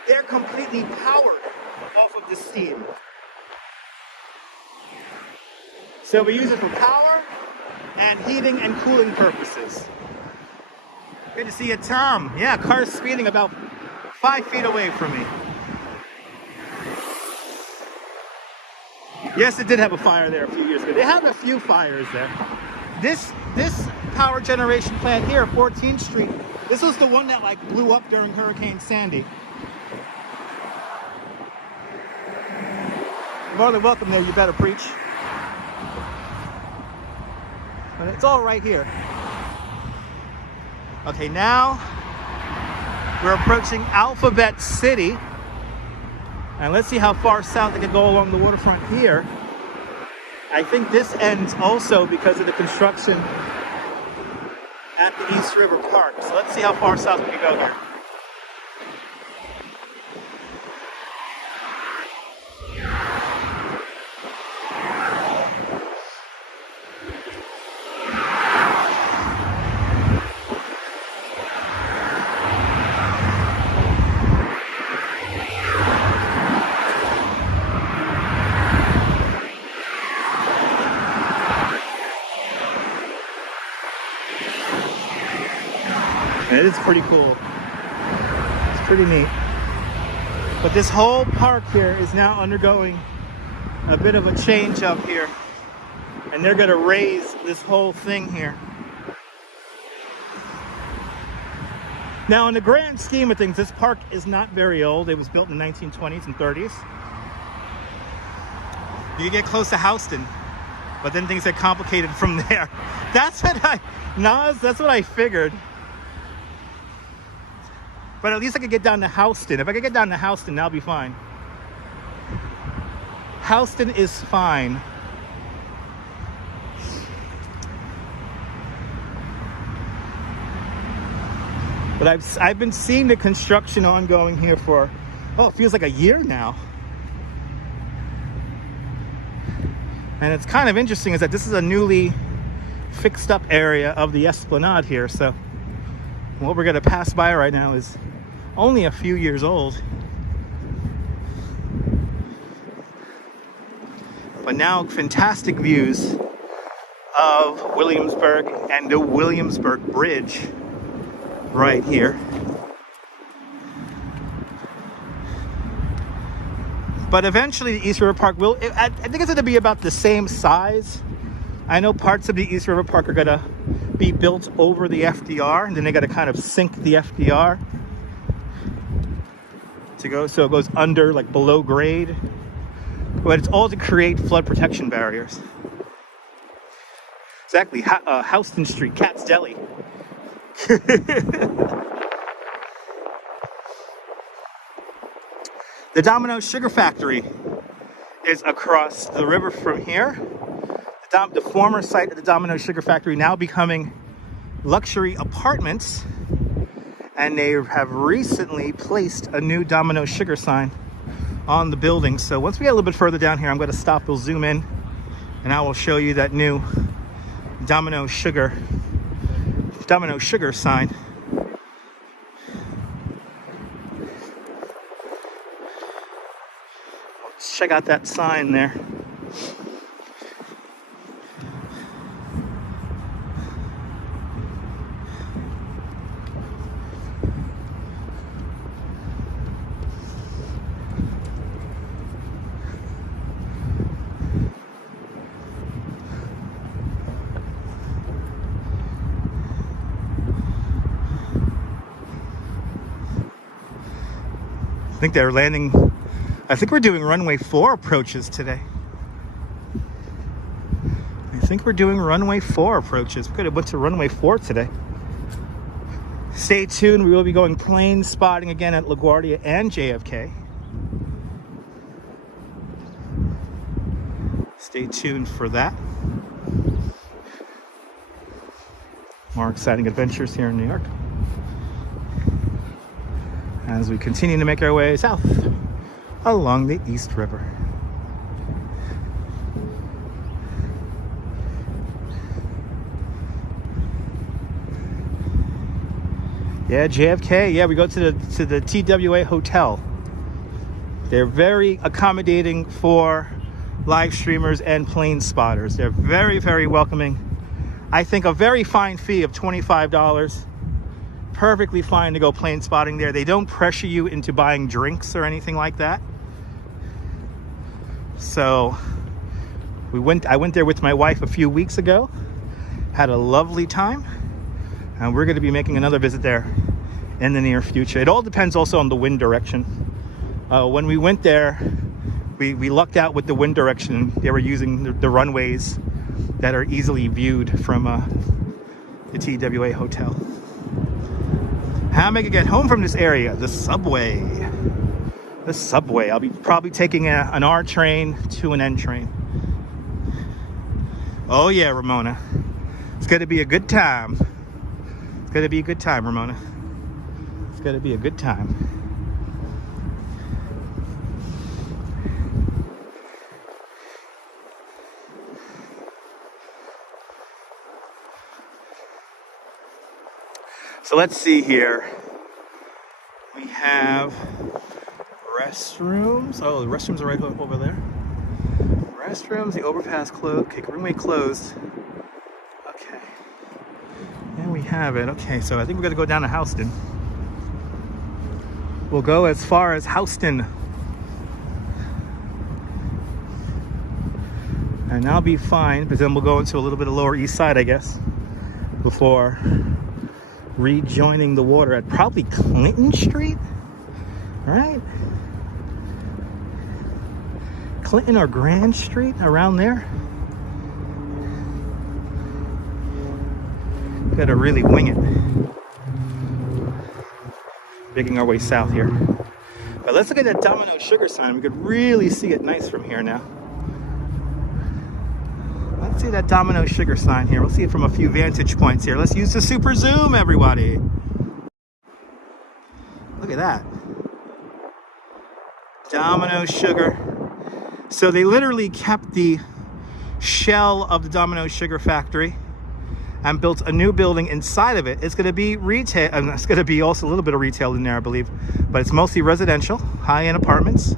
they're completely powered off of the steam. So we use it for power and heating and cooling purposes. Good to see you, Tom. Yeah, car's speeding about 5 feet away from me. Yes, it did have a fire there a few years ago. They have a few fires there. This power generation plant here, 14th Street, this was the one that like blew up during Hurricane Sandy. You're more than welcome there, you better preach. But it's all right here. Okay, now we're approaching Alphabet City. And let's see how far south they can go along the waterfront here. I think this ends also because of the construction at the East River Park. So let's see how far south we can go here. it is pretty cool. It's pretty neat. But this whole park here is now undergoing a bit of a change up here. And they're gonna raise this whole thing here. Now, in the grand scheme of things, this park is not very old. It was built in the 1920s and 30s. You get close to Houston, but then things get complicated from there. That's what I figured. But at least I could get down to Houston. If I could get down to Houston, that'll be fine. Houston is fine. But I've been seeing the construction ongoing here for, oh, it feels like a year now. And it's kind of interesting is that this is a newly fixed up area of the Esplanade here. So what we're gonna pass by right now is only a few years old. But now fantastic views of Williamsburg and the Williamsburg Bridge right here. But eventually the East River Park will, I think it's gonna be about the same size. I know parts of the East River Park are gonna be built over the FDR, and then they gotta kind of sink the FDR to go, so it goes under, like below grade. But it's all to create flood protection barriers. Exactly, Houston Street, Cat's Deli. The Domino's Sugar Factory is across the river from here. The former site of the Domino's Sugar Factory now becoming luxury apartments, and they have recently placed a new Domino's Sugar sign on the building. So once we get a little bit further down here, I'm going to stop, we'll zoom in, and I will show you that new Domino's Sugar sign. Let's check out that sign there. I think they're landing, I think we're doing runway 4 approaches today. I think we're doing runway 4 approaches. We could have went to runway 4 today. Stay tuned, we will be going plane spotting again at LaGuardia and JFK. Stay tuned for that. More exciting adventures here in New York as we continue to make our way south along the East River. Yeah, JFK. Yeah, we go to the TWA hotel. They're very accommodating for live streamers and plane spotters. They're very, very welcoming. I think a very fine fee of $25. Perfectly fine to go plane spotting there. They don't pressure you into buying drinks or anything like that. So I went there with my wife a few weeks ago, had a lovely time, and we're going to be making another visit there in the near future. It all depends also on the wind direction. When we went there, we lucked out with the wind direction. They were using the runways that are easily viewed from the TWA hotel. How am I gonna get home from this area? The subway. The subway. I'll be probably taking an R train to an N train. Oh yeah, Ramona. It's gonna be a good time. It's gonna be a good time, Ramona. It's gonna be a good time. So let's see here. We have restrooms. Oh, the restrooms are right over there. Restrooms, the overpass closed. Okay, runway closed. Okay. And we have it. Okay, so I think we're gonna go down to Houston. We'll go as far as Houston. And I'll be fine, but then we'll go into a little bit of Lower East Side, I guess, before rejoining the water at probably Clinton Street, right? Clinton or Grand Street, around there. Gotta really wing it. Making our way south here. But let's look at that Domino Sugar sign. We could really see it nice from here now. Let's see that Domino Sugar sign here. We'll see it from a few vantage points here. Let's use the super zoom, everybody. Look at that. Domino Sugar. So they literally kept the shell of the Domino Sugar factory and built a new building inside of it. It's going to be retail, and it's going to be also a little bit of retail in there, I believe, but it's mostly residential, high-end apartments.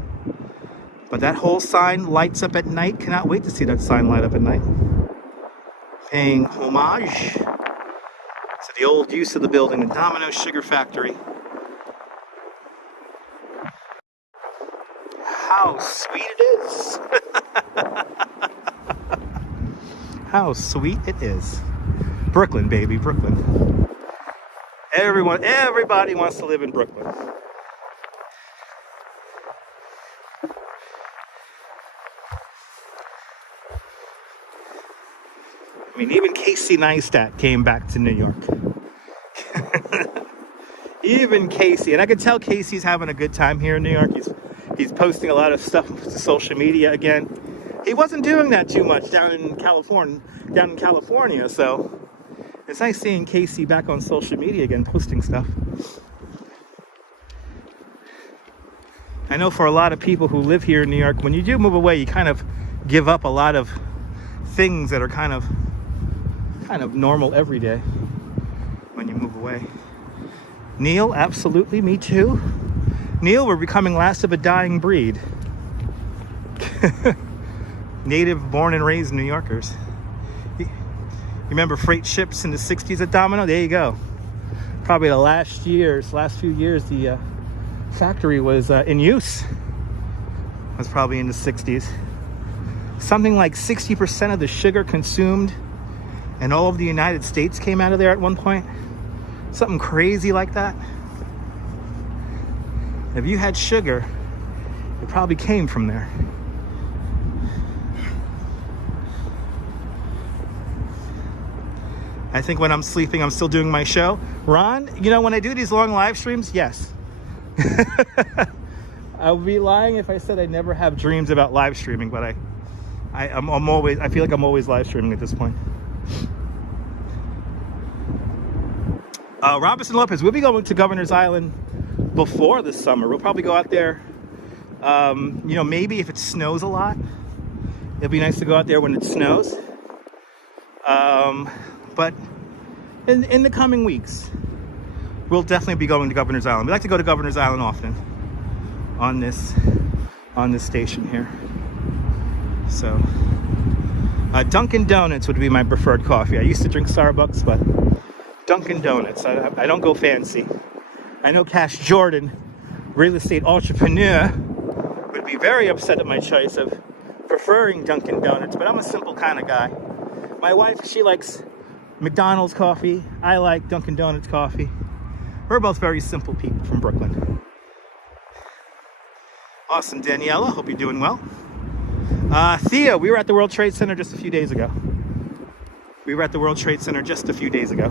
But that whole sign lights up at night. Cannot wait to see that sign light up at night. Paying homage to the old use of the building, the Domino Sugar Factory. How sweet it is. How sweet it is. Brooklyn, baby, Brooklyn. Everybody wants to live in Brooklyn. I mean, even Casey Neistat came back to New York. Even Casey, and I can tell Casey's having a good time here in New York. He's posting a lot of stuff to social media again. He wasn't doing that too much down in California, so it's nice seeing Casey back on social media again, posting stuff. I know for a lot of people who live here in New York, when you do move away, you kind of give up a lot of things that are kind of normal every day when you move away. Neil, absolutely, me too. Neil, we're becoming last of a dying breed. Native, born and raised New Yorkers. You remember freight ships in the 60s at Domino? There you go. Probably the last few years, the factory was in use. It was probably in the 60s. Something like 60% of the sugar consumed in all of the United States came out of there at one point. Something crazy like that. If you had sugar, it probably came from there. I think when I'm sleeping, I'm still doing my show. Ron, you know, when I do these long live streams, yes. I would be lying if I said I never have dreams about live streaming, but I feel like I'm always live streaming at this point. Robinson Lopez, we'll be going to Governor's Island before the summer. We'll probably go out there, you know, maybe if it snows a lot. It'd be nice to go out there when it snows. But in the coming weeks, we'll definitely be going to Governor's Island. We like to go to Governor's Island often on this station here. So, Dunkin' Donuts would be my preferred coffee. I used to drink Starbucks, but Dunkin' Donuts. I don't go fancy. I know Cash Jordan, real estate entrepreneur, would be very upset at my choice of preferring Dunkin' Donuts, but I'm a simple kind of guy. My wife, she likes McDonald's coffee. I like Dunkin' Donuts coffee. We're both very simple people from Brooklyn. Awesome, Daniela. Hope you're doing well. Thea, we were at the World Trade Center just a few days ago. We were at the World Trade Center just a few days ago.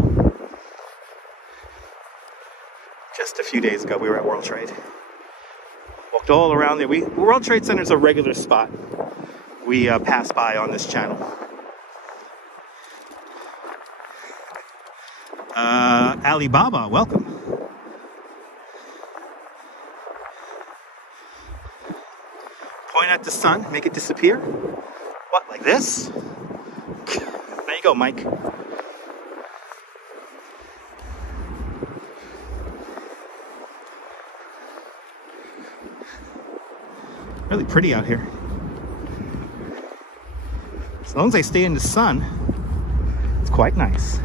Just a few days ago, we were at World Trade. Walked all around there. World Trade Center is a regular spot we pass by on this channel. Alibaba, welcome. Point at the sun, make it disappear. What, like this? There you go, Mike. Really pretty out here. As long as I stay in the sun, it's quite nice.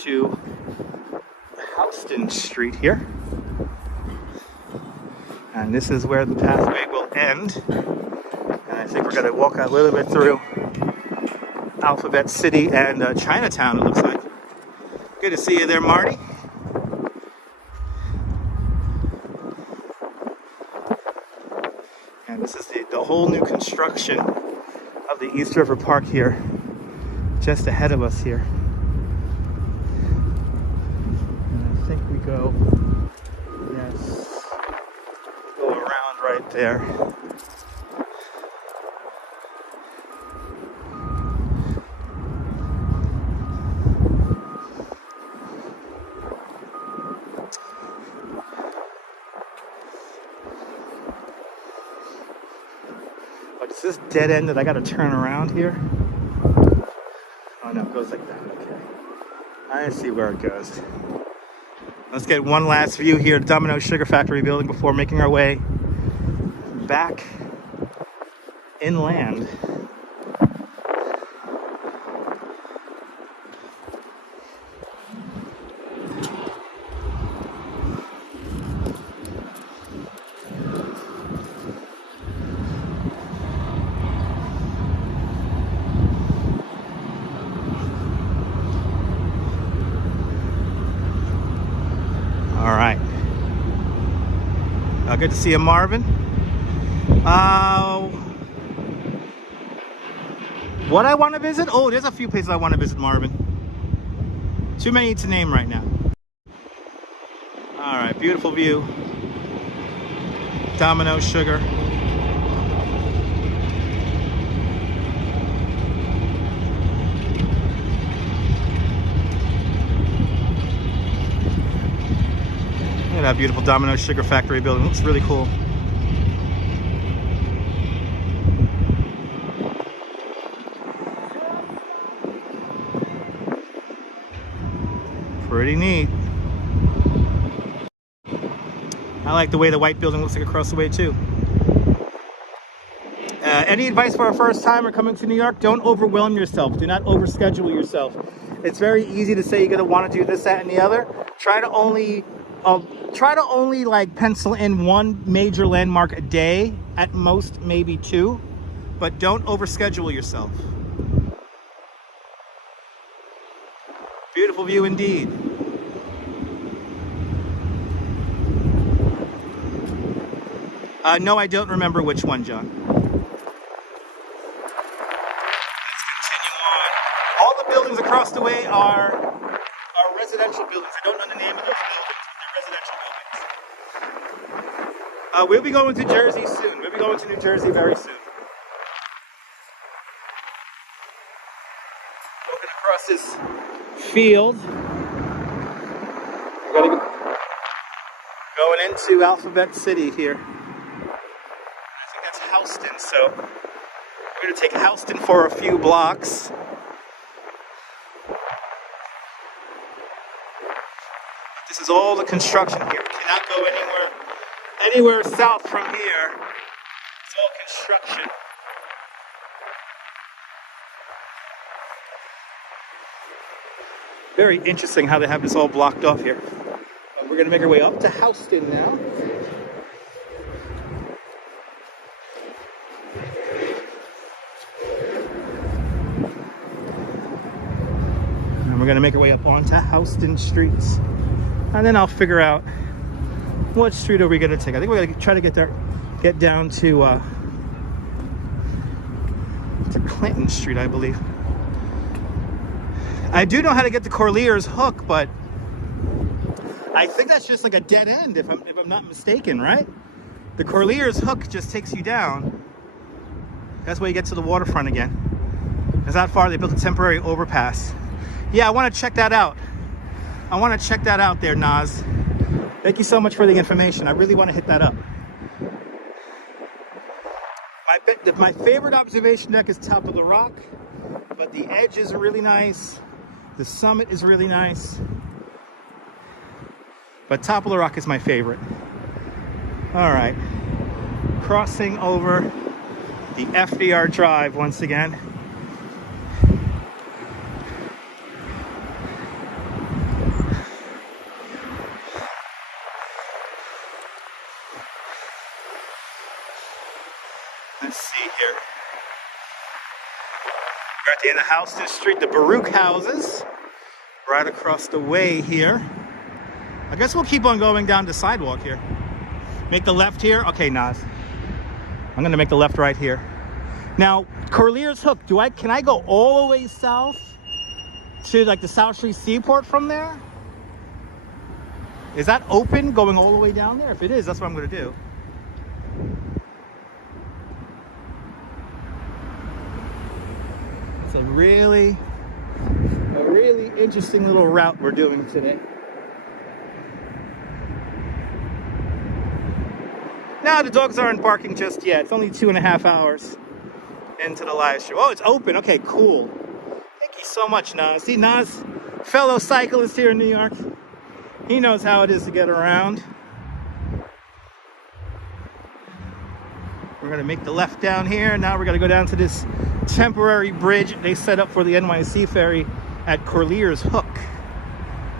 to Houston Street here. And this is where the pathway will end. And I think we're going to walk a little bit through Alphabet City and Chinatown, it looks like. Good to see you there, Marty. And this is the whole new construction of the East River Park here, just ahead of us here. And I think we go, yes, go around right there. It's this dead end that I gotta turn around here. Oh no, it goes like that, okay. I see where it goes. Let's get one last view here at Domino's Sugar Factory building before making our way back inland. All right. Good to see you, Marvin. What I want to visit? Oh, there's a few places I want to visit, Marvin. Too many to name right now. All right, beautiful view. Domino's Sugar. Look at that beautiful Domino's Sugar Factory building. Looks really cool. Pretty neat. I like the way the white building looks like across the way too. Any advice for a first timer coming to New York? Don't overwhelm yourself. Do not overschedule yourself. It's very easy to say you're going to want to do this, that, and the other. Try to only like pencil in one major landmark a day, at most maybe two, but don't overschedule yourself. Beautiful view indeed. No, I don't remember which one, John. Let's continue on. All the buildings across the way are residential buildings. I don't know the name of those buildings, but they're residential buildings. We'll be going to Jersey soon. We'll be going to New Jersey very soon. Walking across this field. We're going into Alphabet City here. I think that's Houston, so we're going to take Houston for a few blocks. This is all the construction here. We cannot go anywhere south from here. It's all construction. Very interesting how they have this all blocked off here. But we're going to make our way up to Houston now. And we're going to make our way up onto Houston streets. And then I'll figure out what street are we going to take. I think we're going to try to get down to Clinton Street, I believe. I do know how to get to Corlear's Hook, but I think that's just like a dead end, if I'm not mistaken, right? The Corlear's Hook just takes you down. That's where you get to the waterfront again. It's not far. They built a temporary overpass. Yeah, I want to check that out. I want to check that out there, Naz. Thank you so much for the information. I really want to hit that up. My favorite observation deck is Top of the Rock, but the edge is really nice. The summit is really nice. But Top of the Rock is my favorite. All right. Crossing over the FDR Drive once again. Let's see here. We're at the end of Houston Street, the Baruch houses, right across the way here. I guess we'll keep on going down the sidewalk here. Make the left here. Okay, Nas. I'm gonna make the left right here. Now, Corlear's Hook. Can I go all the way south to like the South Street Seaport from there? Is that open going all the way down there? If it is, that's what I'm gonna do. It's a really interesting little route we're doing today. Now the dogs aren't barking just yet. It's only 2.5 hours into the live stream. Oh, it's open. Okay, cool. Thank you so much, Nas. See, Nas, fellow cyclist here in New York. He knows how it is to get around. We're gonna make the left down here. Now we're gonna go down to this temporary bridge they set up for the NYC ferry at Corlear's Hook.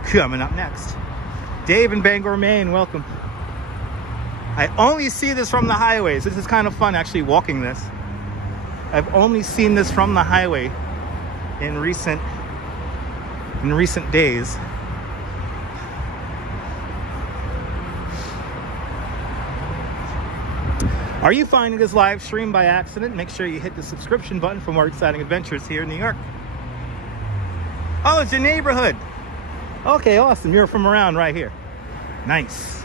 Coming up next. Dave in Bangor, Maine, welcome. I only see this from the highways. This is kind of fun actually walking this. I've only seen this from the highway in recent days. Are you finding this live stream by accident? Make sure you hit the subscription button for more exciting adventures here in New York. Oh, it's your neighborhood. Okay, awesome. You're from around right here. Nice.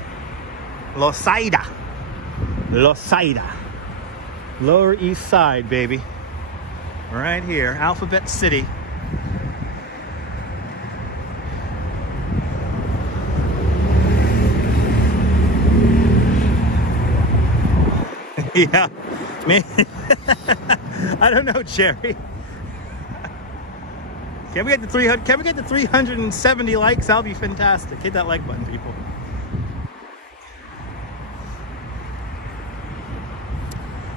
Losaida. Lower East Side, baby. Right here, Alphabet City. Yeah, man. I don't know, Jerry. Can we get the 300? Can we get the 370 likes? That'll be fantastic. Hit that like button, people.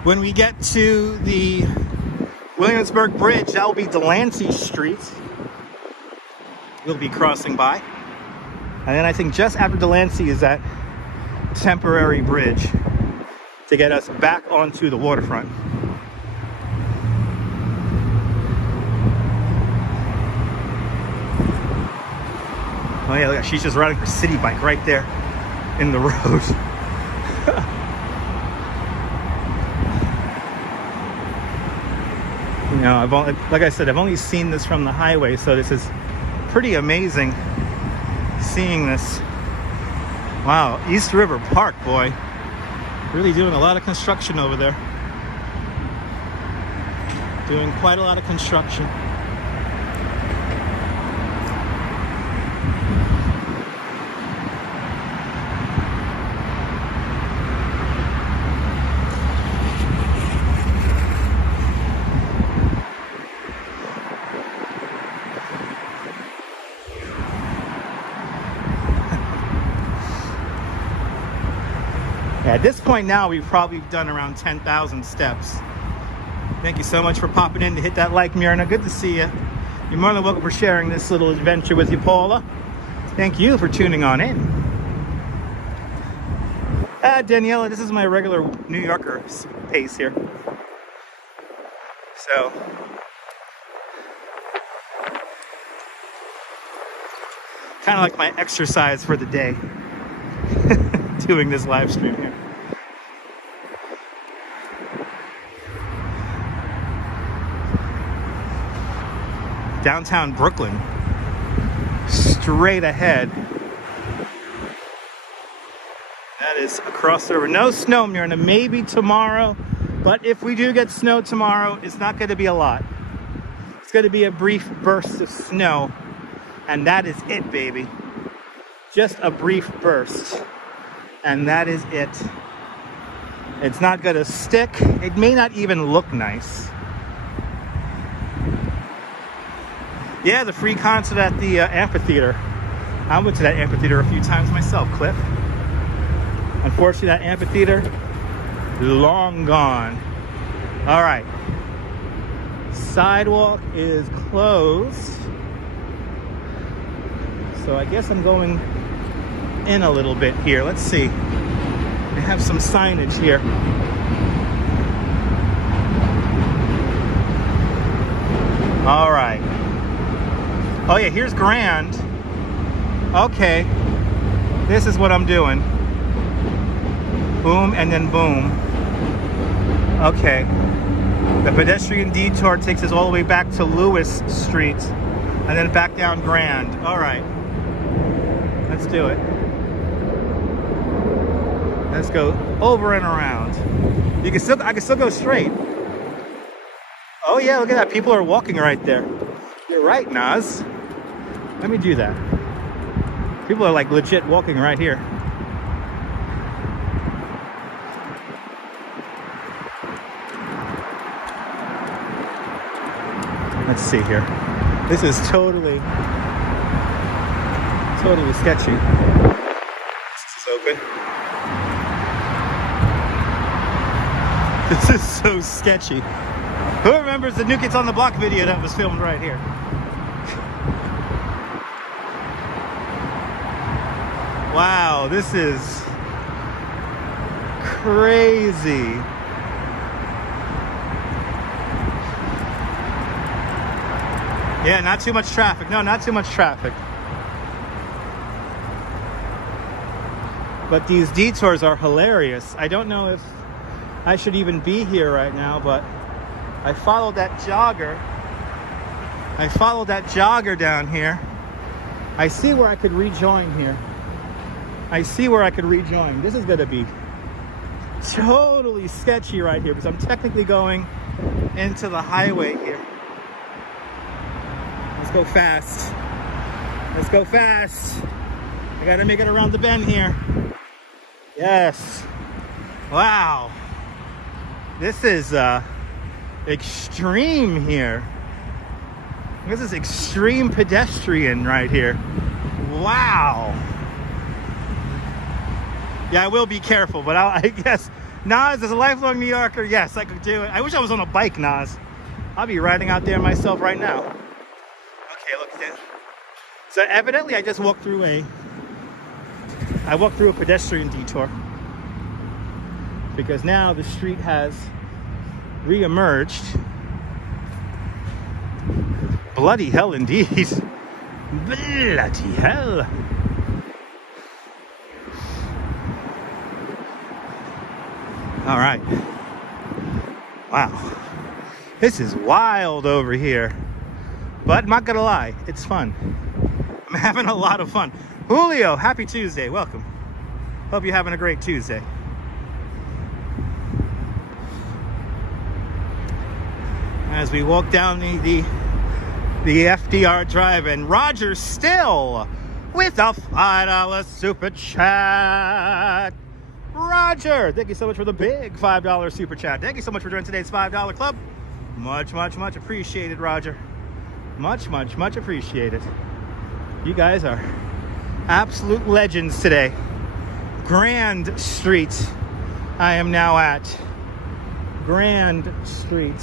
When we get to the Williamsburg Bridge, that will be Delancey Street. We'll be crossing by. And then I think just after Delancey is that temporary bridge to get us back onto the waterfront. Oh yeah, look, she's just riding her city bike right there in the road. You know, like I said, I've only seen this from the highway, so this is pretty amazing seeing this. Wow, East River Park, boy. Really doing a lot of construction over there. Doing quite a lot of construction. At this point now, we've probably done around 10,000 steps. Thank you so much for popping in to hit that like, Myrna. Good to see you. You're more than welcome for sharing this little adventure with you, Paula. Thank you for tuning on in. Daniela, this is my regular New Yorker pace here. So, kind of like my exercise for the day. Doing this live stream here. Downtown Brooklyn, straight ahead. That is across the river. No snow, Myrna. Maybe tomorrow, but if we do get snow tomorrow, it's not going to be a lot. It's going to be a brief burst of snow, and that is it, baby. Just a brief burst, and that is it. It's not going to stick. It may not even look nice. Yeah, the free concert at the amphitheater. I went to that amphitheater a few times myself, Cliff. Unfortunately, that amphitheater, long gone. All right. Sidewalk is closed. So I guess I'm going in a little bit here. Let's see. They have some signage here. All right. Oh yeah, here's Grand. Okay. This is what I'm doing. Boom and then boom. Okay. The pedestrian detour takes us all the way back to Lewis Street and then back down Grand. All right. Let's do it. Let's go over and around. I can still go straight. Oh yeah, look at that. People are walking right there. You're right, Nas. Let me do that. People are like legit walking right here. Let's see here. This is totally sketchy. This is open. This is so sketchy. Who remembers the New Kids on the Block video that was filmed right here? Wow, this is crazy. Yeah, not too much traffic. No, not too much traffic. But these detours are hilarious. I don't know if I should even be here right now, but I followed that jogger. I followed that jogger down here. I see where I could rejoin here. I see where I could rejoin. This is gonna be totally sketchy right here because I'm technically going into the highway here. Let's go fast. Let's go fast. I gotta make it around the bend here. Yes. Wow. This is extreme here. This is extreme pedestrian right here. Wow. Yeah, I will be careful, but I guess Nas, as a lifelong New Yorker, yes, I could do it. I wish I was on a bike, Nas. I'll be riding out there myself right now. Okay, look at this. So evidently I just walked through a pedestrian detour because now the street has re-emerged. Bloody hell indeed. Bloody hell. All right. Wow. This is wild over here. But I'm not gonna lie, it's fun. I'm having a lot of fun. Julio, happy Tuesday, welcome. Hope you're having a great Tuesday. As we walk down the FDR Drive, and Roger still with a $5 super chat. Roger, thank you so much for the big $5 super chat. Thank you so much for joining today's $5 club. Much, much, much appreciated, Roger. Much, much, much appreciated. You guys are absolute legends today. Grand Street. I am now at Grand Street.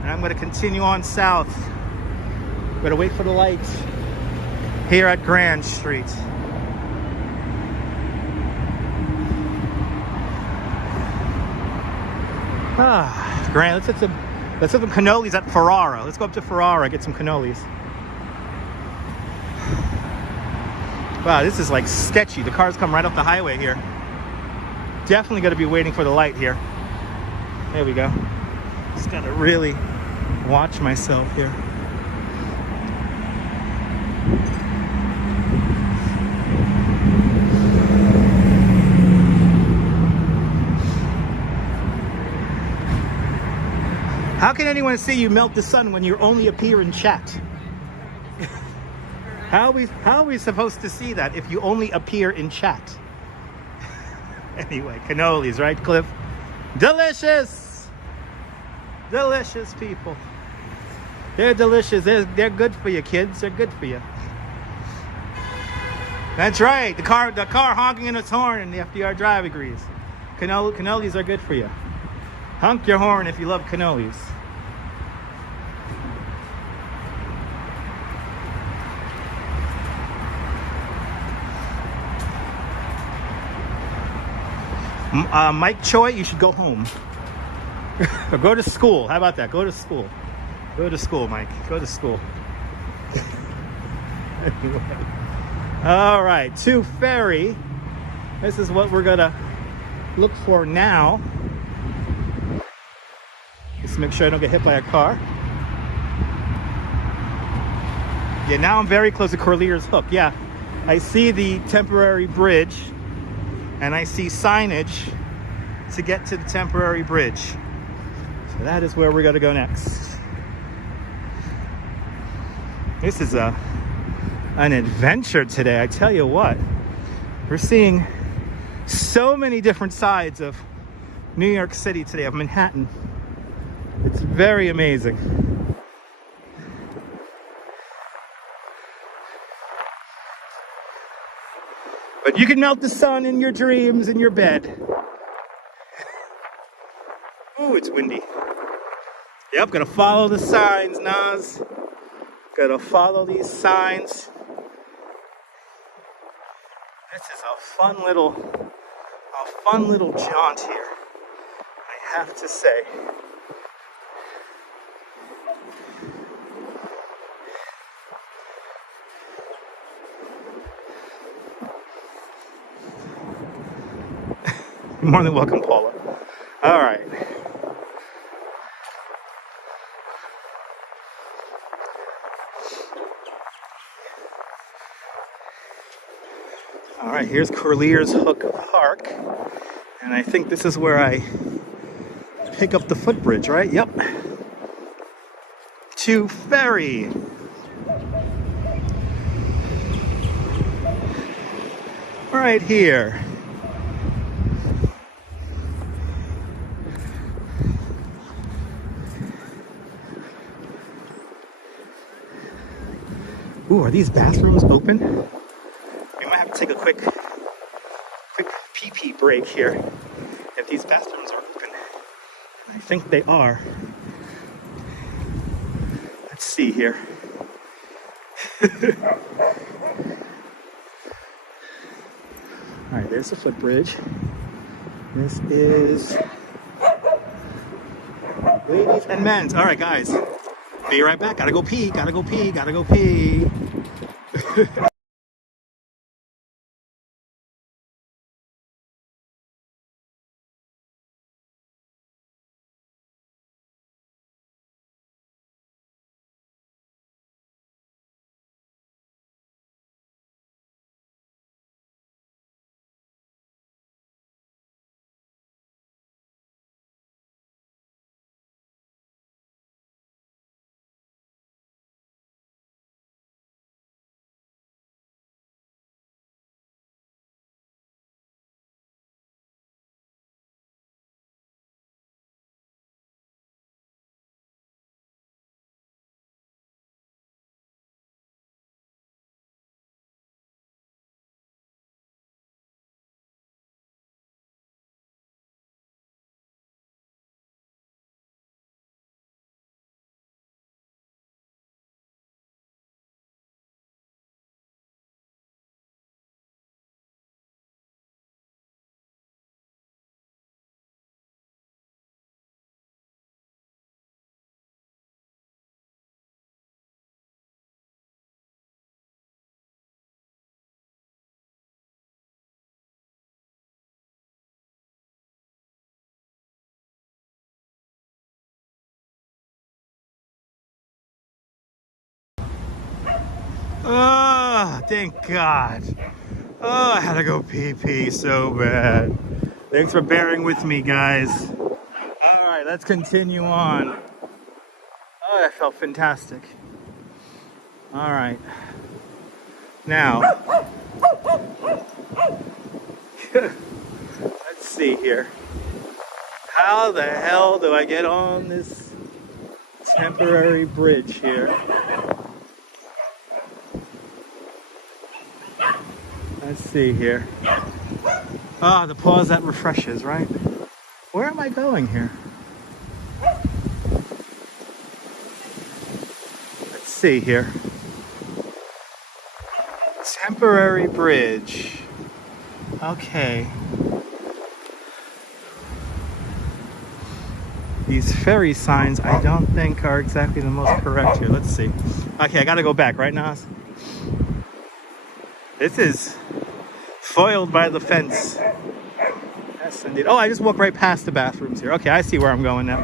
And I'm going to continue on south. I'm going to wait for the lights here at Grand Street. Grand. Let's hit some cannolis at Ferrara. Let's go up to Ferrara, get some cannolis. Wow, this is like sketchy. The cars come right off the highway here. Definitely got to be waiting for the light here. There we go. Just got to really watch myself here. How can anyone see you melt the sun when you only appear in chat? How are we supposed to see that if you only appear in chat? Anyway, cannolis, right, Cliff? Delicious! Delicious, people. They're delicious. They're good for you, kids. They're good for you. That's right. The car honking in its horn and the FDR Drive agrees. Cannolis are good for you. Honk your horn if you love cannolis. Mike Choi, you should go home. Or go to school. How about that? Go to school. Go to school, Mike. Go to school. Anyway. All right, to ferry. This is what we're gonna look for now. Just make sure I don't get hit by a car. Yeah, now I'm very close to Corlear's Hook. Yeah, I see the temporary bridge and I see signage to get to the temporary bridge. So that is where we're gonna go next. This is an adventure today, I tell you what. We're seeing so many different sides of New York City today, of Manhattan. It's very amazing. But you can melt the sun in your dreams in your bed. Ooh, it's windy. Yep, gonna follow the signs, Nas. Gotta follow these signs. This is a fun little jaunt here, I have to say. You're more than welcome, Paula. All right. All right, here's Corlear's Hook Park. And I think this is where I pick up the footbridge, right? Yep. To ferry. Right here. Ooh, are these bathrooms open? We might have to take a quick pee-pee break here if these bathrooms are open. I think they are. Let's see here. All right, there's the footbridge. This is ladies and men's. All right, guys. Be right back. Gotta go pee, gotta go pee, gotta go pee. Oh, thank God. Oh, I had to go pee-pee so bad. Thanks for bearing with me, guys. All right, let's continue on. Oh, that felt fantastic. All right. Now, let's see here. How the hell do I get on this temporary bridge here? Let's see here. Ah, the pause that refreshes, right? Where am I going here? Let's see here. Temporary bridge. Okay. These ferry signs, I don't think are exactly the most correct here. Let's see. Okay, I gotta go back, right, Nas? This is foiled by the fence. Yes, indeed. Oh, I just walked right past the bathrooms here. Okay, I see where I'm going now.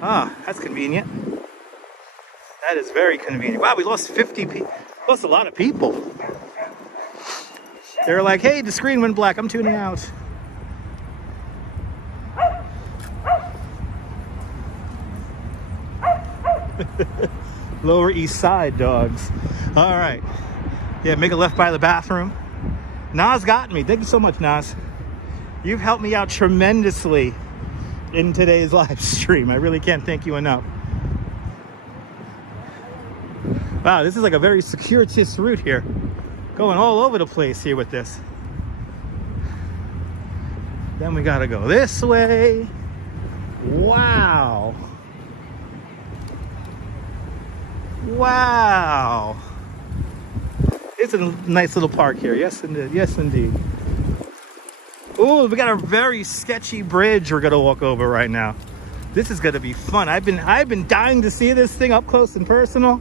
Ah, that's convenient. That is very convenient. Wow, we lost 50 people. Lost a lot of people. They were like, hey, the screen went black. I'm tuning out. Lower East Side dogs. All right. Yeah, make a left by the bathroom. Nas got me. Thank you so much, Nas. You've helped me out tremendously in today's live stream. I really can't thank you enough. Wow, this is like a very circuitous route here. Going all over the place here with this. Then we gotta go this way. Wow. Wow. It's a nice little park here. Yes, indeed. Yes, indeed. Oh, we got a very sketchy bridge we're gonna walk over right now. This is gonna be fun. I've been dying to see this thing up close and personal.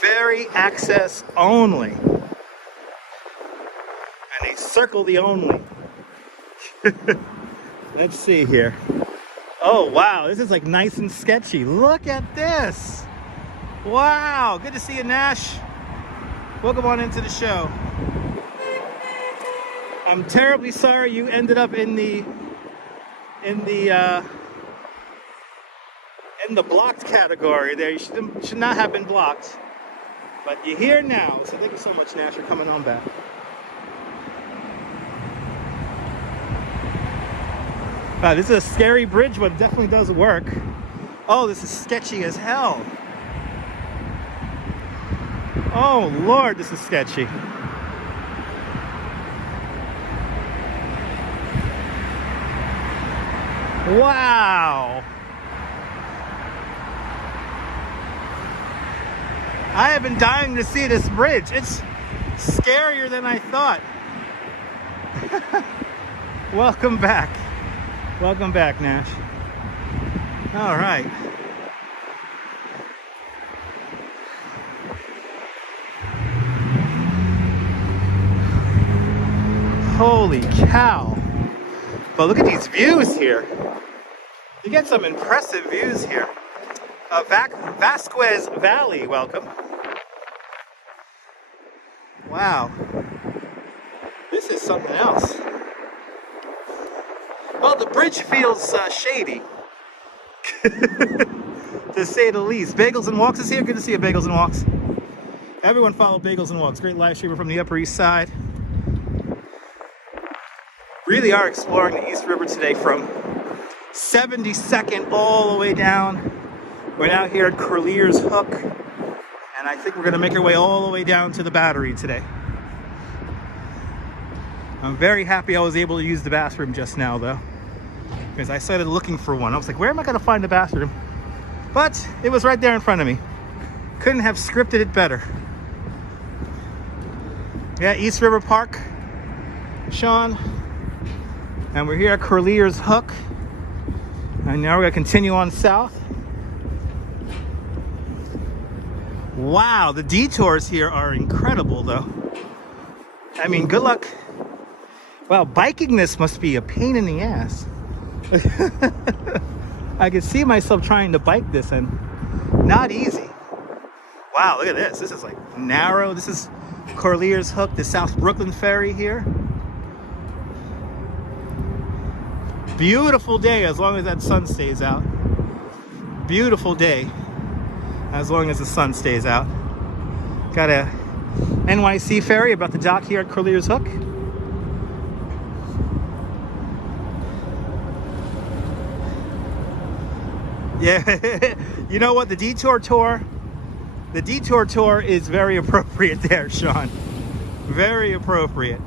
Ferry access only. And they circle the only. Let's see here. Oh, wow. This is like nice and sketchy. Look at this. Wow. Good to see you, Nash. Welcome on into the show. I'm terribly sorry you ended up in the blocked category there. You should not have been blocked. But you're here now. So thank you so much, Nash, for coming on back. Wow, this is a scary bridge, but it definitely does work. Oh, this is sketchy as hell. Oh, Lord, this is sketchy. Wow. I have been dying to see this bridge. It's scarier than I thought. Welcome back. Welcome back, Nash. All right. Holy cow. But look at these views here. You get some impressive views here. Vasquez Valley, welcome. Wow. This is something else. Well, the bridge feels shady, to say the least. Bagels and Walks is here. Good to see you, Bagels and Walks. Everyone follow Bagels and Walks. Great live streamer from the Upper East Side. Really are exploring the East River today from 72nd all the way down. We're now here at Curlier's Hook, and I think we're going to make our way all the way down to the Battery today. I'm very happy I was able to use the bathroom just now, though, because I started looking for one. I was like, where am I going to find a bathroom? But it was right there in front of me. Couldn't have scripted it better. Yeah, East River Park, Sean. And we're here at Curlier's Hook. And now we're going to continue on south. Wow, the detours here are incredible, though. I mean, good luck. Wow, biking this must be a pain in the ass. I can see myself trying to bike this, and not easy. Wow, look at this. This is like narrow. This is Curlier's Hook, the South Brooklyn Ferry here. Beautiful day as long as that sun stays out. Beautiful day as long as the sun stays out. Got a NYC ferry about to dock here at Curlier's Hook. Yeah, you know what? The detour tour is very appropriate there, Sean. Very appropriate.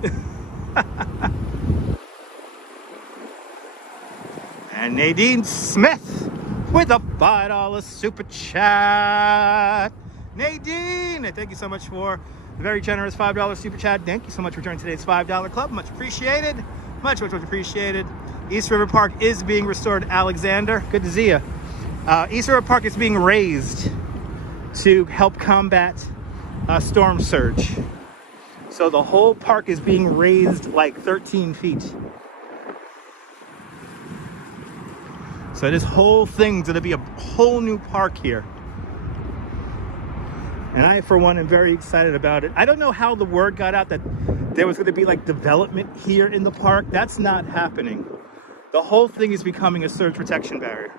And Nadine Smith with a $5 super chat. Nadine, thank you so much for the very generous $5 super chat. Thank you so much for joining today's $5 club. Much appreciated. Much appreciated. East River Park is being restored. Alexander, good to see you. East River Park is being raised to help combat storm surge. So the whole park is being raised like 13 feet. So this whole thing's gonna be a whole new park here. And I, for one, am very excited about it. I don't know how the word got out that there was gonna be like development here in the park. That's not happening. The whole thing is becoming a surge protection barrier.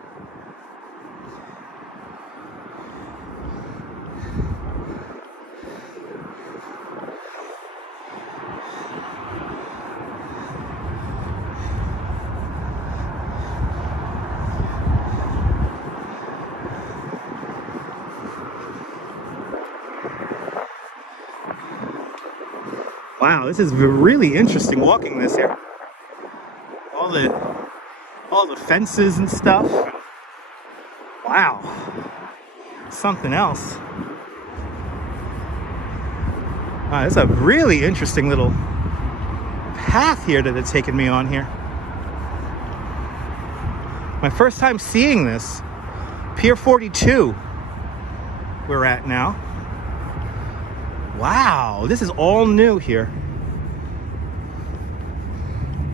Wow, this is really interesting walking this here. All the fences and stuff. Wow, something else. Wow, it's a really interesting little path here that it's taken me on here. My first time seeing this. Pier 42 we're at now. Wow, this is all new here.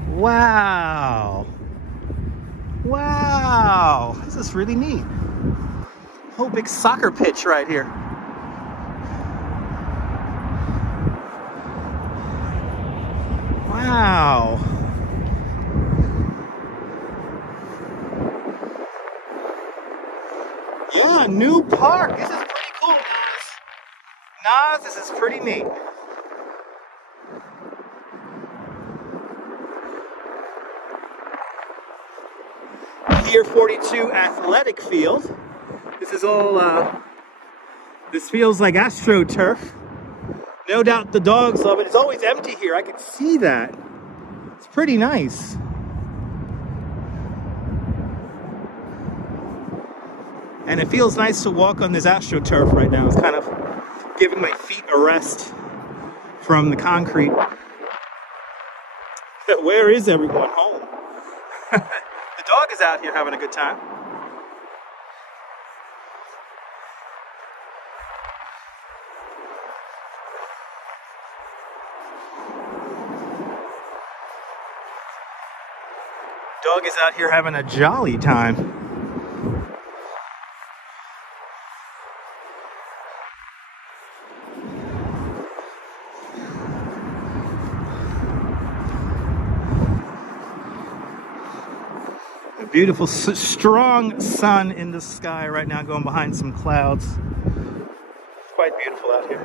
Wow. Wow, this is really neat. Whole big soccer pitch right here. Wow. Yeah, new park. This is pretty cool, Nas. Nas, this is pretty neat. Pier 42 athletic field. This is all, this feels like AstroTurf. No doubt the dogs love it. It's always empty here. I can see that. It's pretty nice. And it feels nice to walk on this AstroTurf right now. It's kind of giving my feet a rest from the concrete. Where is everyone? Home. The dog is out here having a good time. Dog is out here having a jolly time. A beautiful, strong sun in the sky right now, going behind some clouds. It's quite beautiful out here.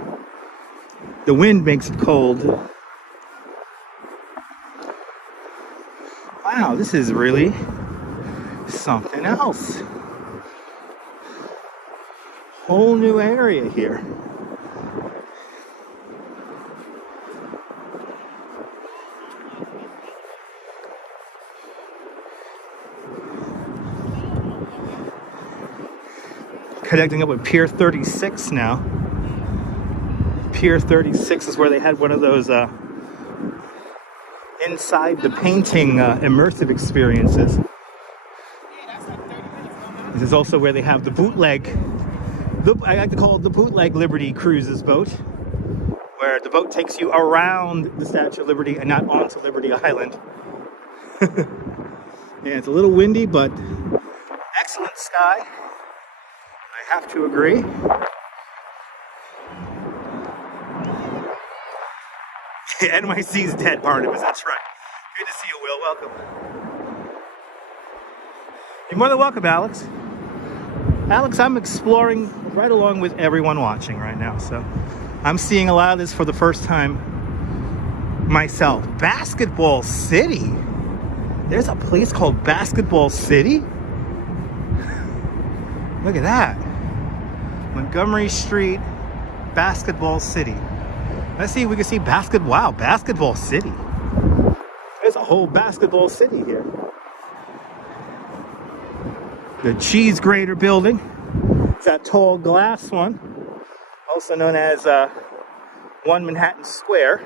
The wind makes it cold. Wow, this is really something else. Whole new area here. Connecting up with Pier 36 now. Pier 36 is where they had one of those inside the painting immersive experiences. This is also where they have the bootleg, I like to call it the bootleg Liberty Cruises boat, where the boat takes you around the Statue of Liberty and not onto Liberty Island. Yeah, it's a little windy, but excellent sky. I have to agree. NYC's dead, Barnabas, that's right. Good to see you, Will. Welcome. You're more than welcome, Alex. Alex, I'm exploring right along with everyone watching right now, so I'm seeing a lot of this for the first time myself. Basketball City? There's a place called Basketball City? Look at that. Montgomery Street, Basketball City. Let's see if we can see Basketball City. There's a whole Basketball City here. The cheese grater building. It's that tall glass one. also known as 1 Manhattan Square.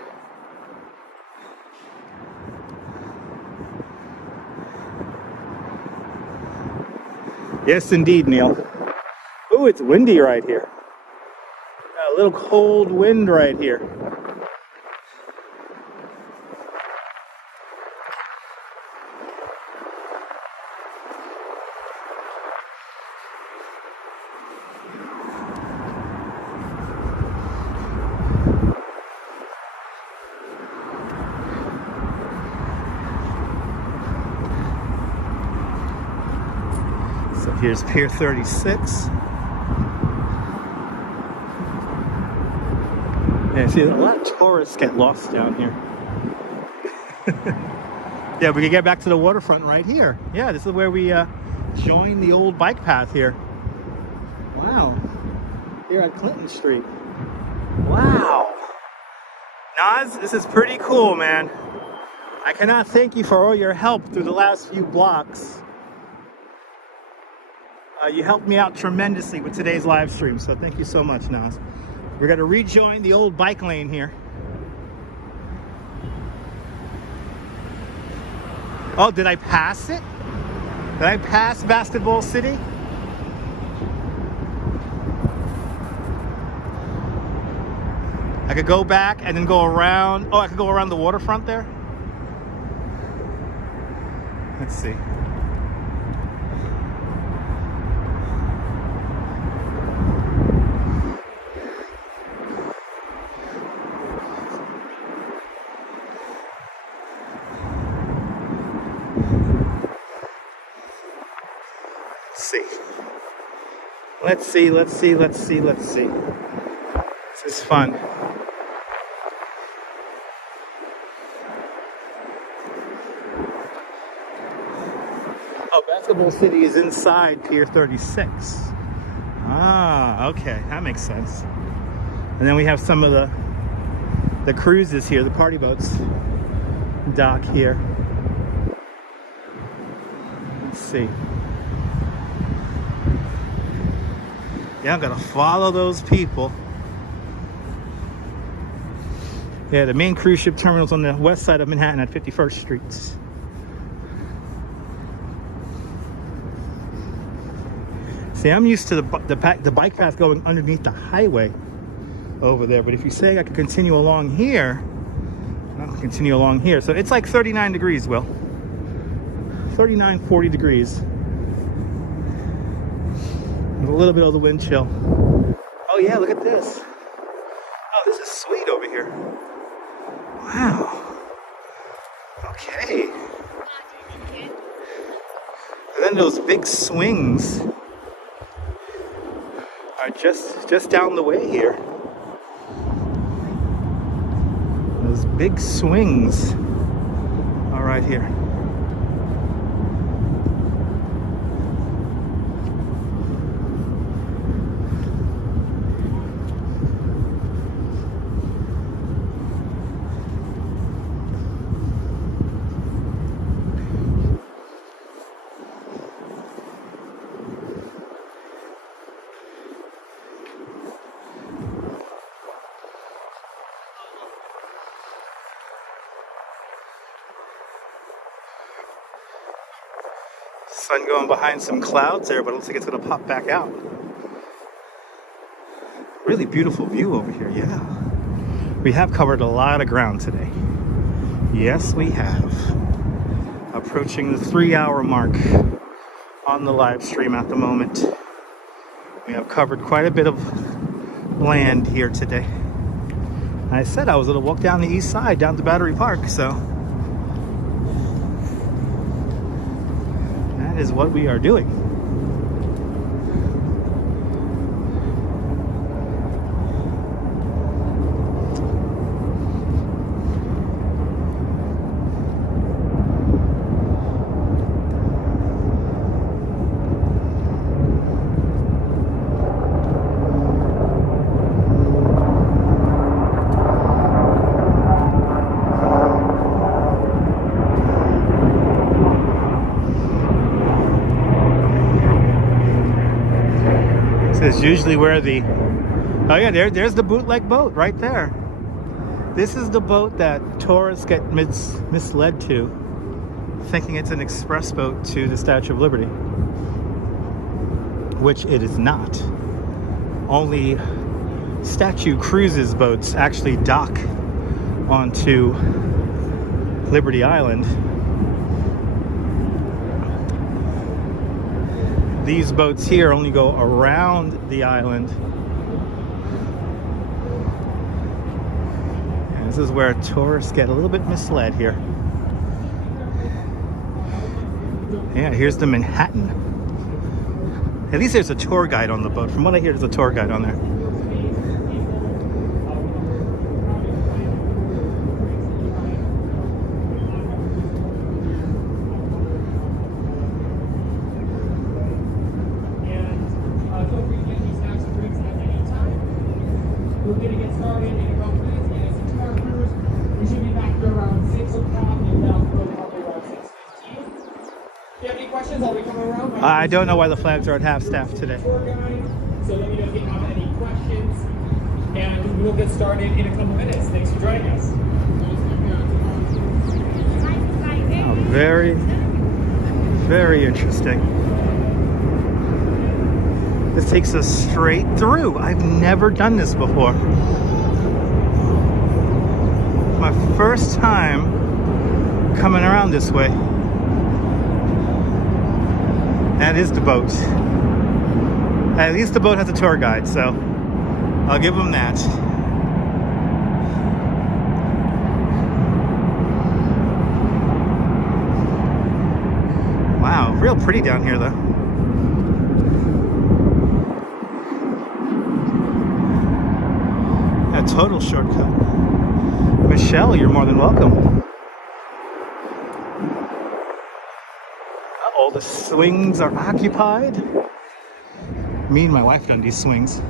Yes, indeed, Neil. Ooh, it's windy right here. Got a little cold wind right here. So here's Pier 36. Yeah, see, a lot of tourists get lost down here. Yeah, we can get back to the waterfront right here. Yeah, this is where we join the old bike path here. Wow. Here at Clinton Street. Wow. Naz, this is pretty cool, man. I cannot thank you for all your help through the last few blocks. You helped me out tremendously with today's live stream, so thank you so much, Naz. We're going to rejoin the old bike lane here. Oh, did I pass it? Did I pass Basketball City? I could go back and then go around. Oh, I could go around the waterfront there? Let's see. Let's see. This is fun. Oh, Basketball City is inside Pier 36. Ah, okay, that makes sense. And then we have some of the cruises here, the party boats dock here. Let's see. Yeah, I'm gonna follow those people. Yeah, the main cruise ship terminal's on the west side of Manhattan at 51st Street. See, I'm used to the bike path going underneath the highway over there, but if you say I could continue along here, I'll continue along here. So it's like 39 degrees, Will. 39, 40 degrees. With a little bit of the wind chill. Oh yeah, look at this. Oh, this is sweet over here. Wow. Okay. And then those big swings are just down the way here. Those big swings are right here. Sun going behind some clouds there, but it looks like it's going to pop back out. Really beautiful view over here, yeah. We have covered a lot of ground today. Yes, we have. Approaching the 3-hour mark on the live stream at the moment. We have covered quite a bit of land here today. I said I was going to walk down the east side, down to Battery Park, so that is what we are doing. This is usually where the Oh yeah, there's the bootleg boat right there. This is the boat that tourists get misled to, thinking it's an express boat to the Statue of Liberty, which it is not. Only Statue Cruises boats actually dock onto Liberty Island. These boats here only go around the island. And this is where tourists get a little bit misled here. Yeah, here's the Manhattan. At least there's a tour guide on the boat. From what I hear, there's a tour guide on there. We're going to get started in a couple minutes, and it's a 2-hour cruise. We should be back here around 6 o'clock, and we'll probably around 6:15. If you have any questions, I'll be coming around. I don't know why the flags are at half-staff today. Tour guide, so let me know if you have any questions, and we'll get started in a couple minutes. Thanks for joining us. Oh, very, very interesting. This takes us straight through. I've never done this before. My first time coming around this way. That is the boat. At least the boat has a tour guide, so I'll give them that. Wow, real pretty down here though. A total shortcut. Michelle, you're more than welcome. All the swings are occupied. Me and my wife done these swings.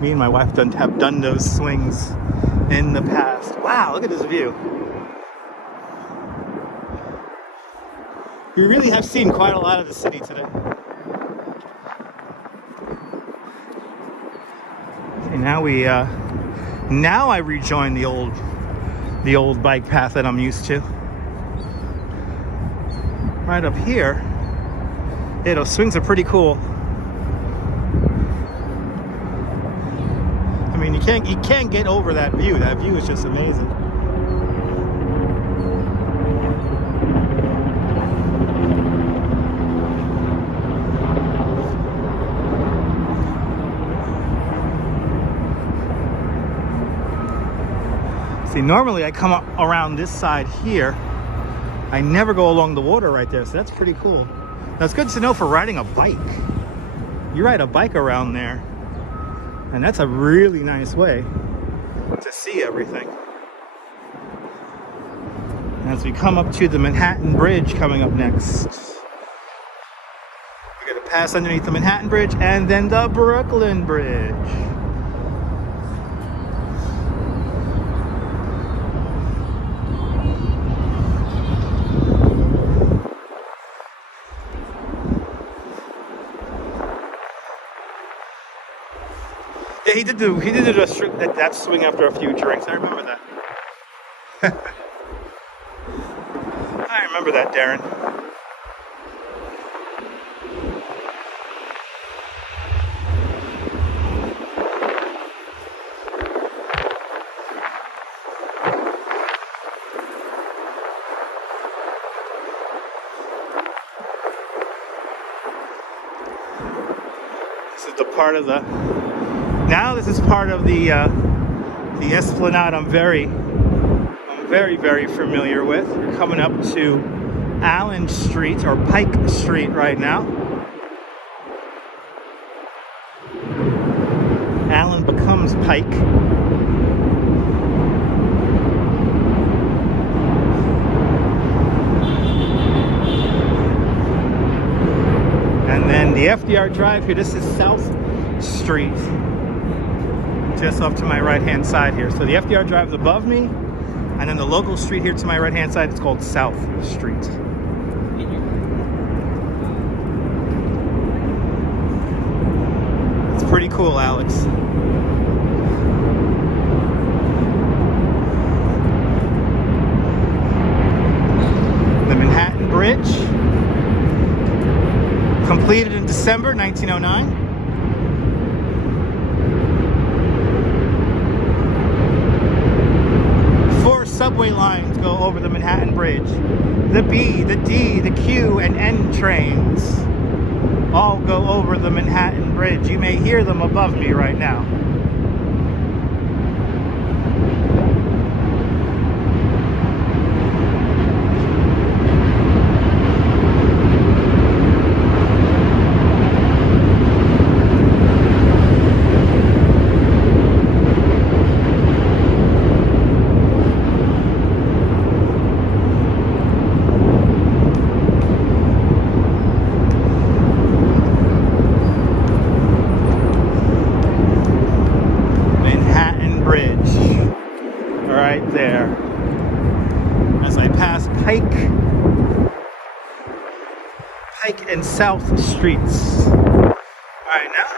Me and my wife have done those swings in the past. Wow, look at this view. We really have seen quite a lot of the city today. Now I rejoin the old bike path that I'm used to. Right up here, yeah, those swings are pretty cool. I mean, you can't get over that view. That view is just amazing. See, normally I come up around this side here. I never go along the water right there, so that's pretty cool. That's good to know for riding a bike. You ride a bike around there, and that's a really nice way to see everything. As we come up to the Manhattan Bridge coming up next. We're gonna pass underneath the Manhattan Bridge and then the Brooklyn Bridge. Yeah, he did do that swing after a few drinks. I remember that. I remember that, Darren. This is the part of the. Now this is part of the Esplanade I'm very, very familiar with. We're coming up to Allen Street, or Pike Street right now. Allen becomes Pike. And then the FDR Drive here, this is South Street. Just off to my right-hand side here. So the FDR Drive is above me, and then the local street here to my right-hand side is called South Street. It's pretty cool, Alex. The Manhattan Bridge, completed in December 1909. Subway lines go over the Manhattan Bridge. The B, the D, the Q, and N trains all go over the Manhattan Bridge. You may hear them above me right now. There as I pass Pike and South Streets. All right, now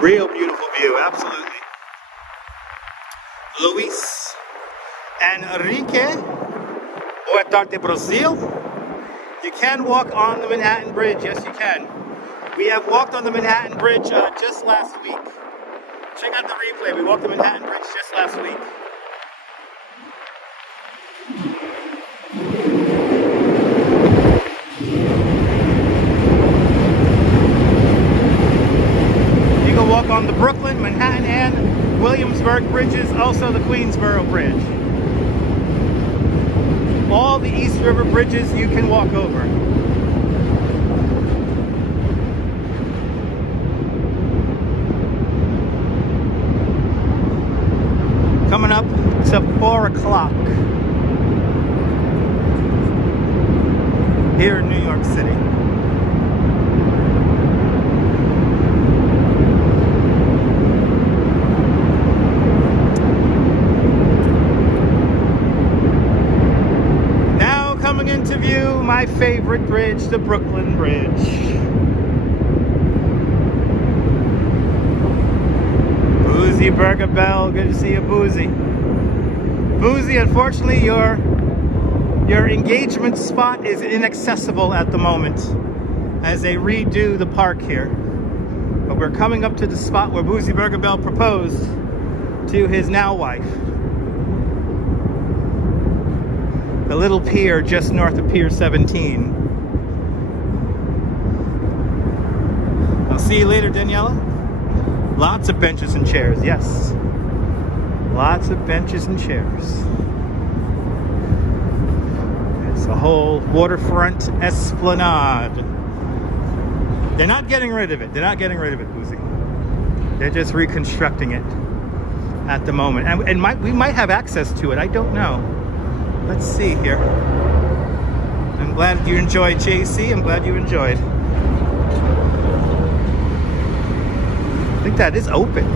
real beautiful view, absolutely. Luis Enrique Boa de Brazil. You can walk on the Manhattan Bridge, yes you can. We have walked on the Manhattan Bridge just last week. Check out the replay. We walked the Manhattan Bridge just last week. You can walk on the Brooklyn, Manhattan, and Williamsburg bridges, also the Queensboro Bridge. All the East River bridges you can walk over. Coming up to 4 o'clock here in New York City. Now coming into view, my favorite bridge, the Brooklyn Bridge. Boozy Burger Bell, good to see you, Boozy. Boozy, unfortunately, your engagement spot is inaccessible at the moment as they redo the park here. But we're coming up to the spot where Boozy Burger Bell proposed to his now wife. The little pier just north of Pier 17. I'll see you later, Daniela. Lots of benches and chairs, yes. Lots of benches and chairs. It's a whole waterfront esplanade. They're not getting rid of it. They're not getting rid of it, Boozy. They're just reconstructing it at the moment. And we might have access to it. I don't know. Let's see here. I'm glad you enjoyed, JC. I'm glad you enjoyed. I think that is open.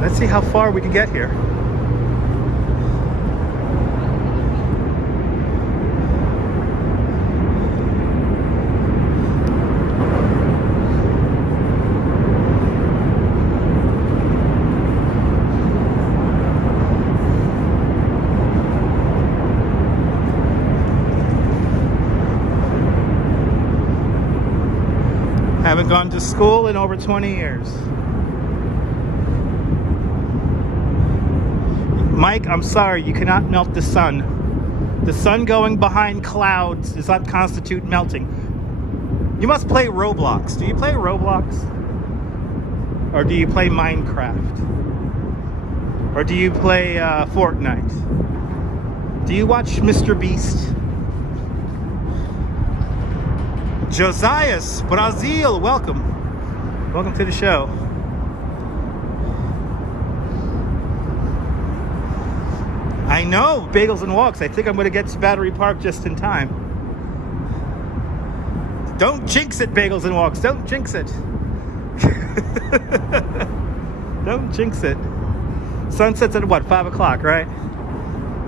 Let's see how far we can get here. Haven't gone to school in over 20 years. Mike, I'm sorry, you cannot melt the sun. The sun going behind clouds does not constitute melting. You must play Roblox. Do you play Roblox? Or do you play Minecraft? Or do you play Fortnite? Do you watch Mr. Beast? Josias, Brazil, welcome. Welcome to the show. I know, Bagels and Walks. I think I'm going to get to Battery Park just in time. Don't jinx it, Bagels and Walks. Don't jinx it. Don't jinx it. Sun sets at what, 5 o'clock, right?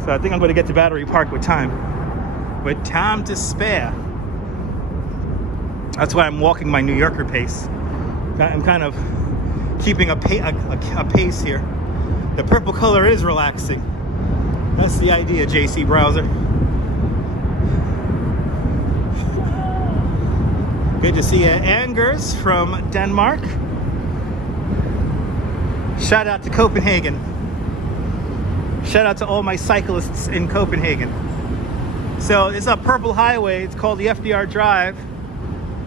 So I think I'm going to get to Battery Park with time. with time to spare. That's why I'm walking my New Yorker pace. I'm kind of keeping a pace here. The purple color is relaxing. That's the idea, JC Browser. Good to see you, Angers from Denmark. Shout out to Copenhagen. Shout out to all my cyclists in Copenhagen. So it's a purple highway. It's called the FDR Drive.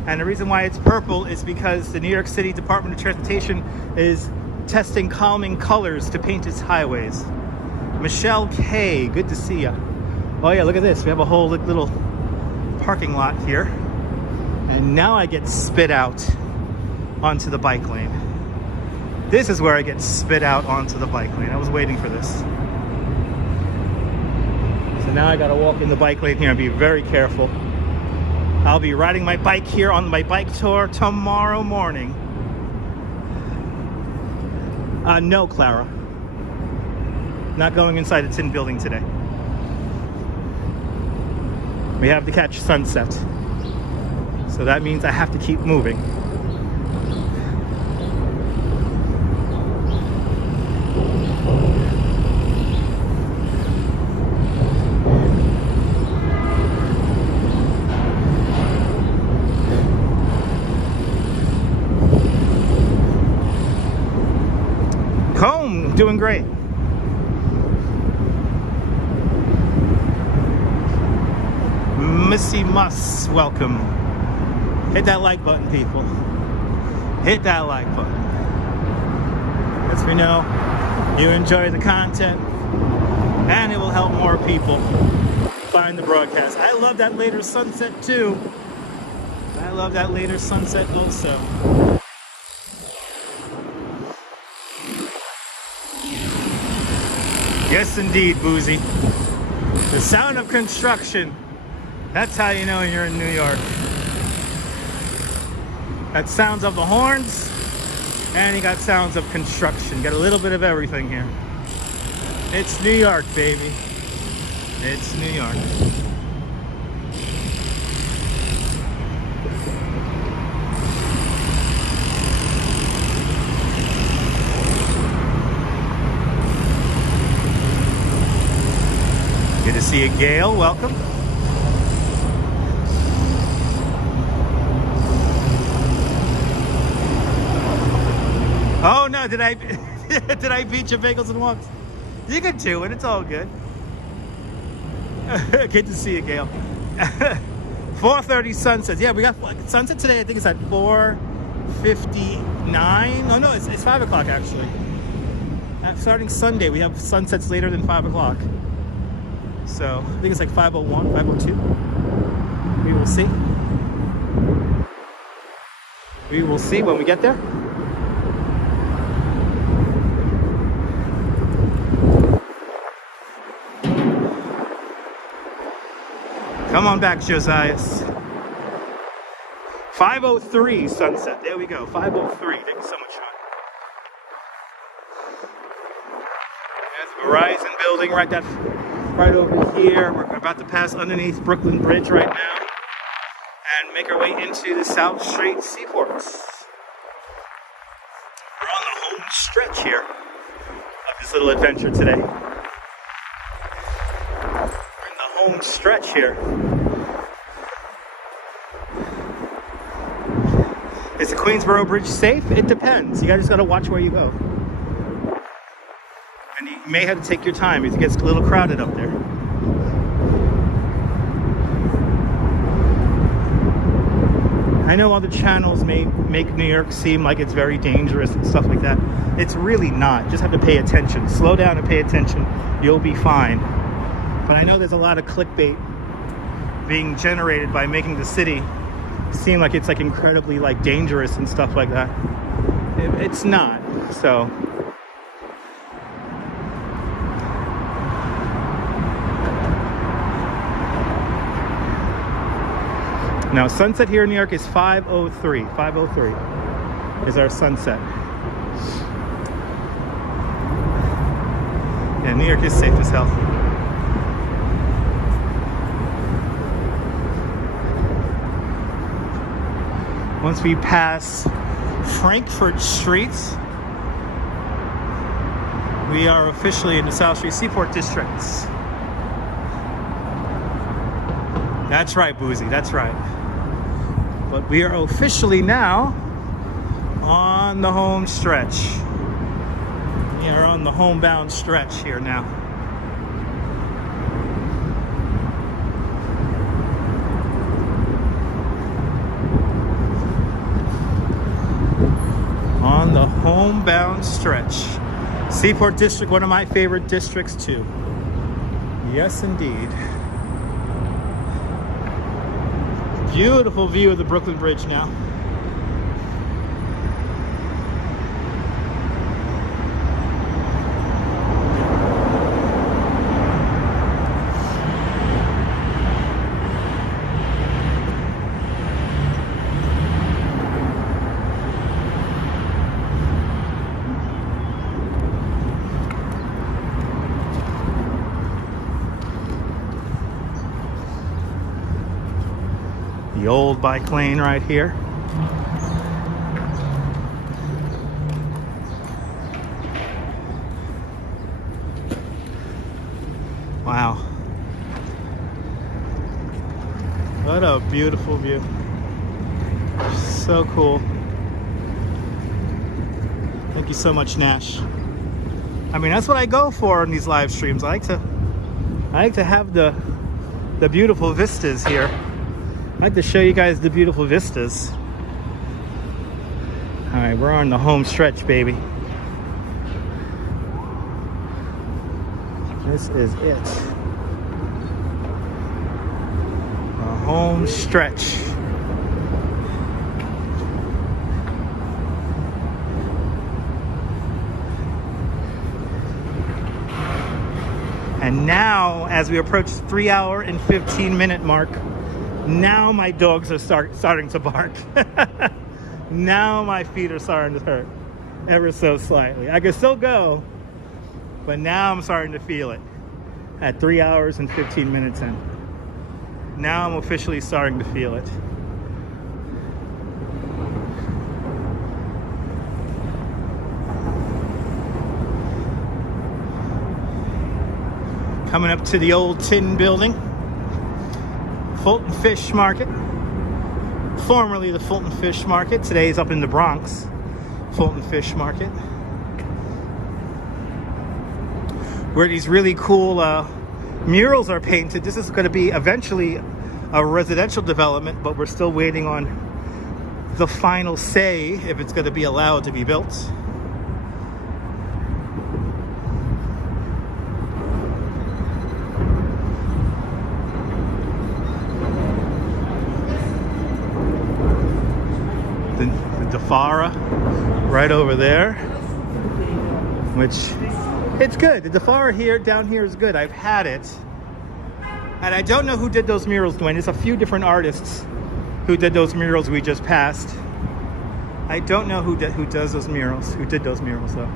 And the reason why it's purple is because the New York City Department of Transportation is testing calming colors to paint its highways. Michelle K, good to see ya. Oh yeah, look at this. We have a whole little parking lot here. And now I get spit out onto the bike lane. This is where I get spit out onto the bike lane. I was waiting for this. So now I gotta walk in the bike lane here and be very careful. I'll be riding my bike here on my bike tour tomorrow morning. No, Clara. Not going inside the Tin Building today. We have to catch sunset. So that means I have to keep moving. Comb, doing great. Missy Muss, welcome. Hit that like button, people. Hit that like button. Lets me know you enjoy the content, and it will help more people find the broadcast. I love that later sunset too. I love that later sunset also. Yes, indeed, Boozy. The sound of construction. That's how you know you're in New York. Got sounds of the horns, and you got sounds of construction. Got a little bit of everything here. It's New York, baby. It's New York. Good to see you, Gail. Welcome. Oh no, did I beat your bagels and wogs? You can do it, it's all good. Good to see you, Gail. 4:30 sunset. Yeah, we got sunset today. I think it's at 4:59. Oh no, it's 5 o'clock actually. Starting Sunday, we have sunsets later than 5 o'clock. So I think it's like 5:01, 5:02. We will see. We will see when we get there. Come on back, Josias. 5:03 sunset. There we go. 5:03. Thank you so much, Sean. There's the Verizon building right over here. We're about to pass underneath Brooklyn Bridge right now and make our way into the South Street Seaports. We're on the home stretch here of this little adventure today. Home stretch here. Is the Queensboro Bridge safe? It depends. You guys just gotta watch where you go. And you may have to take your time if it gets a little crowded up there. I know other channels may make New York seem like it's very dangerous and stuff like that. It's really not. Just have to pay attention. Slow down and pay attention. You'll be fine. But I know there's a lot of clickbait being generated by making the city seem like it's like incredibly like dangerous and stuff like that. It's not. So now sunset here in New York is 5:03. 5:03 is our sunset. Yeah, New York is safe as hell. Once we pass Frankfurt Street, we are officially in the South Street Seaport Districts. That's right, Boozy, that's right. But we are officially now on the home stretch. We are on the homebound stretch here now. On the homebound stretch. Seaport District, one of my favorite districts too. Yes, indeed. Beautiful view of the Brooklyn Bridge now. The old bike lane right here. Wow. What a beautiful view. So cool. Thank you so much, Nash. I mean, that's what I go for in these live streams. I like to have the beautiful vistas here. I'd like to show you guys the beautiful vistas. All right, we're on the home stretch, baby. This is it. The home stretch. And now, as we approach the 3 hour and 15-minute mark, now my dogs are starting to bark. Now my feet are starting to hurt ever so slightly. I can still go, but now I'm starting to feel it at 3 hours and 15 minutes in. Now I'm officially starting to feel it. Coming up to the old tin building. Fulton Fish Market, formerly the Fulton Fish Market. Today is up in the Bronx. Fulton Fish Market, where these really cool murals are painted. This is going to be eventually a residential development, but we're still waiting on the final say if it's going to be allowed to be built. The Fara right over there, which it's good. The Fara here down here is good. I've had it, and I don't know who did those murals, Dwayne. There's a few different artists who did those murals we just passed. I don't know who does those murals, who did those murals though.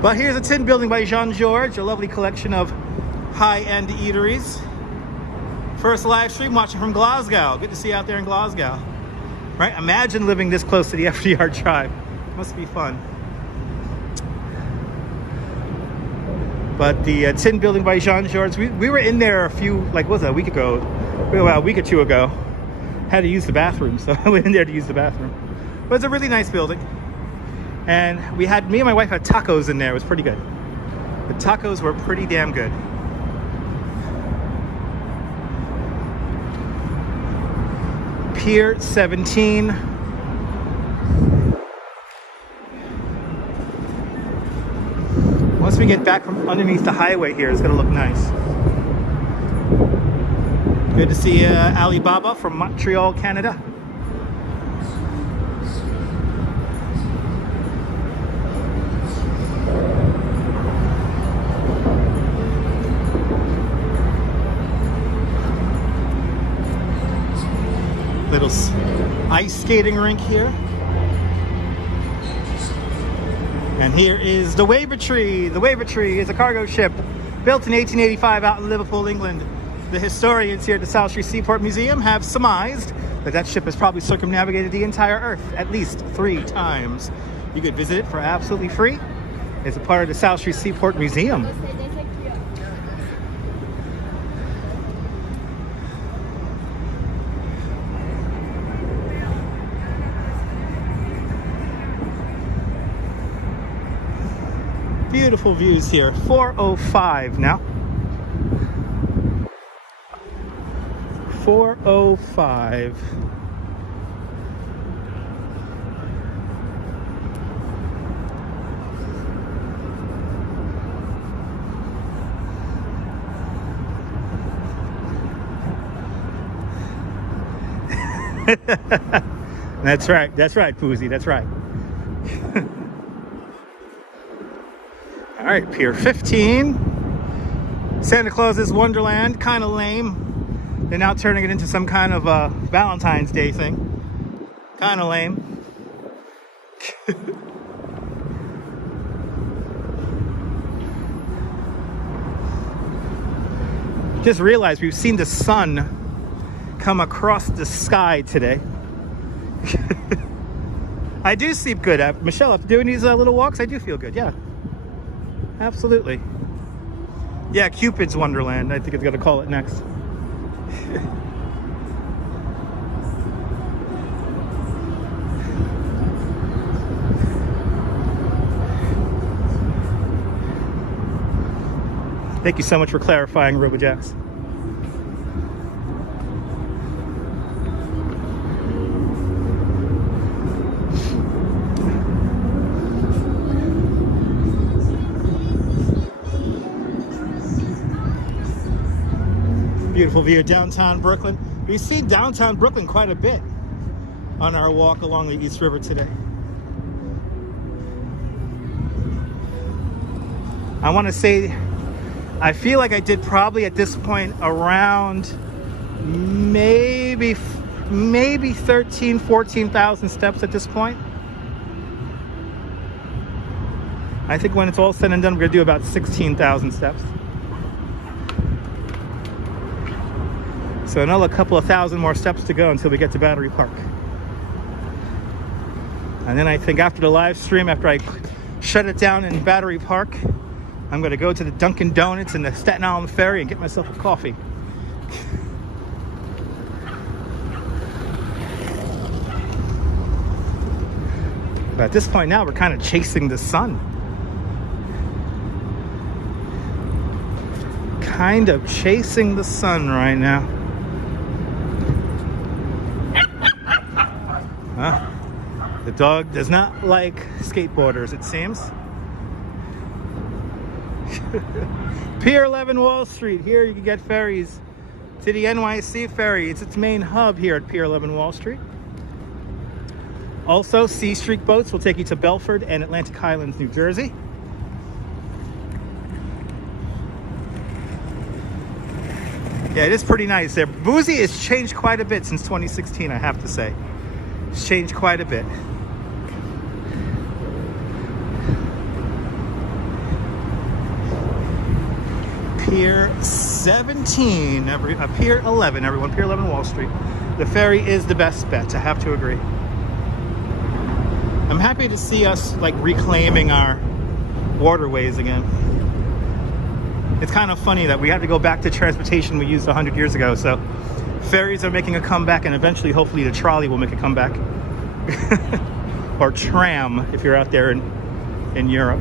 But here's a tin building by Jean-Georges, a lovely collection of high-end eateries. First live stream watching from Glasgow. Good to see you out there in Glasgow. Right? Imagine living this close to the FDR Drive. Must be fun. But the tin building by Jean-Georges, we were in there a few, like, what was that, a week ago? Well, a week or two ago. Had to use the bathroom, so I went in there to use the bathroom. But it's a really nice building. And me and my wife had tacos in there. It was pretty good. The tacos were pretty damn good. Pier 17. Once we get back from underneath the highway here, it's gonna look nice. Good to see Alibaba from Montreal, Canada. Little ice skating rink here. And here is the Wavertree. The Wavertree is a cargo ship built in 1885 out in Liverpool, England. The historians here at the South Street Seaport Museum have surmised that that ship has probably circumnavigated the entire Earth at least 3 times. You could visit it for absolutely free. It's a part of the South Street Seaport Museum. Beautiful views here. 4:05 now. 4:05. That's right. That's right, Poozy. That's right. All right, Pier 15. Santa Claus's Wonderland, kind of lame. They're now turning it into some kind of Valentine's Day thing. Kind of lame. Just realized we've seen the sun come across the sky today. I do sleep good. Michelle, after doing these little walks, I do feel good, yeah. Absolutely. Yeah, Cupid's Wonderland, I think it's going to call it next. Thank you so much for clarifying, RoboJax. Beautiful view of downtown Brooklyn. We see downtown Brooklyn quite a bit on our walk along the East River today. I want to say, I feel like I did probably at this point around maybe 13, 14,000 steps at this point. I think when it's all said and done, we're going to do about 16,000 steps. So another couple of thousand more steps to go until we get to Battery Park. And then I think after the live stream, after I shut it down in Battery Park, I'm going to go to the Dunkin' Donuts and the Staten Island Ferry and get myself a coffee. But at this point now, we're kind of chasing the sun. Kind of chasing the sun right now. The dog does not like skateboarders, it seems. Pier 11 Wall Street. Here you can get ferries to the NYC ferry. It's its main hub here at Pier 11 Wall Street. Also, C Street boats will take you to Belford and Atlantic Highlands, New Jersey. Yeah, it is pretty nice there. Boozy has changed quite a bit since 2016, I have to say. It's changed quite a bit. Pier 17, Pier 11, everyone. Pier 11 Wall Street. The ferry is the best bet, I have to agree. I'm happy to see us like reclaiming our waterways again. It's kind of funny that we had to go back to transportation we used 100 years ago. So ferries are making a comeback, and eventually, hopefully, the trolley will make a comeback. Or tram, if you're out there in Europe.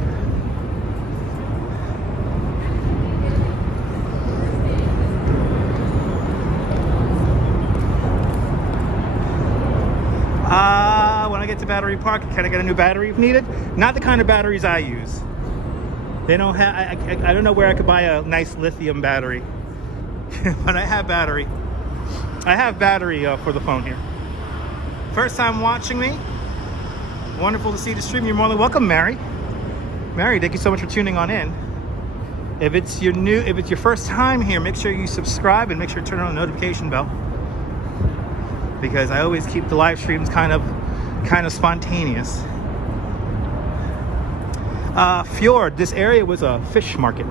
When I get to Battery Park, can I get a new battery if needed? Not the kind of batteries I use. They don't have. I don't know where I could buy a nice lithium battery, but I have battery. I have battery for the phone here. First time watching me. Wonderful to see the stream. You're more than welcome, Mary. Mary, thank you so much for tuning on in. If it's your first time here, make sure you subscribe and make sure to turn on the notification bell, because I always keep the live streams kind of spontaneous. Fjord, this area was a fish market.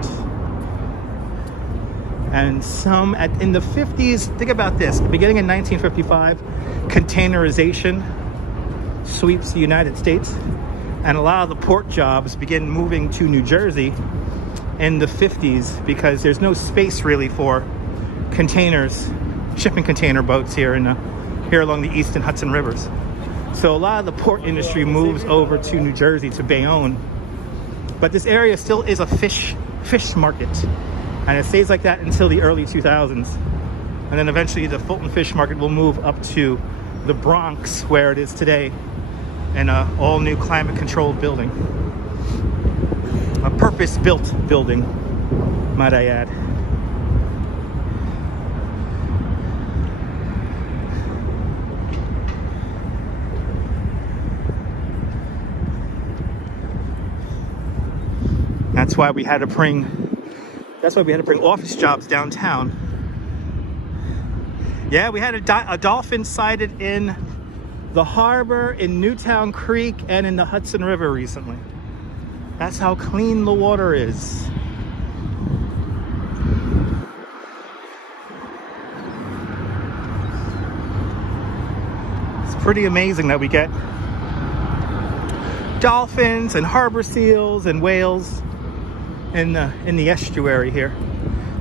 And some in the 50s, think about this, beginning in 1955, containerization sweeps the United States. And a lot of the port jobs begin moving to New Jersey in the 50s because there's no space really for containers, shipping container boats here along the East and Hudson rivers. So a lot of the port industry moves over to New Jersey, to Bayonne. But this area still is a fish market. And it stays like that until the early 2000s. And then eventually the Fulton Fish Market will move up to the Bronx, where it is today, in an all-new climate-controlled building. A purpose-built building, might I add. That's why we had to bring office jobs downtown. Yeah, we had a dolphin sighted in the harbor, in Newtown Creek, and in the Hudson River recently. That's how clean the water is. It's pretty amazing that we get dolphins and harbor seals and whales in the estuary here.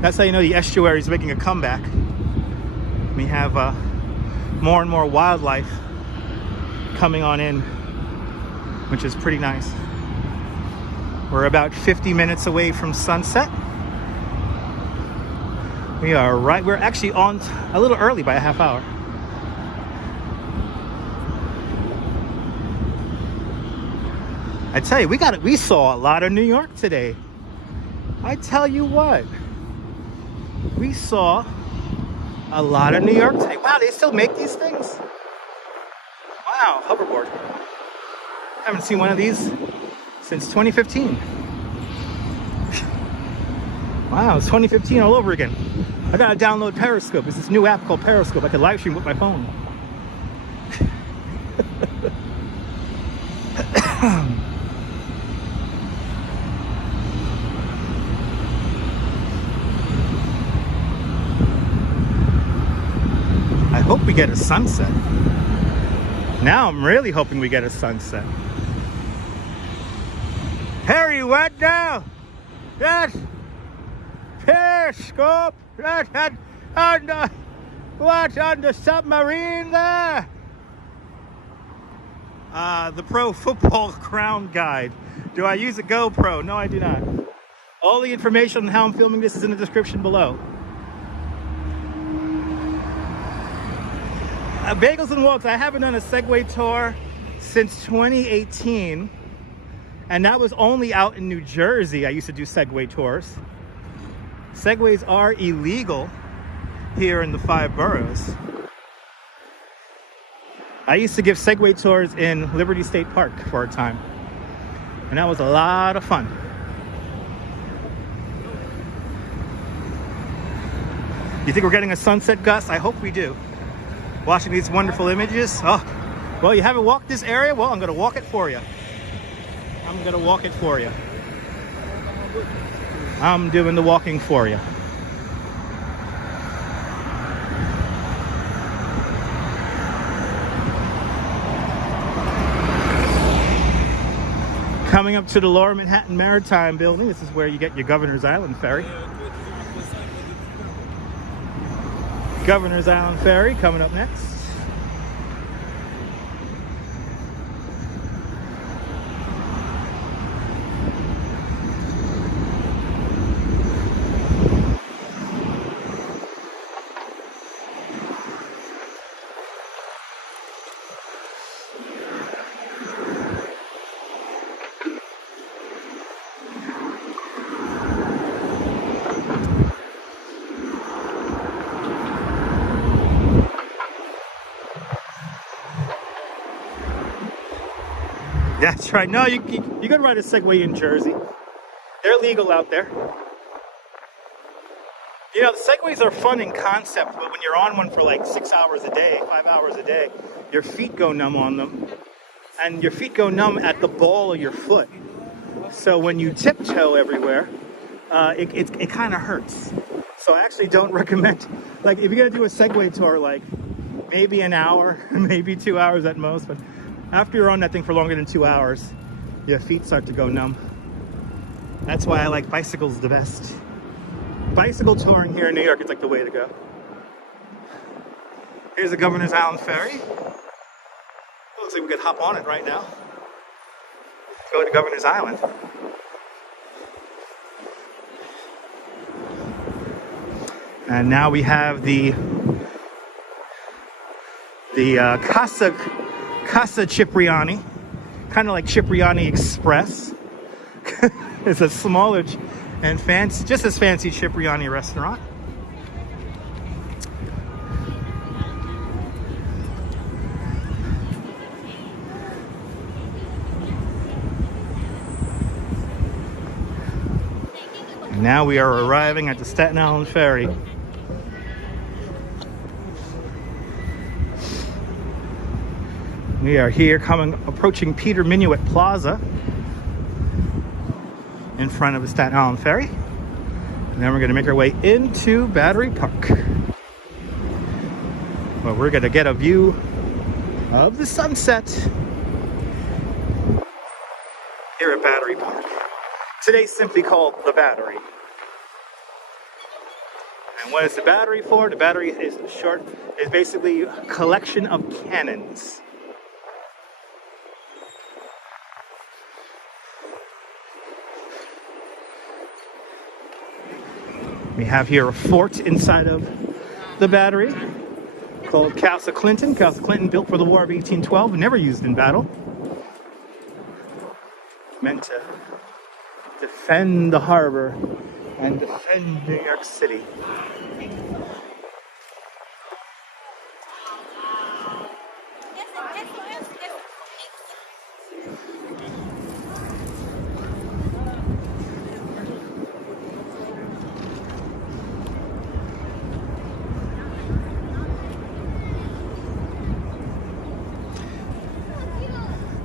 That's how you know the estuary is making a comeback. We have more and more wildlife coming on in, which is pretty nice. We're about 50 minutes away from sunset. We're actually on a little early by a half hour. I tell you, we saw a lot of New York today. I tell you what, we saw a lot of New York today. Wow, they still make these things? Wow, hoverboard. Haven't seen one of these since 2015. Wow, it's 2015 all over again. I gotta download Periscope. It's this new app called Periscope. I can live stream with my phone. I hope we get a sunset. Now I'm really hoping we get a sunset. Harry, what now? Yes. Periscope. What's on the submarine there? The Pro Football Crown Guide. Do I use a GoPro? No, I do not. All the information on how I'm filming this is in the description below. Bagels and Walks, I haven't done a Segway tour since 2018, and that was only out in New Jersey. I used to do Segway tours. Segways are illegal here in the 5 boroughs. I used to give Segway tours in Liberty State Park for a time, and that was a lot of fun. You think we're getting a sunset, Gus? I hope we do. Watching these wonderful images. Oh, well, you haven't walked this area? Well, I'm going to walk it for you. I'm going to walk it for you. I'm doing the walking for you. Coming up to the Lower Manhattan Maritime Building. This is where you get your Governor's Island ferry. Governor's Island ferry coming up next. That's right. No, you can ride a Segway in Jersey. They're legal out there. You know, the Segways are fun in concept, but when you're on one for like 6 hours a day, 5 hours a day, your feet go numb on them. And your feet go numb at the ball of your foot. So when you tiptoe everywhere, it kind of hurts. So I actually don't recommend, like, if you're gonna do a Segway tour, like maybe an hour, maybe 2 hours at most, but after you're on that thing for longer than 2 hours, your feet start to go numb. That's why I like bicycles the best. Bicycle touring here in New York is like the way to go. Here's the Governor's Island Ferry. Looks like we could hop on it right now. Go to Governor's Island. And now we have the Casa Cipriani, kind of like Cipriani Express. It's a smaller and fancy, just as fancy Cipriani restaurant. And now we are arriving at the Staten Island Ferry. We are here approaching Peter Minuit Plaza in front of the Staten Island Ferry. And then we're gonna make our way into Battery Park. Well, we're gonna get a view of the sunset here at Battery Park. Today's simply called the Battery. And what is the Battery for? The Battery is basically a collection of cannons. We have here a fort inside of the Battery called Castle Clinton. Castle Clinton, built for the War of 1812, never used in battle. Meant to defend the harbor and defend New York City.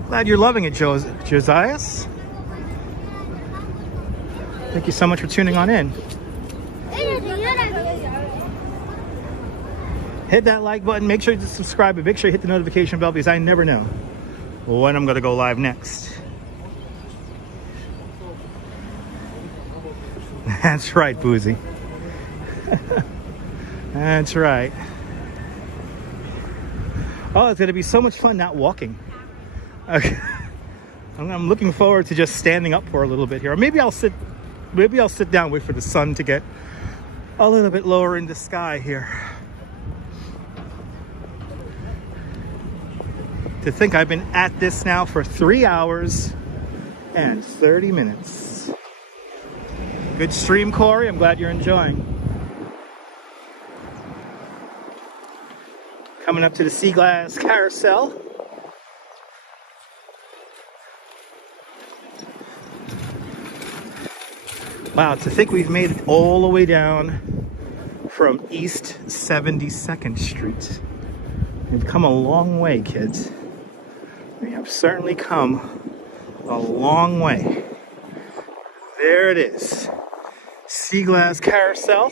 Glad you're loving it, Josias. Thank you so much for tuning on in. Hit that like button, make sure to subscribe, and make sure you hit the notification bell because I never know when I'm gonna go live next. That's right, Boozy. That's right. Oh, it's gonna be so much fun not walking. Okay. I'm looking forward to just standing up for a little bit here. Or maybe I'll sit down, wait for the sun to get a little bit lower in the sky here. To think I've been at this now for 3 hours and 30 minutes. Good stream, Corey. I'm glad you're enjoying. Coming up to the Sea Glass Carousel. Wow, to think we've made it all the way down from East 72nd Street. We've come a long way, kids. We have certainly come a long way. There it is. Sea Glass Carousel,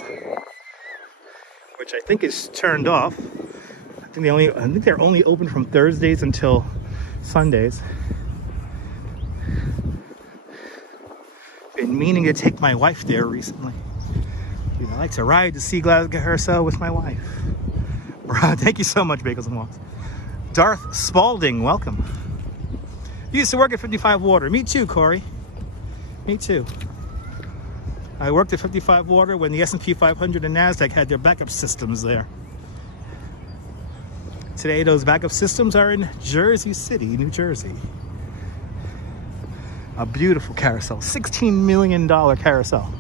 which I think is turned off. I think they're only open from Thursdays until Sundays. Been meaning to take my wife there recently. I like to ride the Sea Glass Carousel with my wife. Thank you so much, Bagels and Walks. Darth Spalding, welcome. You used to work at 55 Water. Me too, Corey. Me too. I worked at 55 Water when the S&P 500 and NASDAQ had their backup systems there. Today, those backup systems are in Jersey City, New Jersey. A beautiful carousel, $16 million carousel.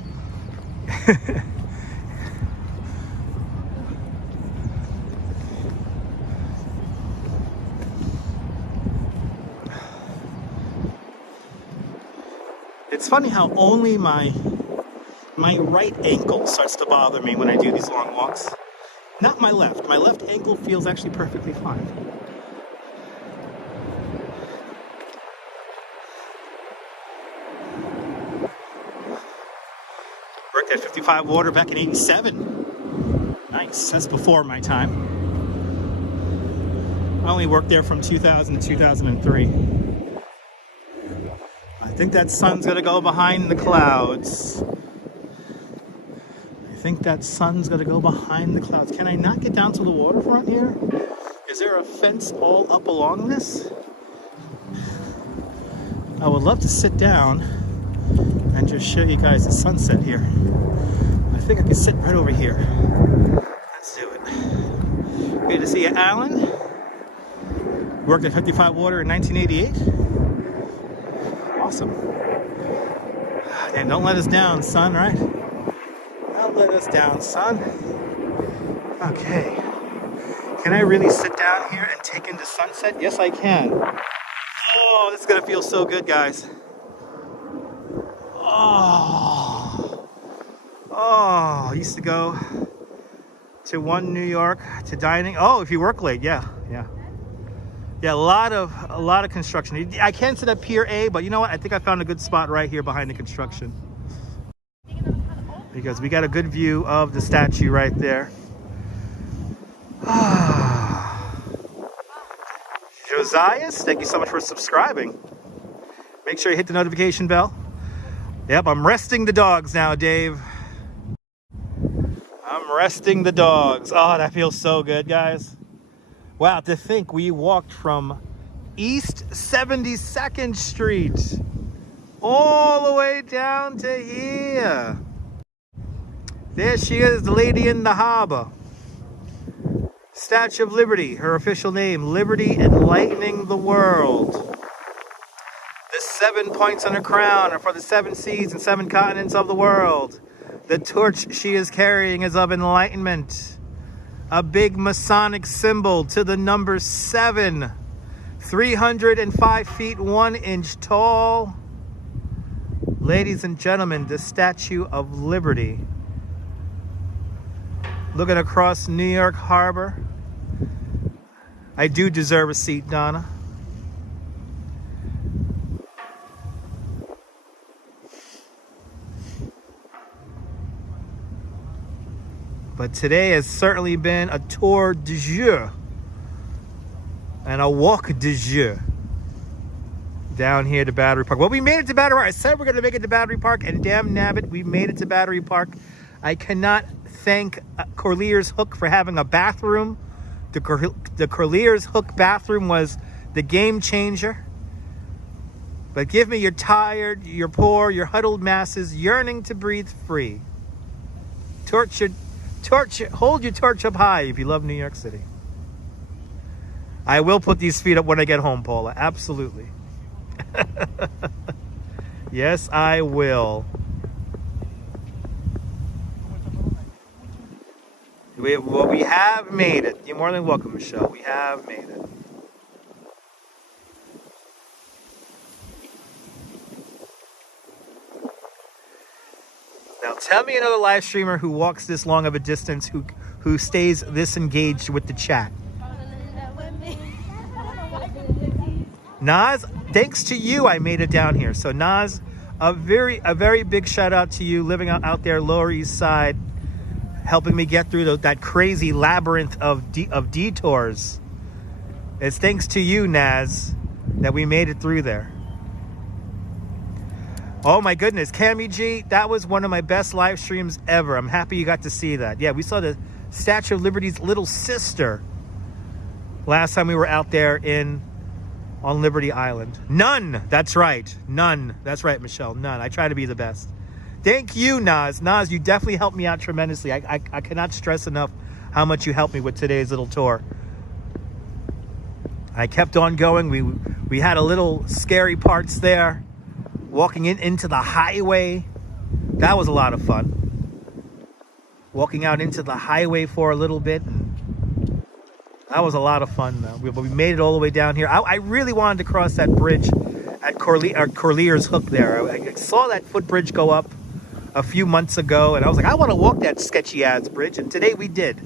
It's funny how only my right ankle starts to bother me when I do these long walks. Not my left. My left ankle feels actually perfectly fine. Worked at 55 water back in '87. Nice. That's before my time. I only worked there from 2000 to 2003. I think that sun's gonna go behind the clouds. I think that sun's gonna go behind the clouds. Can I not get down to the waterfront here? Is there a fence all up along this? I would love to sit down and just show you guys the sunset here. I think I can sit right over here. Let's do it. Good to see you, Alan. Worked at 55 Water in 1988. Awesome. And don't let us down, son, right? Don't let us down, son. Okay. Can I really sit down here and take in the sunset? Yes, I can. Oh, this is gonna feel so good, guys. Oh, I used to go to One New York to dining. Oh, if you work late, yeah. A lot of construction. I can't sit at Pier A, but you know what? I think I found a good spot right here behind the construction because we got a good view of the statue right there. Josias, thank you so much for subscribing. Make sure you hit the notification bell. Yep, I'm resting the dogs now, Dave. I'm resting the dogs. Oh, that feels so good, guys. Wow, to think we walked from East 72nd Street all the way down to here. There she is, the lady in the harbor. Statue of Liberty, her official name, Liberty Enlightening the World. The 7 points on her crown are for the 7 seas and 7 continents of the world. The torch she is carrying is of enlightenment. A big Masonic symbol to the number 7. 305 feet 1 inch tall. Ladies and gentlemen, the Statue of Liberty. Looking across New York Harbor. I do deserve a seat, Donna. But today has certainly been a tour de jour and a walk de jour down here to Battery Park. Well, we made it to Battery Park. I said we're going to make it to Battery Park, and damn nabbit, we made it to Battery Park. I cannot thank Corlear's Hook for having a bathroom. The Corlear's Hook bathroom was the game changer. But give me your tired, your poor, your huddled masses yearning to breathe free. Hold your torch up high if you love New York City. I will put these feet up when I get home, Paula. Absolutely. Yes, I will. We have made it. You're more than welcome, Michelle. We have made it. Now tell me another live streamer who walks this long of a distance, who stays this engaged with the chat. Naz, thanks to you, I made it down here. So Naz, a very big shout out to you, living out there Lower East Side, helping me get through that crazy labyrinth of detours. It's thanks to you, Naz, that we made it through there. Oh my goodness, Cammy G, that was one of my best live streams ever. I'm happy you got to see that. Yeah, we saw the Statue of Liberty's little sister last time we were out there on Liberty Island. None, that's right. None, that's right, Michelle, none. I try to be the best. Thank you, Naz. Naz, you definitely helped me out tremendously. I cannot stress enough how much you helped me with today's little tour. I kept on going. We had a little scary parts there. Walking into the highway, that was a lot of fun. Walking out into the highway for a little bit, that was a lot of fun. But we made it all the way down here. I really wanted to cross that bridge at Corlear's Hook there. I saw that footbridge go up a few months ago, and I was like, I want to walk that sketchy ass bridge, and today we did.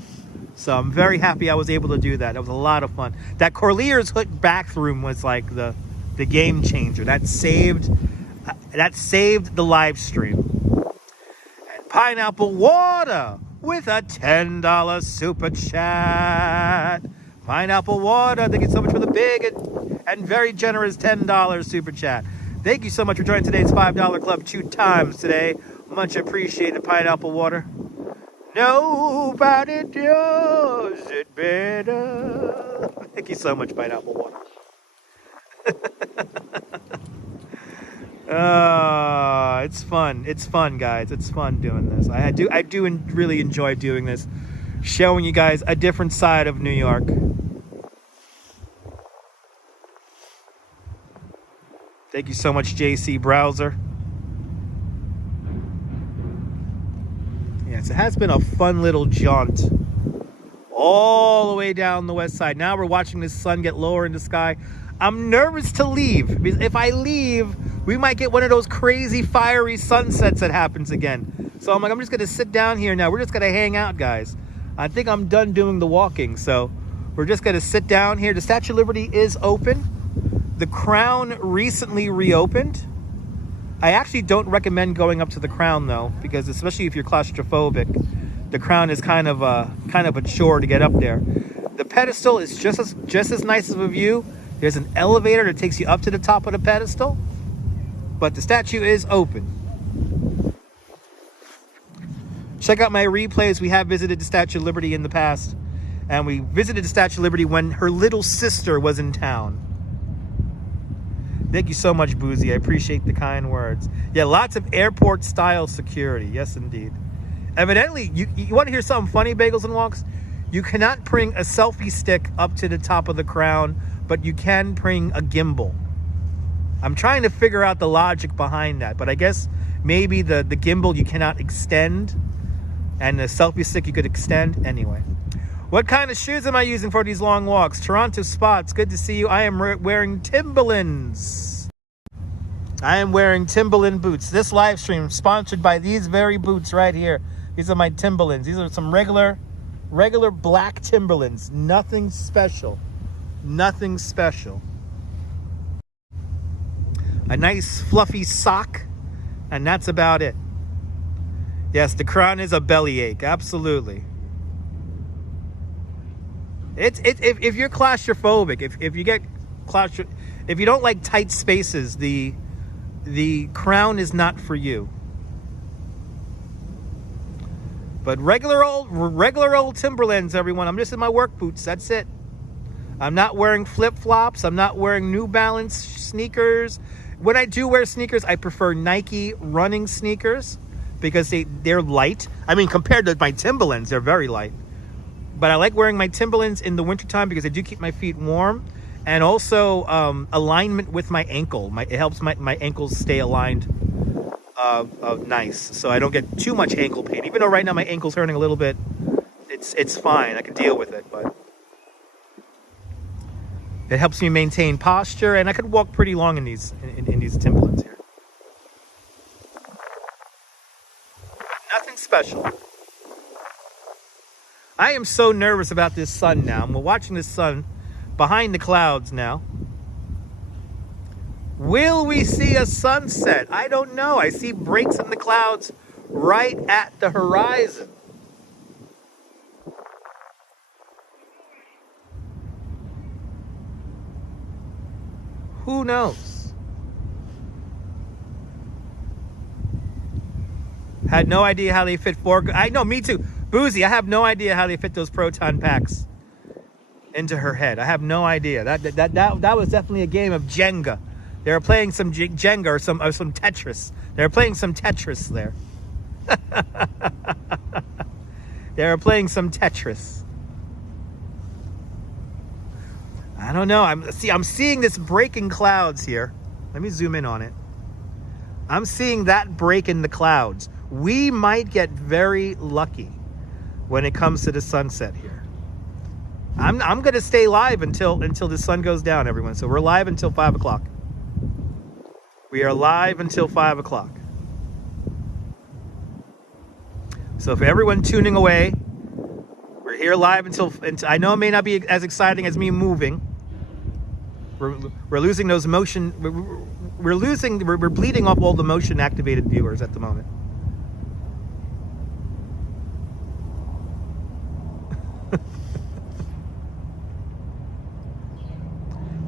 So I'm very happy I was able to do that. It was a lot of fun. That Corlear's Hook bathroom was like the game changer. That saved the live stream. And Pineapple Water with a $10 super chat. Pineapple Water, thank you so much for the big and very generous $10 super chat. Thank you so much for joining today's $5 club 2 times today. Much appreciated, Pineapple Water. Nobody does it better. Thank you so much, Pineapple Water. It's fun. It's fun, guys. It's fun doing this. I do really enjoy doing this, showing you guys a different side of New York. Thank you so much, JC Browser. Yes, it has been a fun little jaunt all the way down the west side. Now we're watching the sun get lower in the sky. I'm nervous to leave, because if I leave, we might get one of those crazy fiery sunsets that happens again. So I'm like, I'm just gonna sit down here now. We're just gonna hang out, guys. I think I'm done doing the walking, so we're just gonna sit down here. The Statue of Liberty is open. The Crown recently reopened. I actually don't recommend going up to the Crown though, because especially if you're claustrophobic, the Crown is kind of a chore to get up there. The pedestal is just as nice of a view. There's an elevator that takes you up to the top of the pedestal, but the statue is open. Check out my replays. We have visited the Statue of Liberty in the past, and we visited the Statue of Liberty when her little sister was in town. Thank you so much, Boozy. I appreciate the kind words. Yeah, lots of airport-style security. Yes, indeed. Evidently, you want to hear something funny, Bagels and Walks? You cannot bring a selfie stick up to the top of the Crown, but you can bring a gimbal. I'm trying to figure out the logic behind that, but I guess maybe the gimbal you cannot extend, and the selfie stick you could extend. Anyway. What kind of shoes am I using for these long walks? Toronto Spots, good to see you. I am wearing Timberlands. I am wearing Timberland boots. This live stream sponsored by these very boots right here. These are my Timberlands. These are some regular black Timberlands. Nothing special. Nothing special. A nice fluffy sock, and that's about it. Yes, the Crown is a bellyache. Absolutely. If you're claustrophobic, if you get if you don't like tight spaces, the Crown is not for you. But regular old Timberlands, everyone. I'm just in my work boots. That's it. I'm not wearing flip-flops. I'm not wearing New Balance sneakers. When I do wear sneakers, I prefer Nike running sneakers because they're light. I mean, compared to my Timberlands, they're very light. But I like wearing my Timberlands in the wintertime because they do keep my feet warm. And also alignment with my ankle. It helps my ankles stay aligned nice. So I don't get too much ankle pain. Even though right now my ankle's hurting a little bit, it's fine. I can deal with it. But it helps me maintain posture. And I could walk pretty long in these Timberlands here. Nothing special. I am so nervous about this sun now. We're watching the sun behind the clouds now. Will we see a sunset? I don't know. I see breaks in the clouds right at the horizon. Who knows? Had no idea how they fit four. I know, me too. Boozy, I have no idea how they fit those proton packs into her head. I have no idea. That was definitely a game of Jenga. They were playing some Jenga or some Tetris. They were playing some Tetris there. They were playing some Tetris. I don't know. I'm seeing this break in clouds here. Let me zoom in on it. I'm seeing that break in the clouds. We might get very lucky when it comes to the sunset here. I'm going to stay live until the sun goes down, everyone. So we're live until 5 o'clock. We are live until 5 o'clock. So for everyone tuning away, we're here live until I know it may not be as exciting as me moving. We're losing those motion. We're bleeding off all the motion activated viewers at the moment.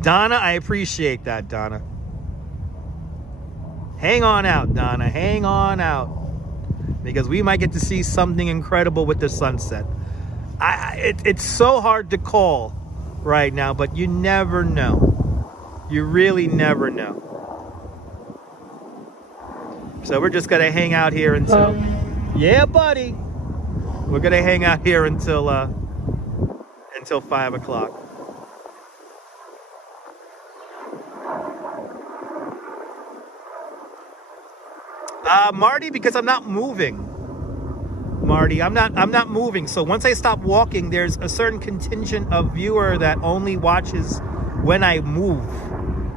Donna, I appreciate that, Donna. Hang on out, Donna. Hang on out. Because we might get to see something incredible with the sunset. It's so hard to call right now, but you never know. You really never know. So we're just going to hang out here until... Yeah, buddy. We're going to hang out here until 5 o'clock. Marty, because I'm not moving. Marty, I'm not moving. So once I stop walking, there's a certain contingent of viewer that only watches when I move.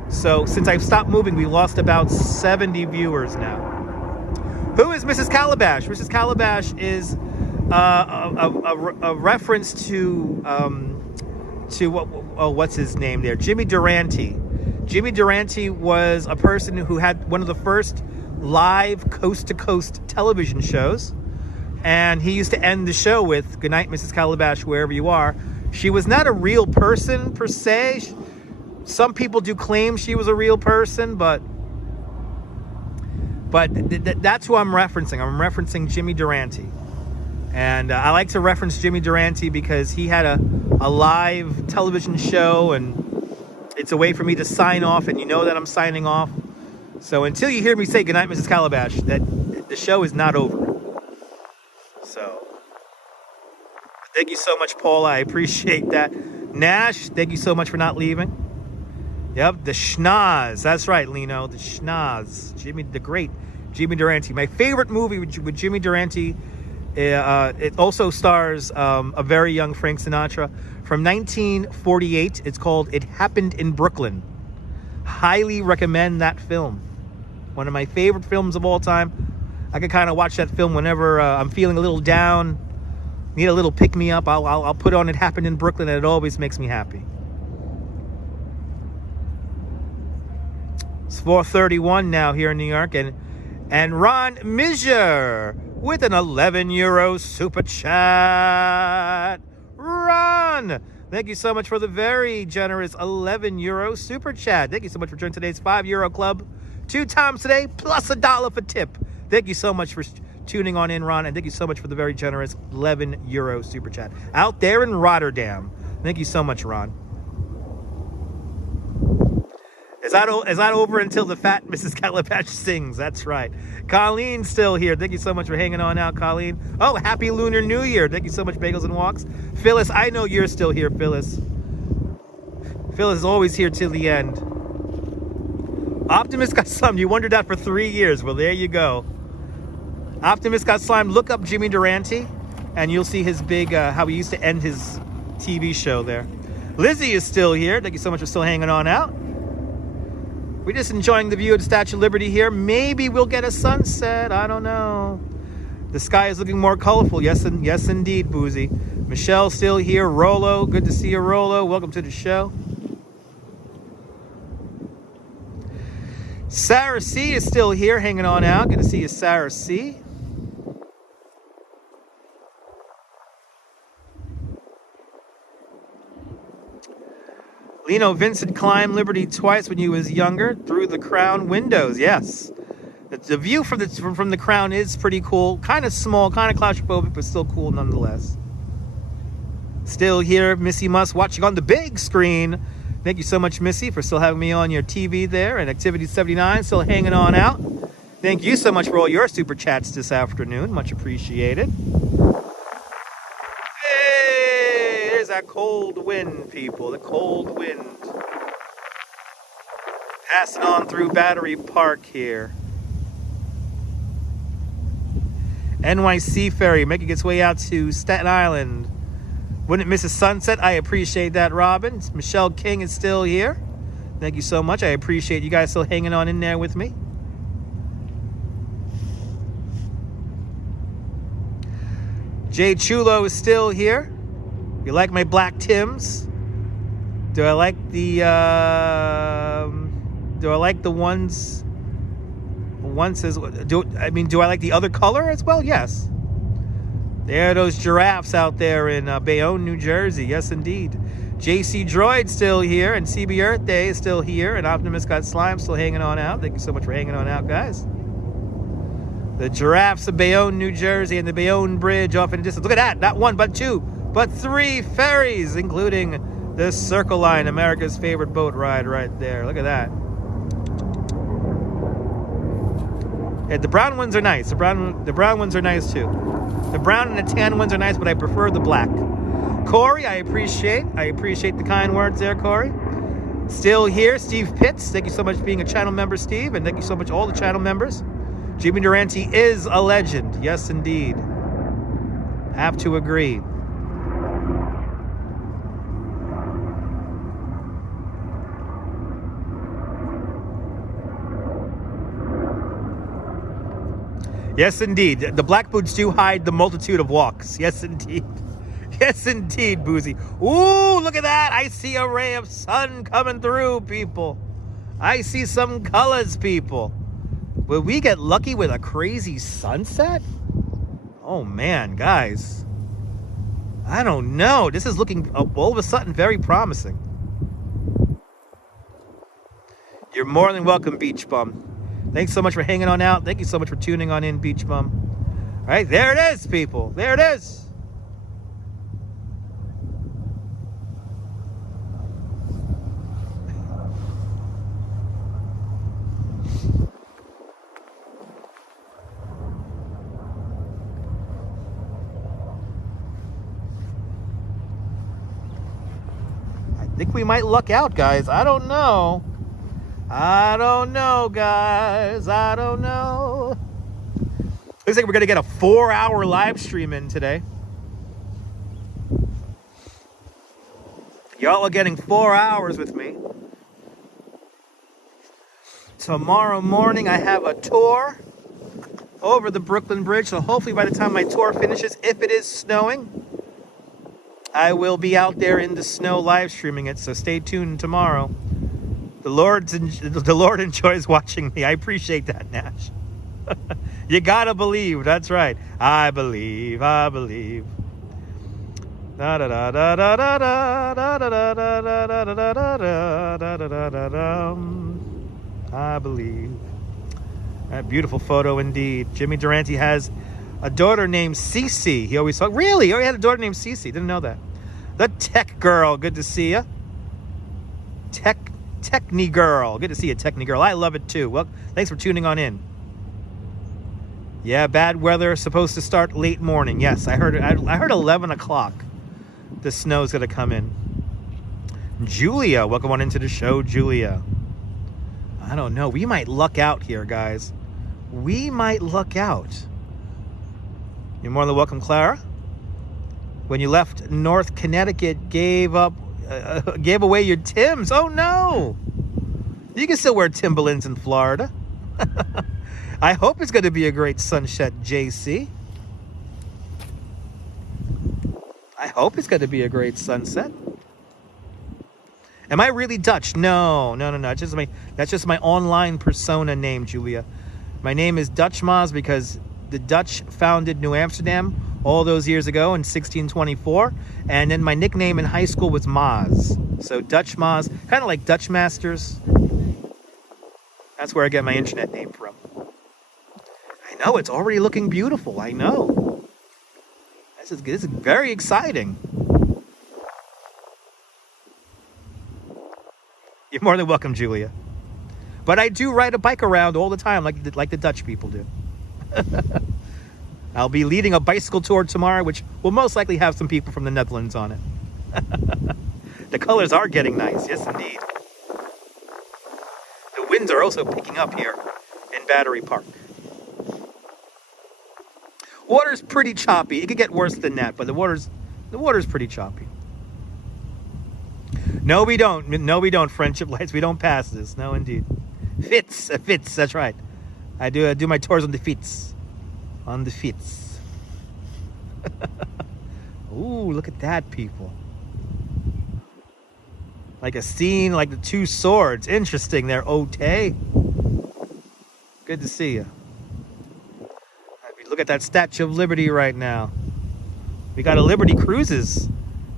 So since I've stopped moving, we lost about 70 viewers now. Who is Mrs. Calabash? Mrs. Calabash is a reference to what's his name there? Jimmy Durante. Jimmy Durante was a person who had one of the first live coast-to-coast television shows, and he used to end the show with "Good night, Mrs. Calabash, wherever you are." She was not a real person per se. Some people do claim she was a real person, but that's who I'm referencing. I'm referencing Jimmy Durante, and I like to reference Jimmy Durante because he had a live television show, and it's a way for me to sign off, and you know that I'm signing off. So until you hear me say "Good night, Mrs. Calabash," that the show is not over. So thank you so much, Paula. I appreciate that. Nash, thank you so much for not leaving. Yep, the schnoz. That's right, Lino. The schnoz. Jimmy, the great Jimmy Durante. My favorite movie with Jimmy Durante. It also stars a very young Frank Sinatra from 1948. It's called "It Happened in Brooklyn." Highly recommend that film. One of my favorite films of all time. I can kind of watch that film whenever I'm feeling a little down, need a little pick-me-up. I'll put on "It Happened in Brooklyn," and it always makes me happy. It's 4:31 now here in New York, and Ron Mijer with an €11 super chat. Ron, thank you so much for the very generous €11 super chat. Thank you so much for joining today's €5 club 2 times today, plus $1 for tip. Thank you so much for tuning on in, Ron, and thank you so much for the very generous €11 super chat out there in Rotterdam. Thank you so much, Ron. Is that over until the fat Mrs. Calabash sings? That's right. Colleen's still here. Thank you so much for hanging on out, Colleen. Oh, happy Lunar New Year. Thank you so much, Bagels and Walks. Phyllis, I know you're still here, Phyllis. Phyllis is always here till the end. Optimus got slimed. You wondered that for 3 years. Well, there you go. Optimus got slimed. Look up Jimmy Durante, and you'll see his big, how he used to end his TV show there. Lizzie is still here. Thank you so much for still hanging on out. We're just enjoying the view of the Statue of Liberty here. Maybe we'll get a sunset. I don't know. The sky is looking more colorful. Yes, indeed, Boozy. Michelle's still here. Rolo, good to see you, Rolo. Welcome to the show. Sarah C is still here, hanging on out. Good to see you, Sarah C. Lino Vincent climbed Liberty twice when he was younger through the Crown windows. Yes, the view from the Crown is pretty cool. Kind of small, kind of claustrophobic, but still cool nonetheless. Still here, Missy Musk watching on the big screen. Thank you so much, Missy, for still having me on your TV there. And Activity 79 still hanging on out. Thank you so much for all your super chats this afternoon. Much appreciated. There's that cold wind, people. The cold wind. Passing on through Battery Park here. NYC ferry making its way out to Staten Island. Wouldn't miss a sunset. I appreciate that, Robin. Michelle King is still here. Thank you so much. I appreciate you guys still hanging on in there with me. Jay Chulo is still here. You like my black Tims? Do I like the ones? One says, do I like the other color as well? Yes. There are those giraffes out there in Bayonne, New Jersey. Yes, indeed. JC Droid still here, and CB Earth Day is still here, and Optimus Got Slime still hanging on out. Thank you so much for hanging on out, guys. The giraffes of Bayonne, New Jersey, and the Bayonne Bridge off in the distance. Look at that, not one, but two, but three ferries, including the Circle Line, America's favorite boat ride right there. Look at that. Yeah, the brown ones are nice. The brown ones are nice too. The brown and the tan ones are nice, but I prefer the black. Corey, I appreciate the kind words there, Corey. Still here, Steve Pitts. Thank you so much for being a channel member, Steve, and thank you so much all the channel members. Jimmy Durante is a legend. Yes, indeed. Have to agree. Yes, indeed. The black boots do hide the multitude of walks. Yes, indeed. Yes, indeed, Boozy. Ooh, look at that. I see a ray of sun coming through, people. I see some colors, people. Will we get lucky with a crazy sunset? Oh, man, guys. I don't know. This is looking, all of a sudden, very promising. You're more than welcome, Beach Bum. Thanks so much for hanging on out. Thank you so much for tuning on in, Beach Bum. All right, there it is, people. There it is. I think we might luck out, guys. I don't know. I don't know, guys. I don't know. Looks like we're going to get a 4-hour live stream in today. Y'all are getting 4 hours with me. Tomorrow morning, I have a tour over the Brooklyn Bridge. So hopefully by the time my tour finishes, if it is snowing, I will be out there in the snow live streaming it. So stay tuned tomorrow. The Lord enjoys watching me. I appreciate that, Nash. You gotta believe. That's right. I believe. I believe. Da da da da da da da da da da da da da da da. I believe. That beautiful photo indeed. Jimmy Durante has a daughter named Cece. He always talked. Really? Oh, he had a daughter named Cece. Didn't know that. The Tech Girl. Good to see you. Techni Girl. Good to see you, Techni Girl. I love it too. Well, thanks for tuning on in. Yeah, bad weather. Supposed to start late morning. Yes, I heard 11 o'clock. The snow's going to come in. Julia. Welcome on into the show, Julia. I don't know. We might luck out here, guys. We might luck out. You're more than welcome, Clara. When you left North Connecticut, gave away your Timbs. Oh no! You can still wear Timberlands in Florida. I hope it's going to be a great sunset, JC. I hope it's going to be a great sunset. Am I really Dutch? No. That's just my online persona name, Julia. My name is Dutch Maz because the Dutch founded New Amsterdam all those years ago in 1624, and then my nickname in high school was Maz. So Dutch Maz, kind of like Dutch Masters. That's where I get my internet name from. I know, it's already looking beautiful. I know. This is very exciting. You're more than welcome, Julia. But I do ride a bike around all the time like the Dutch people do. I'll be leading a bicycle tour tomorrow, which will most likely have some people from the Netherlands on it. The colors are getting nice. Yes, indeed. The winds are also picking up here in Battery Park. Water's pretty choppy. It could get worse than that, but the water's pretty choppy. No, we don't. No, we don't. Friendship lights. We don't pass this. No, indeed. Fits. That's right. I do my tours on the fits. On the fits. Ooh, look at that, people. Like a scene, like the two swords. Interesting there, Ote. Good to see you. Look at that Statue of Liberty right now. We got a Liberty Cruises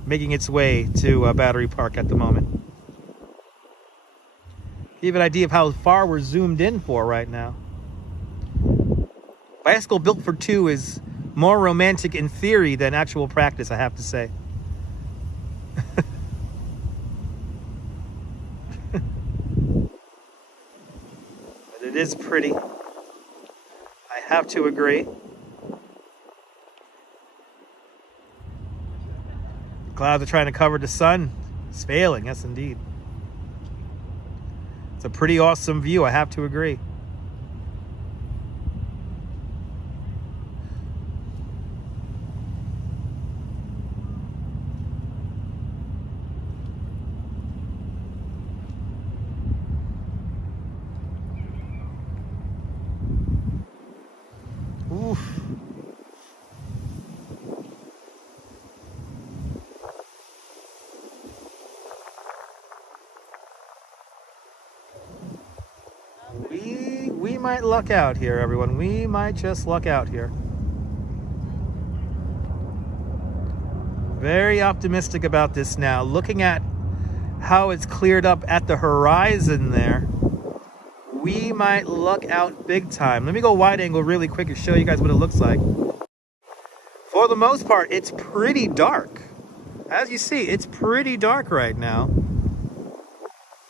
making its way to Battery Park at the moment. Give you an idea of how far we're zoomed in for right now. Bicycle built for two is more romantic in theory than actual practice, I have to say. But it is pretty. I have to agree. Clouds are trying to cover the sun. It's failing, yes indeed. It's a pretty awesome view, I have to agree. Oof. We might luck out here, everyone. We might just luck out here. Very optimistic about this now. Looking at how it's cleared up at the horizon there, we might luck out big time. Let me go wide angle really quick and show you guys what it looks like. For the most part, it's pretty dark. As you see, it's pretty dark right now.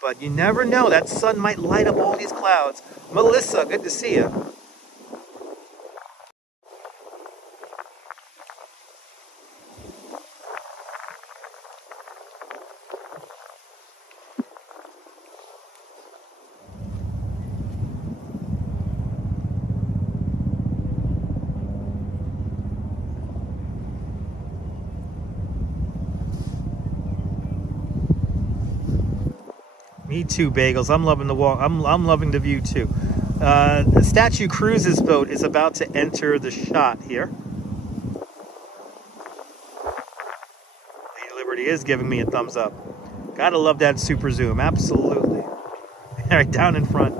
But you never know, that sun might light up all these clouds. Melissa, good to see you. Me too, Bagels. I'm loving the walk. I'm loving the view too. The Statue Cruises boat is about to enter the shot here. Lady Liberty is giving me a thumbs up. Gotta love that super zoom. Absolutely. Right down in front.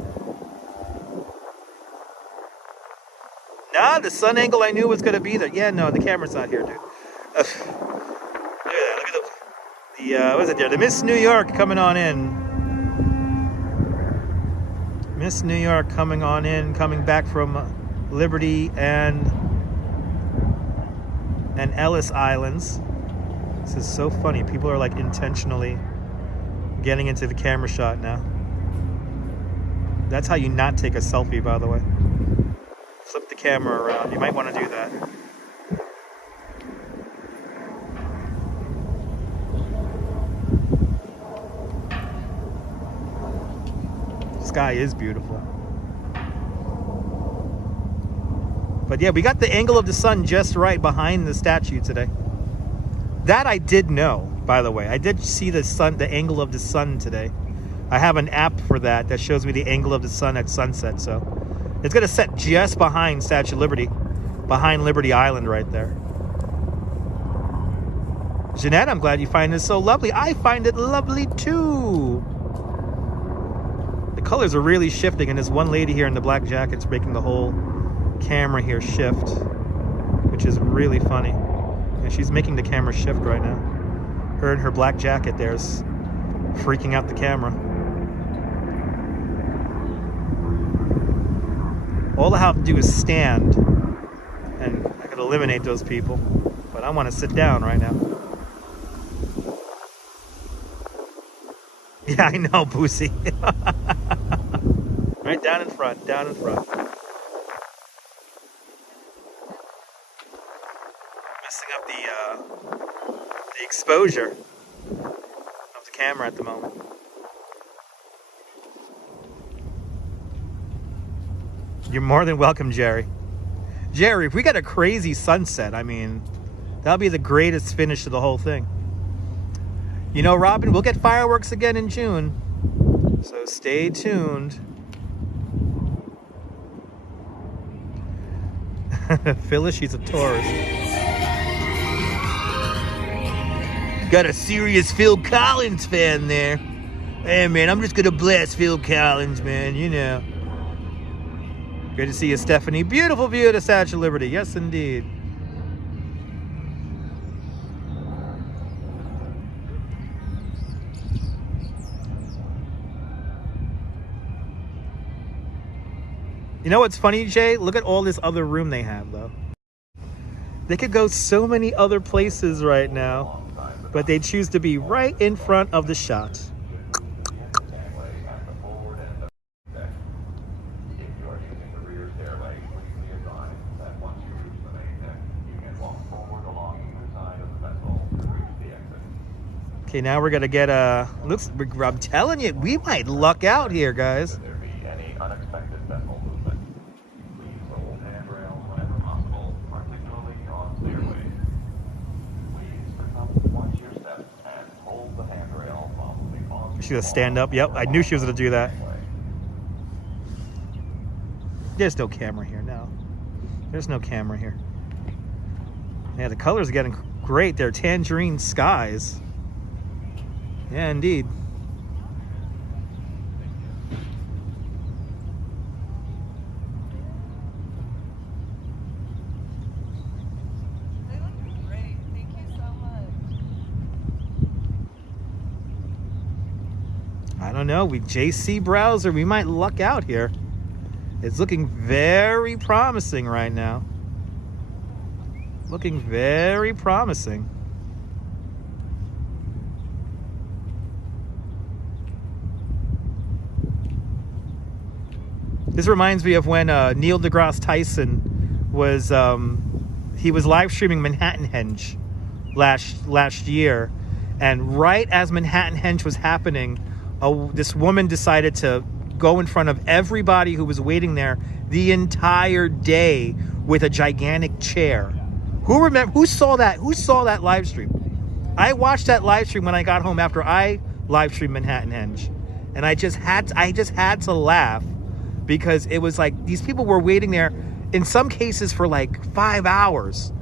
Nah, the sun angle I knew was gonna be there. Yeah, no, the camera's not here, dude. Look at that. Look at the what is it there? The Miss New York coming on in. Miss New York coming on in, coming back from Liberty and Ellis Islands. This is so funny. People are like intentionally getting into the camera shot now. That's how you not take a selfie, by the way. Flip the camera around. You might want to do that. Sky is beautiful. But yeah, we got the angle of the sun just right behind the statue today. That I did know, by the way. I did see the sun, the angle of the sun today. I have an app for that shows me the angle of the sun at sunset. So it's gonna set just behind Statue of Liberty, behind Liberty Island right there. Jeanette, I'm glad you find this so lovely. I find it lovely too. The colors are really shifting, and there's one lady here in the black jacket's making the whole camera here shift, which is really funny. And she's making the camera shift right now. Her in her black jacket there's freaking out the camera. All I have to do is stand, and I could eliminate those people. But I want to sit down right now. Yeah, I know, Boosie. Right down in front, down in front. Messing up the exposure of the camera at the moment. You're more than welcome, Jerry. Jerry, if we got a crazy sunset, I mean, that'll be the greatest finish to the whole thing. You know, Robin, we'll get fireworks again in June, so stay tuned. Phyllis, she's a tourist. Got a serious Phil Collins fan there. Hey, man, I'm just gonna blast Phil Collins, man, you know. Good to see you, Stephanie. Beautiful view of the Statue of Liberty. Yes, indeed. You know what's funny, Jay? Look at all this other room they have, though. They could go so many other places right now, but they choose to be right in front of the shot. Okay, now we're gonna get a. Looks, I'm telling you, we might luck out here, guys. She's gonna stand up. Yep, I knew she was gonna do that. There's no camera here now. There's no camera here. Yeah, the colors are getting great. They're tangerine skies. Yeah, indeed. They look great. Thank you so much. I don't know. We JC browser. We might luck out here. It's looking very promising right now. Looking very promising. This reminds me of when Neil deGrasse Tyson was he was live streaming Manhattan Henge last year, and right as Manhattan Henge was happening, this woman decided to go in front of everybody who was waiting there the entire day with a gigantic chair. Who saw that? Who saw that live stream? I watched that live stream when I got home after I live streamed Manhattan Henge, and I just had to laugh. Because it was like these people were waiting there in some cases for like 5 hours.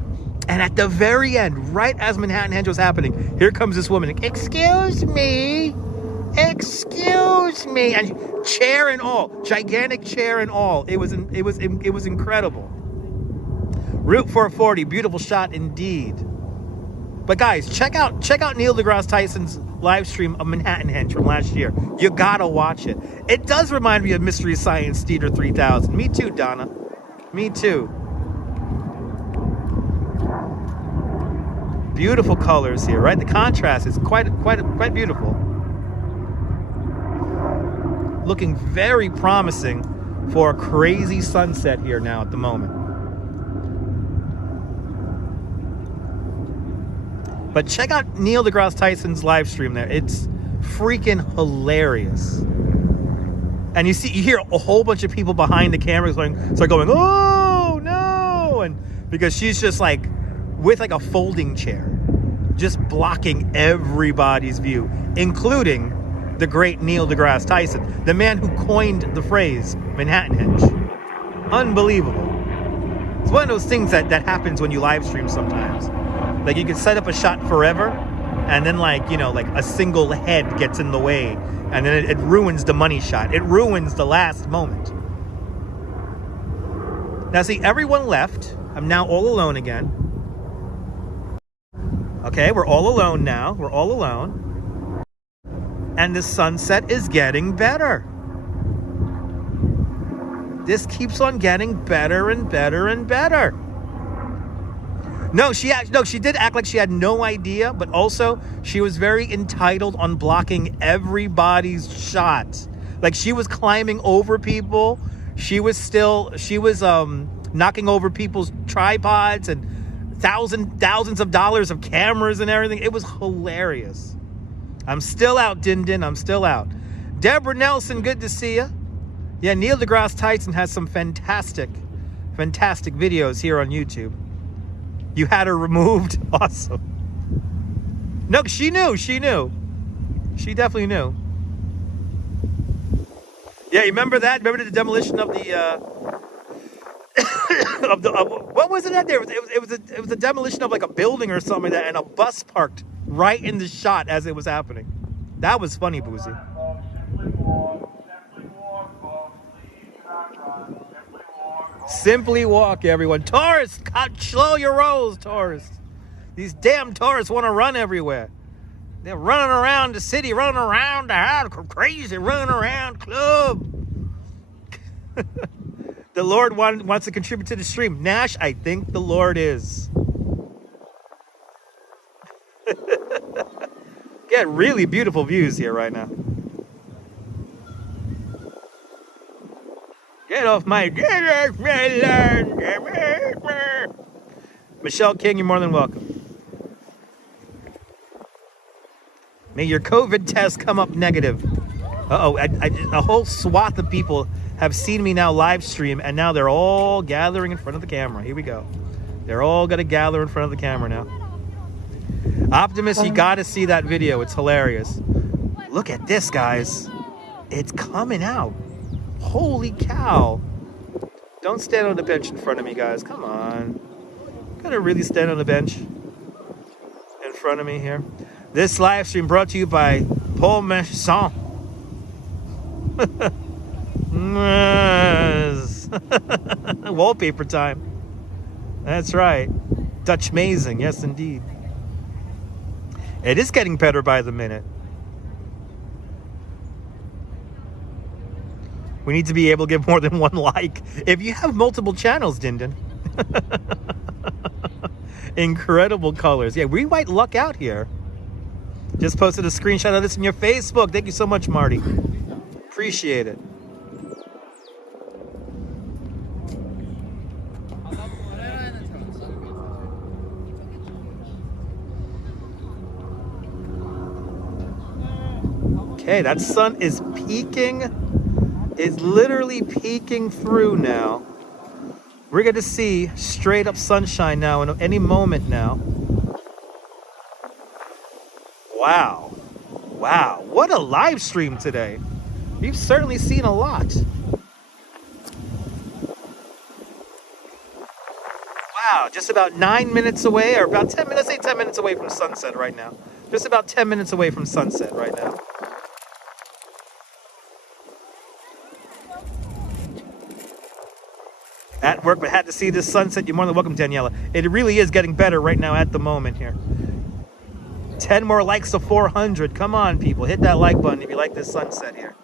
And at the very end, right as Manhattan Henge was happening, here comes this woman. Excuse me. And chair and all, gigantic chair and all. It was incredible. Route 440, beautiful shot indeed. But guys, check out Neil deGrasse Tyson's live stream of Manhattan Henge from last year. You gotta watch it. It does remind me of Mystery Science Theater 3000. Me too, Donna. Me too. Beautiful colors here, right? The contrast is quite beautiful. Looking very promising for a crazy sunset here now at the moment. But check out Neil deGrasse Tyson's live stream there. It's freaking hilarious. And you hear a whole bunch of people behind the camera going, oh no! And because she's just like with like a folding chair, just blocking everybody's view, including the great Neil deGrasse Tyson, the man who coined the phrase Manhattan Henge. Unbelievable. It's one of those things that happens when you live stream sometimes. Like you can set up a shot forever, and then like a single head gets in the way, and then it ruins the money shot. It ruins the last moment. Now see, everyone left. I'm now all alone again. Okay, we're all alone now. We're all alone. And the sunset is getting better. This keeps on getting better and better and better. No, she did act like she had no idea, but also she was very entitled on blocking everybody's shot. Like she was climbing over people. She was knocking over people's tripods and thousands of dollars of cameras and everything. It was hilarious. I'm still out, Din. I'm still out. Deborah Nelson, good to see you. Yeah, Neil deGrasse Tyson has some fantastic videos here on YouTube. You had her removed? Awesome. No, she knew. She definitely knew. Yeah, you remember that? Remember the demolition of the what was it out there? It was a demolition of like a building or something like that, and a bus parked right in the shot as it was happening. That was funny, Boozy. Simply walk, everyone. Tourists, slow your rolls, tourists. These damn tourists want to run everywhere. They're running around the city, running around the house, crazy, running around club. The Lord wants to contribute to the stream. Nash, I think the Lord is. Get really beautiful views here right now. Get off my lawn. Michelle King, you're more than welcome. May your COVID test come up negative. Uh-oh, a whole swath of people have seen me now live stream, and now they're all gathering in front of the camera. Here we go. They're all going to gather in front of the camera now. Optimus, you got to see that video. It's hilarious. Look at this, guys. It's coming out. Holy cow. Don't stand on the bench in front of me, guys. Come on. Gotta really stand on the bench in front of me here. This live stream brought to you by Paul Messon. Wallpaper time. That's right. Dutch amazing. Yes, indeed. It is getting better by the minute. We need to be able to give more than one like. If you have multiple channels, Dindin. Incredible colors. Yeah, we might luck out here. Just posted a screenshot of this in your Facebook. Thank you so much, Marty. Appreciate it. Okay, that sun is peeking. Is literally peeking through now. We're going to see straight up sunshine now in any moment now. Wow. Wow. What a live stream today. We've certainly seen a lot. Wow. Just about 9 minutes away, or about 10 minutes, let's say 10 minutes away from sunset right now. Just about 10 minutes away from sunset right now. At work, but had to see this sunset. You're more than welcome, Daniela. It really is getting better right now at the moment here. 10 more likes to 400. Come on, people. Hit that like button if you like this sunset here.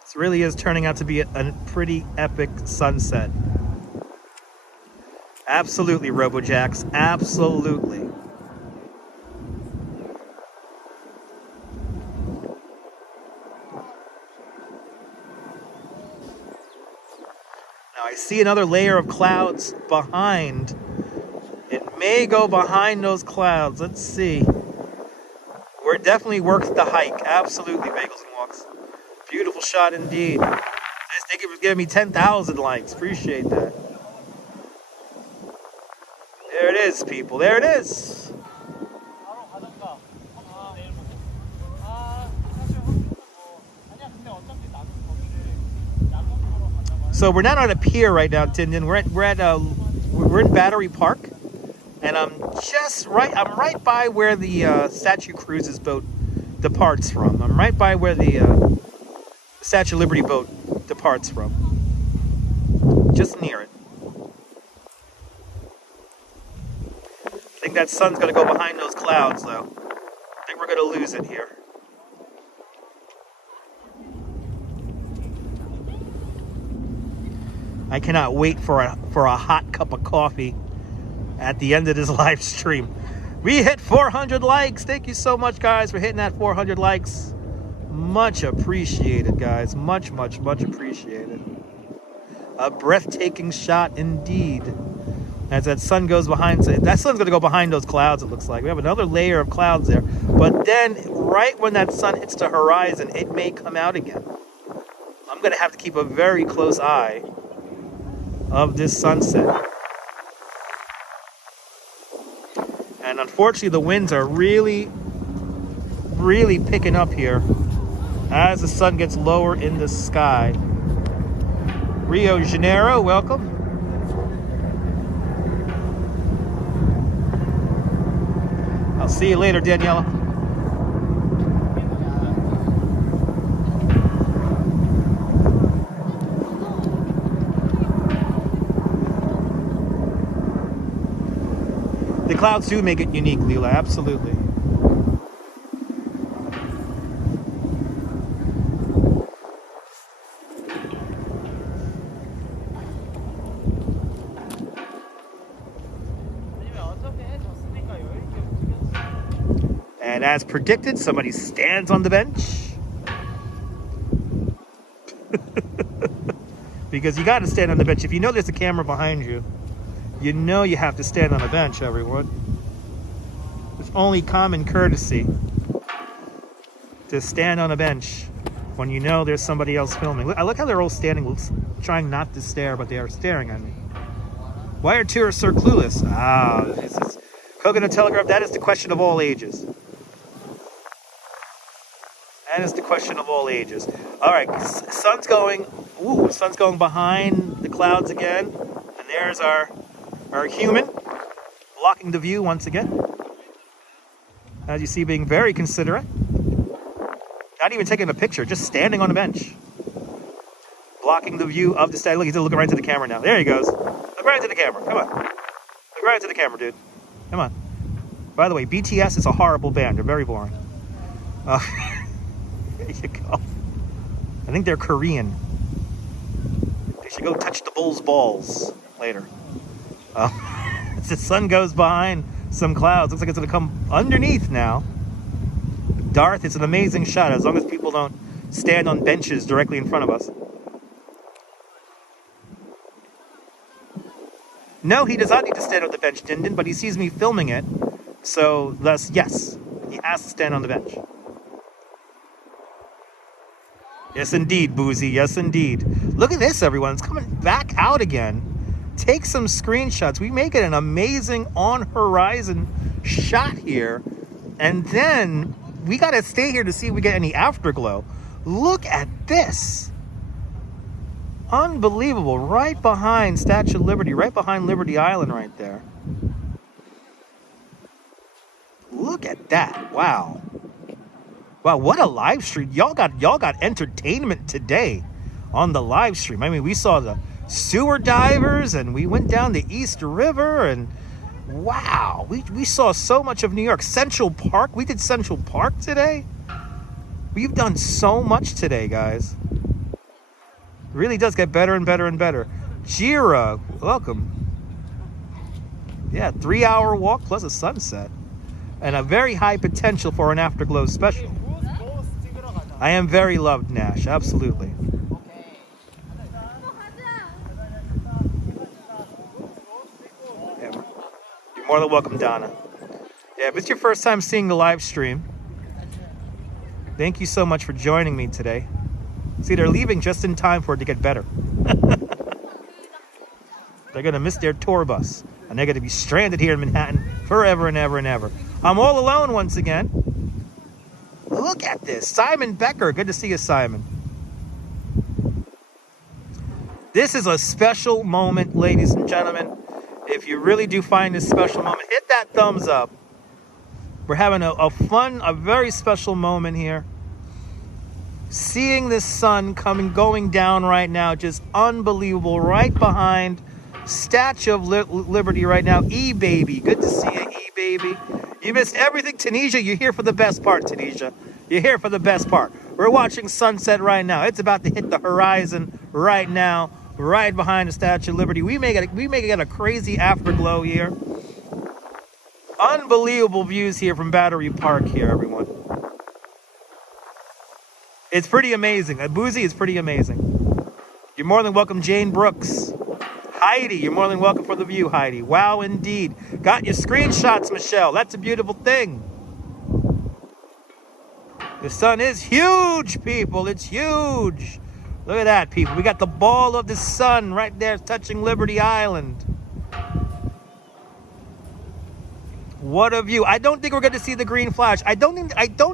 This really is turning out to be a pretty epic sunset. Absolutely, RoboJax. Absolutely. I see another layer of clouds behind. It may go behind those clouds. Let's see. We're definitely worth the hike. Absolutely, Bagels and Walks. Beautiful shot indeed. Thank you for giving me 10,000 likes. Appreciate that. There it is, people. There it is. So we're not on a pier right now, Tindon. We're in Battery Park, and I'm right by where the Statue Cruises boat departs from. I'm right by where the Statue of Liberty boat departs from. Just near it. I think that sun's gonna go behind those clouds, though. I think we're gonna lose it here. I cannot wait for a hot cup of coffee at the end of this live stream. We hit 400 likes. Thank you so much, guys, for hitting that 400 likes. Much appreciated, guys. Much, much, much appreciated. A breathtaking shot indeed. As that sun goes behind, that sun's going to go behind those clouds, it looks like. We have another layer of clouds there. But then, right when that sun hits the horizon, it may come out again. I'm going to have to keep a very close eye of this sunset. And unfortunately, the winds are really, really picking up here as the sun gets lower in the sky. Rio de Janeiro, welcome. I'll see you later, Daniela. The clouds do make it unique, Leela, absolutely. And as predicted, somebody stands on the bench. Because you got to stand on the bench. If you know there's a camera behind you, you know you have to stand on a bench, everyone. It's only common courtesy to stand on a bench when you know there's somebody else filming. I look how they're all standing, trying not to stare, but they are staring at me. Why are tourists so clueless? Ah, this is Coconut Telegraph. That is the question of all ages. That is the question of all ages. All right, sun's going. Ooh, sun's going behind the clouds again, and there's our human blocking the view once again. As you see, being very considerate. Not even taking a picture, just standing on a bench, blocking the view of the statue. Look, he's looking right to the camera now. There he goes. Look right to the camera. Come on. Look right to the camera, dude. Come on. By the way, BTS is a horrible band. They're very boring. There you go. I think they're Korean. They should go touch the bull's balls later. As the sun goes behind some clouds, looks like it's going to come underneath now. Darth, it's an amazing shot as long as people don't stand on benches directly in front of us. No, he does not need to stand on the bench, Dindin, but he sees me filming it. So, thus, yes, he has to stand on the bench. Yes, indeed, Boozy. Yes, indeed. Look at this, everyone. It's coming back out again. Take some screenshots. We make it an amazing on-horizon shot here. And then we got to stay here to see if we get any afterglow. Look at this. Unbelievable. Right behind Statue of Liberty. Right behind Liberty Island right there. Look at that. Wow. Wow, what a live stream. Y'all got entertainment today on the live stream. I mean, we saw the sewer divers and we went down the East River and wow, we saw so much of New York. Central Park, we did Central Park today. We've done so much today, guys. It really does get better and better and better. Jira, welcome. Yeah, 3-hour walk plus a sunset. And a very high potential for an afterglow special. I am very loved, Nash. Absolutely. Yeah. You're more than welcome, Donna. Yeah, if it's your first time seeing the live stream, thank you so much for joining me today. See, they're leaving just in time for it to get better. They're going to miss their tour bus, and they're going to be stranded here in Manhattan forever and ever and ever. I'm all alone once again. Look at this. Simon Becker. Good to see you, Simon. This is a special moment, ladies and gentlemen. If you really do find this special moment, hit that thumbs up. We're having a fun, a very special moment here. Seeing this sun going down right now, just unbelievable. Right behind Statue of Liberty right now. E-Baby. Good to see you, E-Baby. You missed everything, Tunisia. You're here for the best part, Tunisia. You're here for the best part. We're watching sunset right now. It's about to hit the horizon right now, right behind the Statue of Liberty. We may get a crazy afterglow here. Unbelievable views here from Battery Park here, everyone. It's pretty amazing. Boozy is pretty amazing. You're more than welcome, Jane Brooks. Heidi, you're more than welcome for the view, Heidi. Wow, indeed. Got your screenshots, Michelle. That's a beautiful thing. The sun is huge, people. It's huge. Look at that, people. We got the ball of the sun right there touching Liberty Island. What a view. I don't think we're going to see the green flash. I don't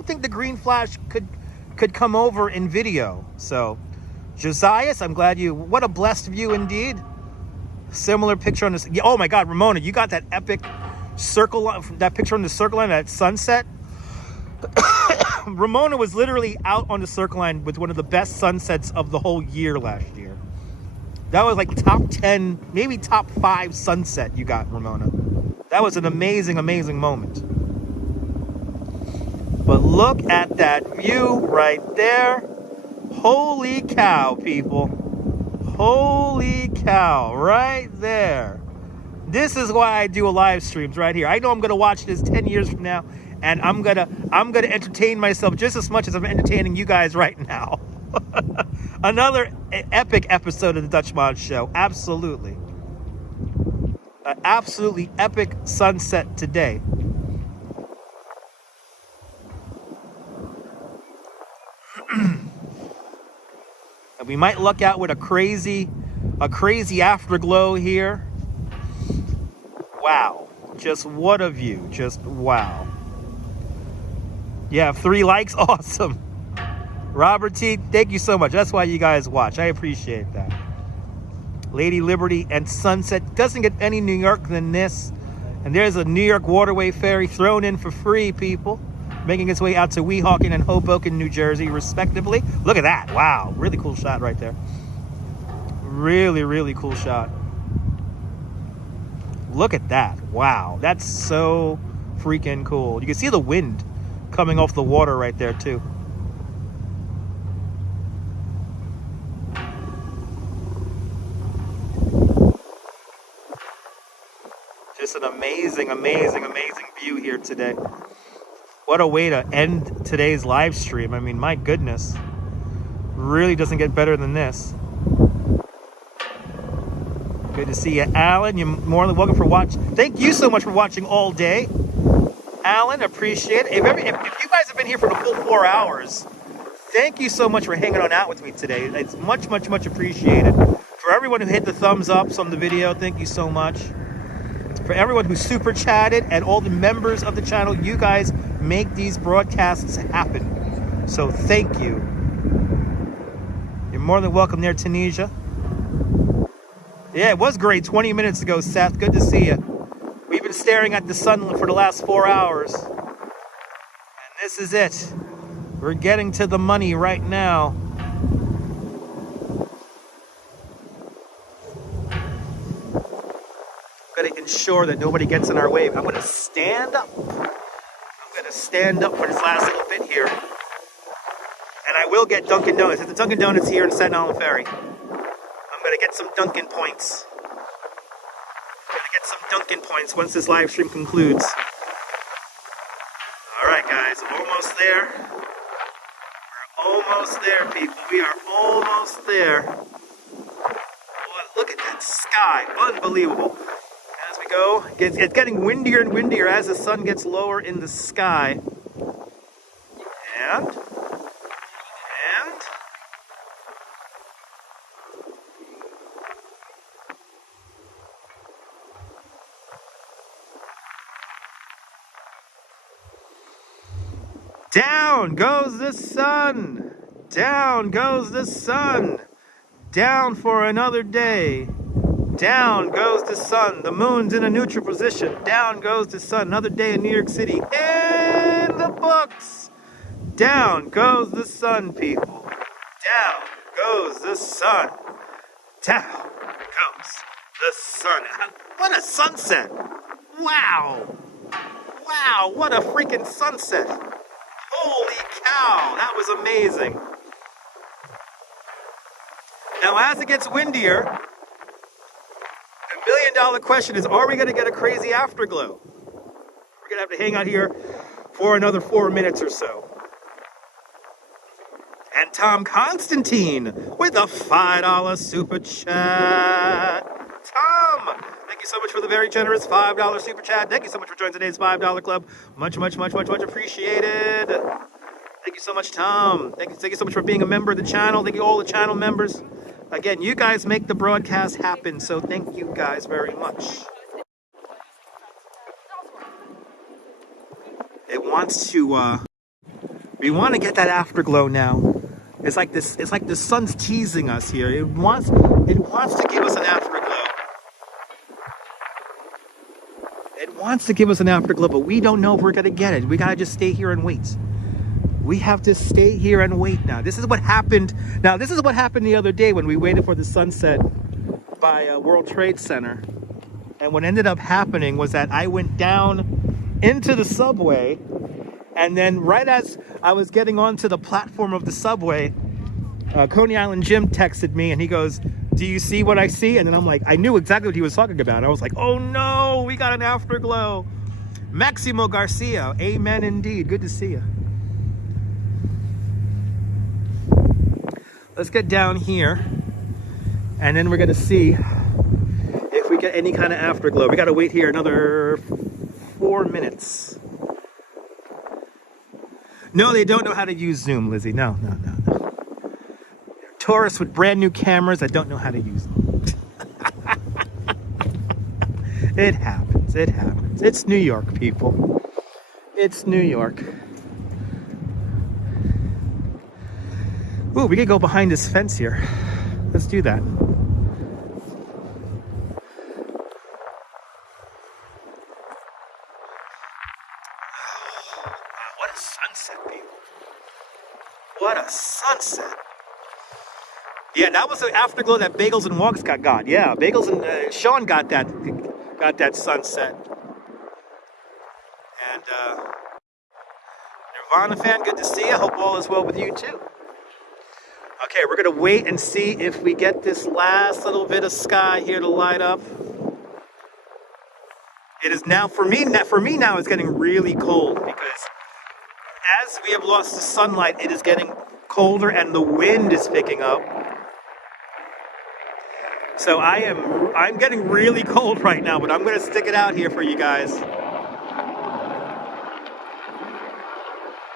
think the green flash could come over in video. So, Josias, I'm glad you... What a blessed view indeed. Similar picture on this. Oh my God, Ramona, you got that epic circle line, that picture on the circle line, that sunset. Ramona was literally out on the circle line with one of the best sunsets of the whole year last year. That was like top 10, maybe top 5 sunset you got, Ramona. That was an amazing, amazing moment. But look at that view right there. Holy cow, people. Holy cow, right there. This is why I do a live streams right here. I know I'm gonna watch this 10 years from now, and I'm gonna entertain myself just as much as I'm entertaining you guys right now. Another epic episode of the Dutch Mod Show. Absolutely. An absolutely epic sunset today. And we might luck out with a crazy afterglow here. Wow. Just what a view. Just wow. Yeah, 3 likes. Awesome. Robert T, thank you so much. That's why you guys watch. I appreciate that. Lady Liberty and sunset. Doesn't get any New York than this. And there's a New York waterway ferry thrown in for free, people. Making its way out to Weehawken and Hoboken, New Jersey, respectively. Look at that. Wow. Really cool shot right there. Really, really cool shot. Look at that. Wow. That's so freaking cool. You can see the wind coming off the water right there, too. Just an amazing, amazing, amazing view here today. What a way to end today's live stream. I mean, my goodness. Really doesn't get better than this. Good to see you, Alan. You're more than welcome for watching. Thank you so much for watching all day. Alan, appreciate it. If you guys have been here for the full 4 hours, thank you so much for hanging on out with me today. It's much, much, much appreciated. For everyone who hit the thumbs ups on the video, thank you so much. For everyone who super chatted and all the members of the channel, you guys make these broadcasts happen. So thank you. You're more than welcome there, Tunisia. Yeah, it was great 20 minutes ago, Seth. Good to see you. We've been staring at the sun for the last 4 hours. And this is it. We're getting to the money right now. Gotta ensure that nobody gets in our way. I'm gonna stand up. I'm gonna stand up for this last little bit here. And I will get Dunkin' Donuts. There's a Dunkin' Donuts here in Staten Island Ferry. I'm gonna get some Dunkin' points. I'm gonna get some Dunkin' points once this live stream concludes. Alright guys, I'm almost there. We're almost there, people. We are almost there. Oh, look at that sky. Unbelievable. As we go, it's getting windier and windier as the sun gets lower in the sky. And down goes the sun. Down goes the sun. Down for another day. Down goes the sun. The moon's in a neutral position. Down goes the sun. Another day in New York City. In the books. Down goes the sun, people. Down goes the sun. Down goes the sun. What a sunset. Wow. Wow, what a freaking sunset. Holy cow, that was amazing. Now, as it gets windier, the million-dollar question is, are we going to get a crazy afterglow? We're going to have to hang out here for another 4 minutes or so. And Tom Constantine with a $5 super chat. Tom, thank you so much for the very generous $5 super chat. Thank you so much for joining today's $5 club. Much, much, much, much, much appreciated. Thank you so much, Tom. Thank you so much for being a member of the channel. Thank you all the channel members. Again, you guys make the broadcast happen, so thank you guys very much. It wants to, we want to get that afterglow now. It's like this. It's like the sun's teasing us here. It wants to give us an afterglow. It wants to give us an afterglow, but we don't know if we're gonna get it. We gotta just stay here and wait. We have to stay here and wait now. This is what happened. Now, this is what happened the other day when we waited for the sunset by World Trade Center. And what ended up happening was that I went down into the subway, and then right as I was getting onto the platform of the subway, Coney Island Jim texted me and he goes, "Do you see what I see?" And then I'm like, I knew exactly what he was talking about. I was like, oh no, we got an afterglow. Maximo Garcia, amen indeed. Good to see you. Let's get down here, and then we're gonna see if we get any kind of afterglow. We gotta wait here another 4 minutes. No, they don't know how to use Zoom, Lizzie. No. Tourists with brand new cameras that don't know how to use them. It happens. It's New York, people. It's New York. Ooh, we could go behind this fence here. Let's do that. What a sunset, people. What a sunset. Yeah, that was the afterglow that Bagels and Walks got. Yeah, Bagels and Sean got that sunset. And Nirvana fan, good to see you. Hope all is well with you too. Okay, we're gonna wait and see if we get this last little bit of sky here to light up. It is now, for me now, it's getting really cold because as we have lost the sunlight, it is getting colder and the wind is picking up. So I'm getting really cold right now, but I'm gonna stick it out here for you guys.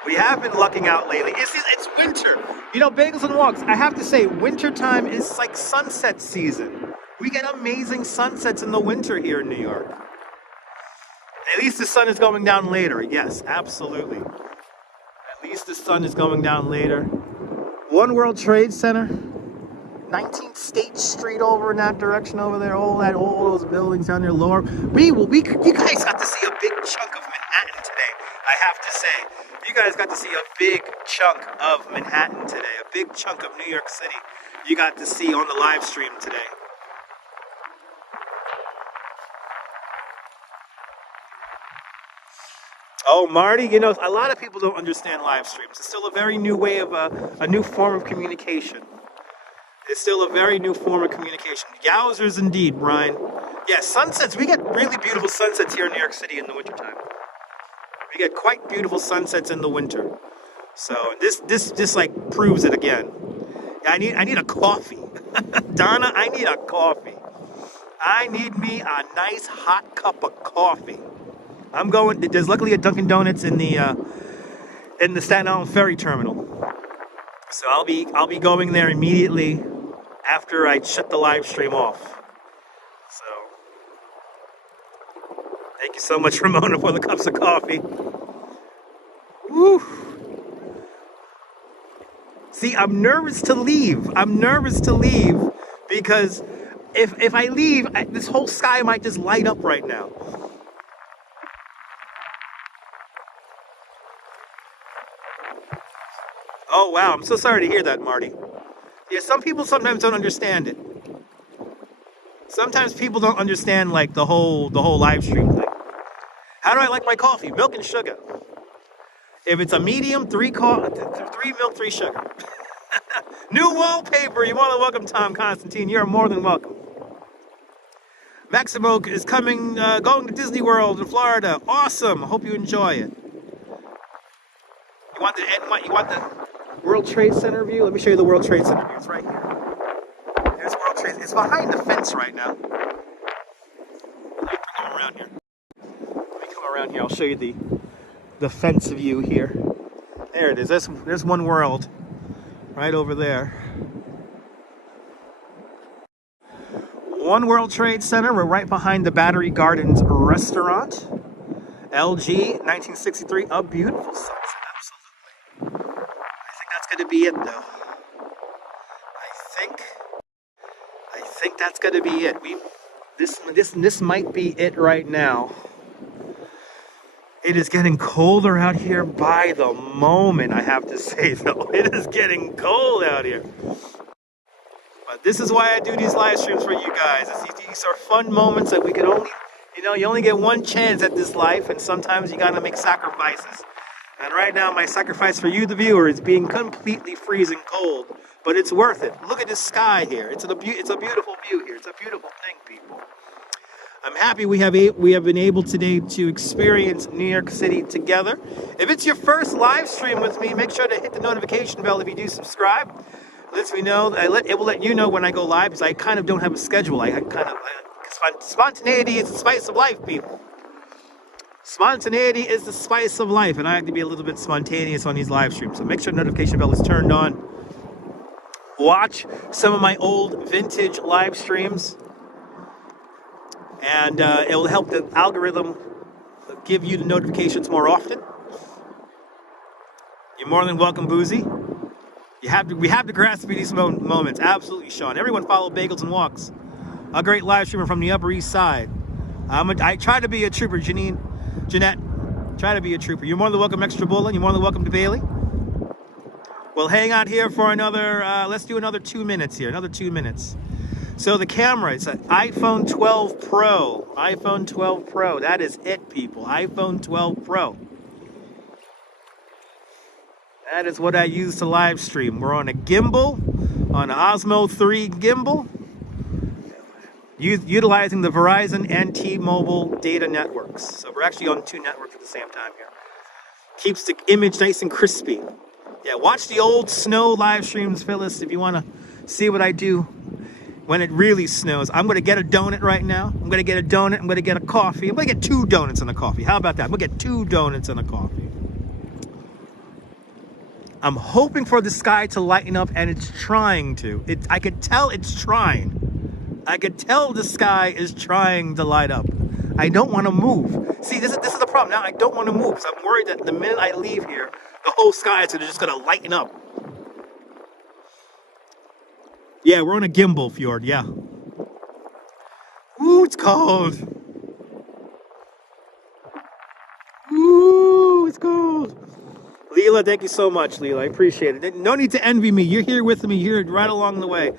We have been lucking out lately. It's winter. You know, Bagels and Walks, I have to say, wintertime is like sunset season. We get amazing sunsets in the winter here in New York. At least the sun is going down later. Yes, absolutely. At least the sun is going down later. One World Trade Center, 19th State Street over in that direction over there. All those buildings down there lower. You guys got to see a big chunk of Manhattan today, I have to say. You guys got to see a big chunk of Manhattan today, a big chunk of New York City you got to see on the live stream today. Oh, Marty, you know, a lot of people don't understand live streams. It's still a very new way of, a new form of communication. It's still a very new form of communication. Yowzers indeed, Brian. Yeah, sunsets, we get really beautiful sunsets here in New York City in the wintertime. We get quite beautiful sunsets in the winter. So this like proves it again. I need a coffee. Donna, I need a coffee. I need me a nice hot cup of coffee. I'm going, there's luckily a Dunkin' Donuts in the Staten Island Ferry Terminal. So I'll be going there immediately after I shut the live stream off. Thank you so much, Ramona, for the cups of coffee. Woo! See, I'm nervous to leave. Because if I leave, this whole sky might just light up right now. Oh, wow. I'm so sorry to hear that, Marty. Yeah, some people sometimes don't understand it. Sometimes people don't understand, like, the whole live stream thing. How do I like my coffee? Milk and sugar. If it's a medium, 3 milk, 3 sugar. New wallpaper. You want to welcome Tom Constantine. You're more than welcome. Maximo is coming, going to Disney World in Florida. Awesome. Hope you enjoy it. You want the World Trade Center view? Let me show you the World Trade Center view. It's right here. There's World Trade. It's behind the fence right now. Come around here. Around here, I'll show you the fence view here. There it is. There's One World right over there. One World Trade Center. We're right behind the Battery Gardens restaurant. LG 1963. A beautiful sunset, absolutely. I think that's going to be it, though. I think that's going to be it. This might be it right now. It is getting colder out here by the moment, I have to say, though. It is getting cold out here. But this is why I do these live streams for you guys. These are fun moments that we can only, you only get one chance at this life, and sometimes you gotta make sacrifices. And right now, my sacrifice for you, the viewer, is being completely freezing cold, but it's worth it. Look at this sky here. It's a beautiful view here. It's a beautiful thing, people. I'm happy we have been able today to experience New York City together. If it's your first live stream with me, make sure to hit the notification bell if you do subscribe. It lets me know. It will let you know when I go live, because I kind of don't have a schedule. Spontaneity is the spice of life, people. Spontaneity is the spice of life, and I have to be a little bit spontaneous on these live streams. So make sure the notification bell is turned on. Watch some of my old vintage live streams, and it will help the algorithm give you the notifications more often. You're more than welcome, Boozy. We have to grasp these moments. Absolutely, Sean. Everyone follow Bagels and Walks, a great live streamer from the Upper East Side. I try to be a trooper, Jeanette. Try to be a trooper. You're more than welcome, Extra Bullet. You're more than welcome to Bailey. We'll hang out here for another, let's do another 2 minutes here, another 2 minutes. So the camera, it's an iPhone 12 Pro. iPhone 12 Pro, that is it, people. iPhone 12 Pro. That is what I use to live stream. We're on a Gimble, on an Osmo 3 Gimble, utilizing the Verizon and T-Mobile data networks. So we're actually on 2 networks at the same time here. Keeps the image nice and crispy. Yeah, watch the old snow live streams, Phyllis, if you want to see what I do when it really snows. I'm going to get a donut right now. I'm going to get a donut. I'm going to get a coffee. I'm going to get 2 donuts and a coffee. How about that? I'm going to get 2 donuts and a coffee. I'm hoping for the sky to lighten up, and it's trying to. I could tell it's trying. I could tell the sky is trying to light up. I don't want to move. See, this is the problem. Now I don't want to move, because I'm worried that the minute I leave here, the whole sky is just going to lighten up. Yeah, we're on a Gimble, Fjord, yeah. Ooh, it's cold. Ooh, it's cold. Leela, thank you so much, Leela. I appreciate it. No need to envy me. You're here with me. You're right along the way.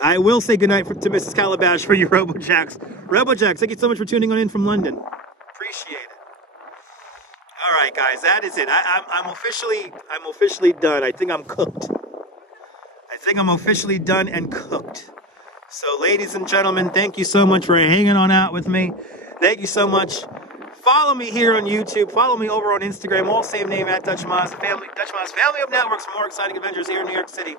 I will say goodnight to Mrs. Calabash for you, RoboJax. RoboJax, thank you so much for tuning in from London. Appreciate it. All right, guys, that is it. I'm officially done. I think I'm cooked. I think I'm officially done and cooked. So, ladies and gentlemen, thank you so much for hanging on out with me. Thank you so much. Follow me here on YouTube. Follow me over on Instagram. All same name at Dutch Moz Family. Dutch Moz Family of Networks. More exciting adventures here in New York City.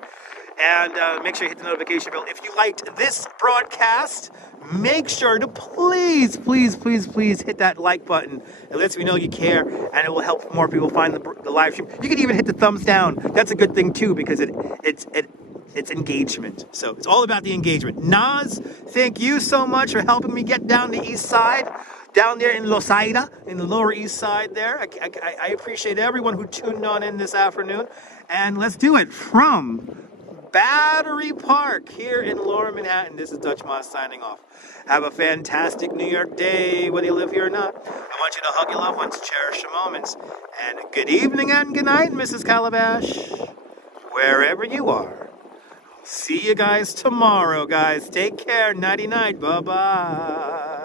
And make sure you hit the notification bell. If you liked this broadcast, make sure to please hit that like button. It lets me know you care, and it will help more people find the live stream. You can even hit the thumbs down. That's a good thing too, because it's engagement. So it's all about the engagement. Naz, thank you so much for helping me get down the east side. Down there in Losaida, in the Lower East Side there. I appreciate everyone who tuned on in this afternoon. And let's do it from Battery Park here in Lower Manhattan. This is Dutch Moz signing off. Have a fantastic New York day, whether you live here or not. I want you to hug your loved ones, cherish your moments. And good evening and good night, Mrs. Calabash, wherever you are. See you guys tomorrow, guys. Take care. Nighty-night. Bye-bye.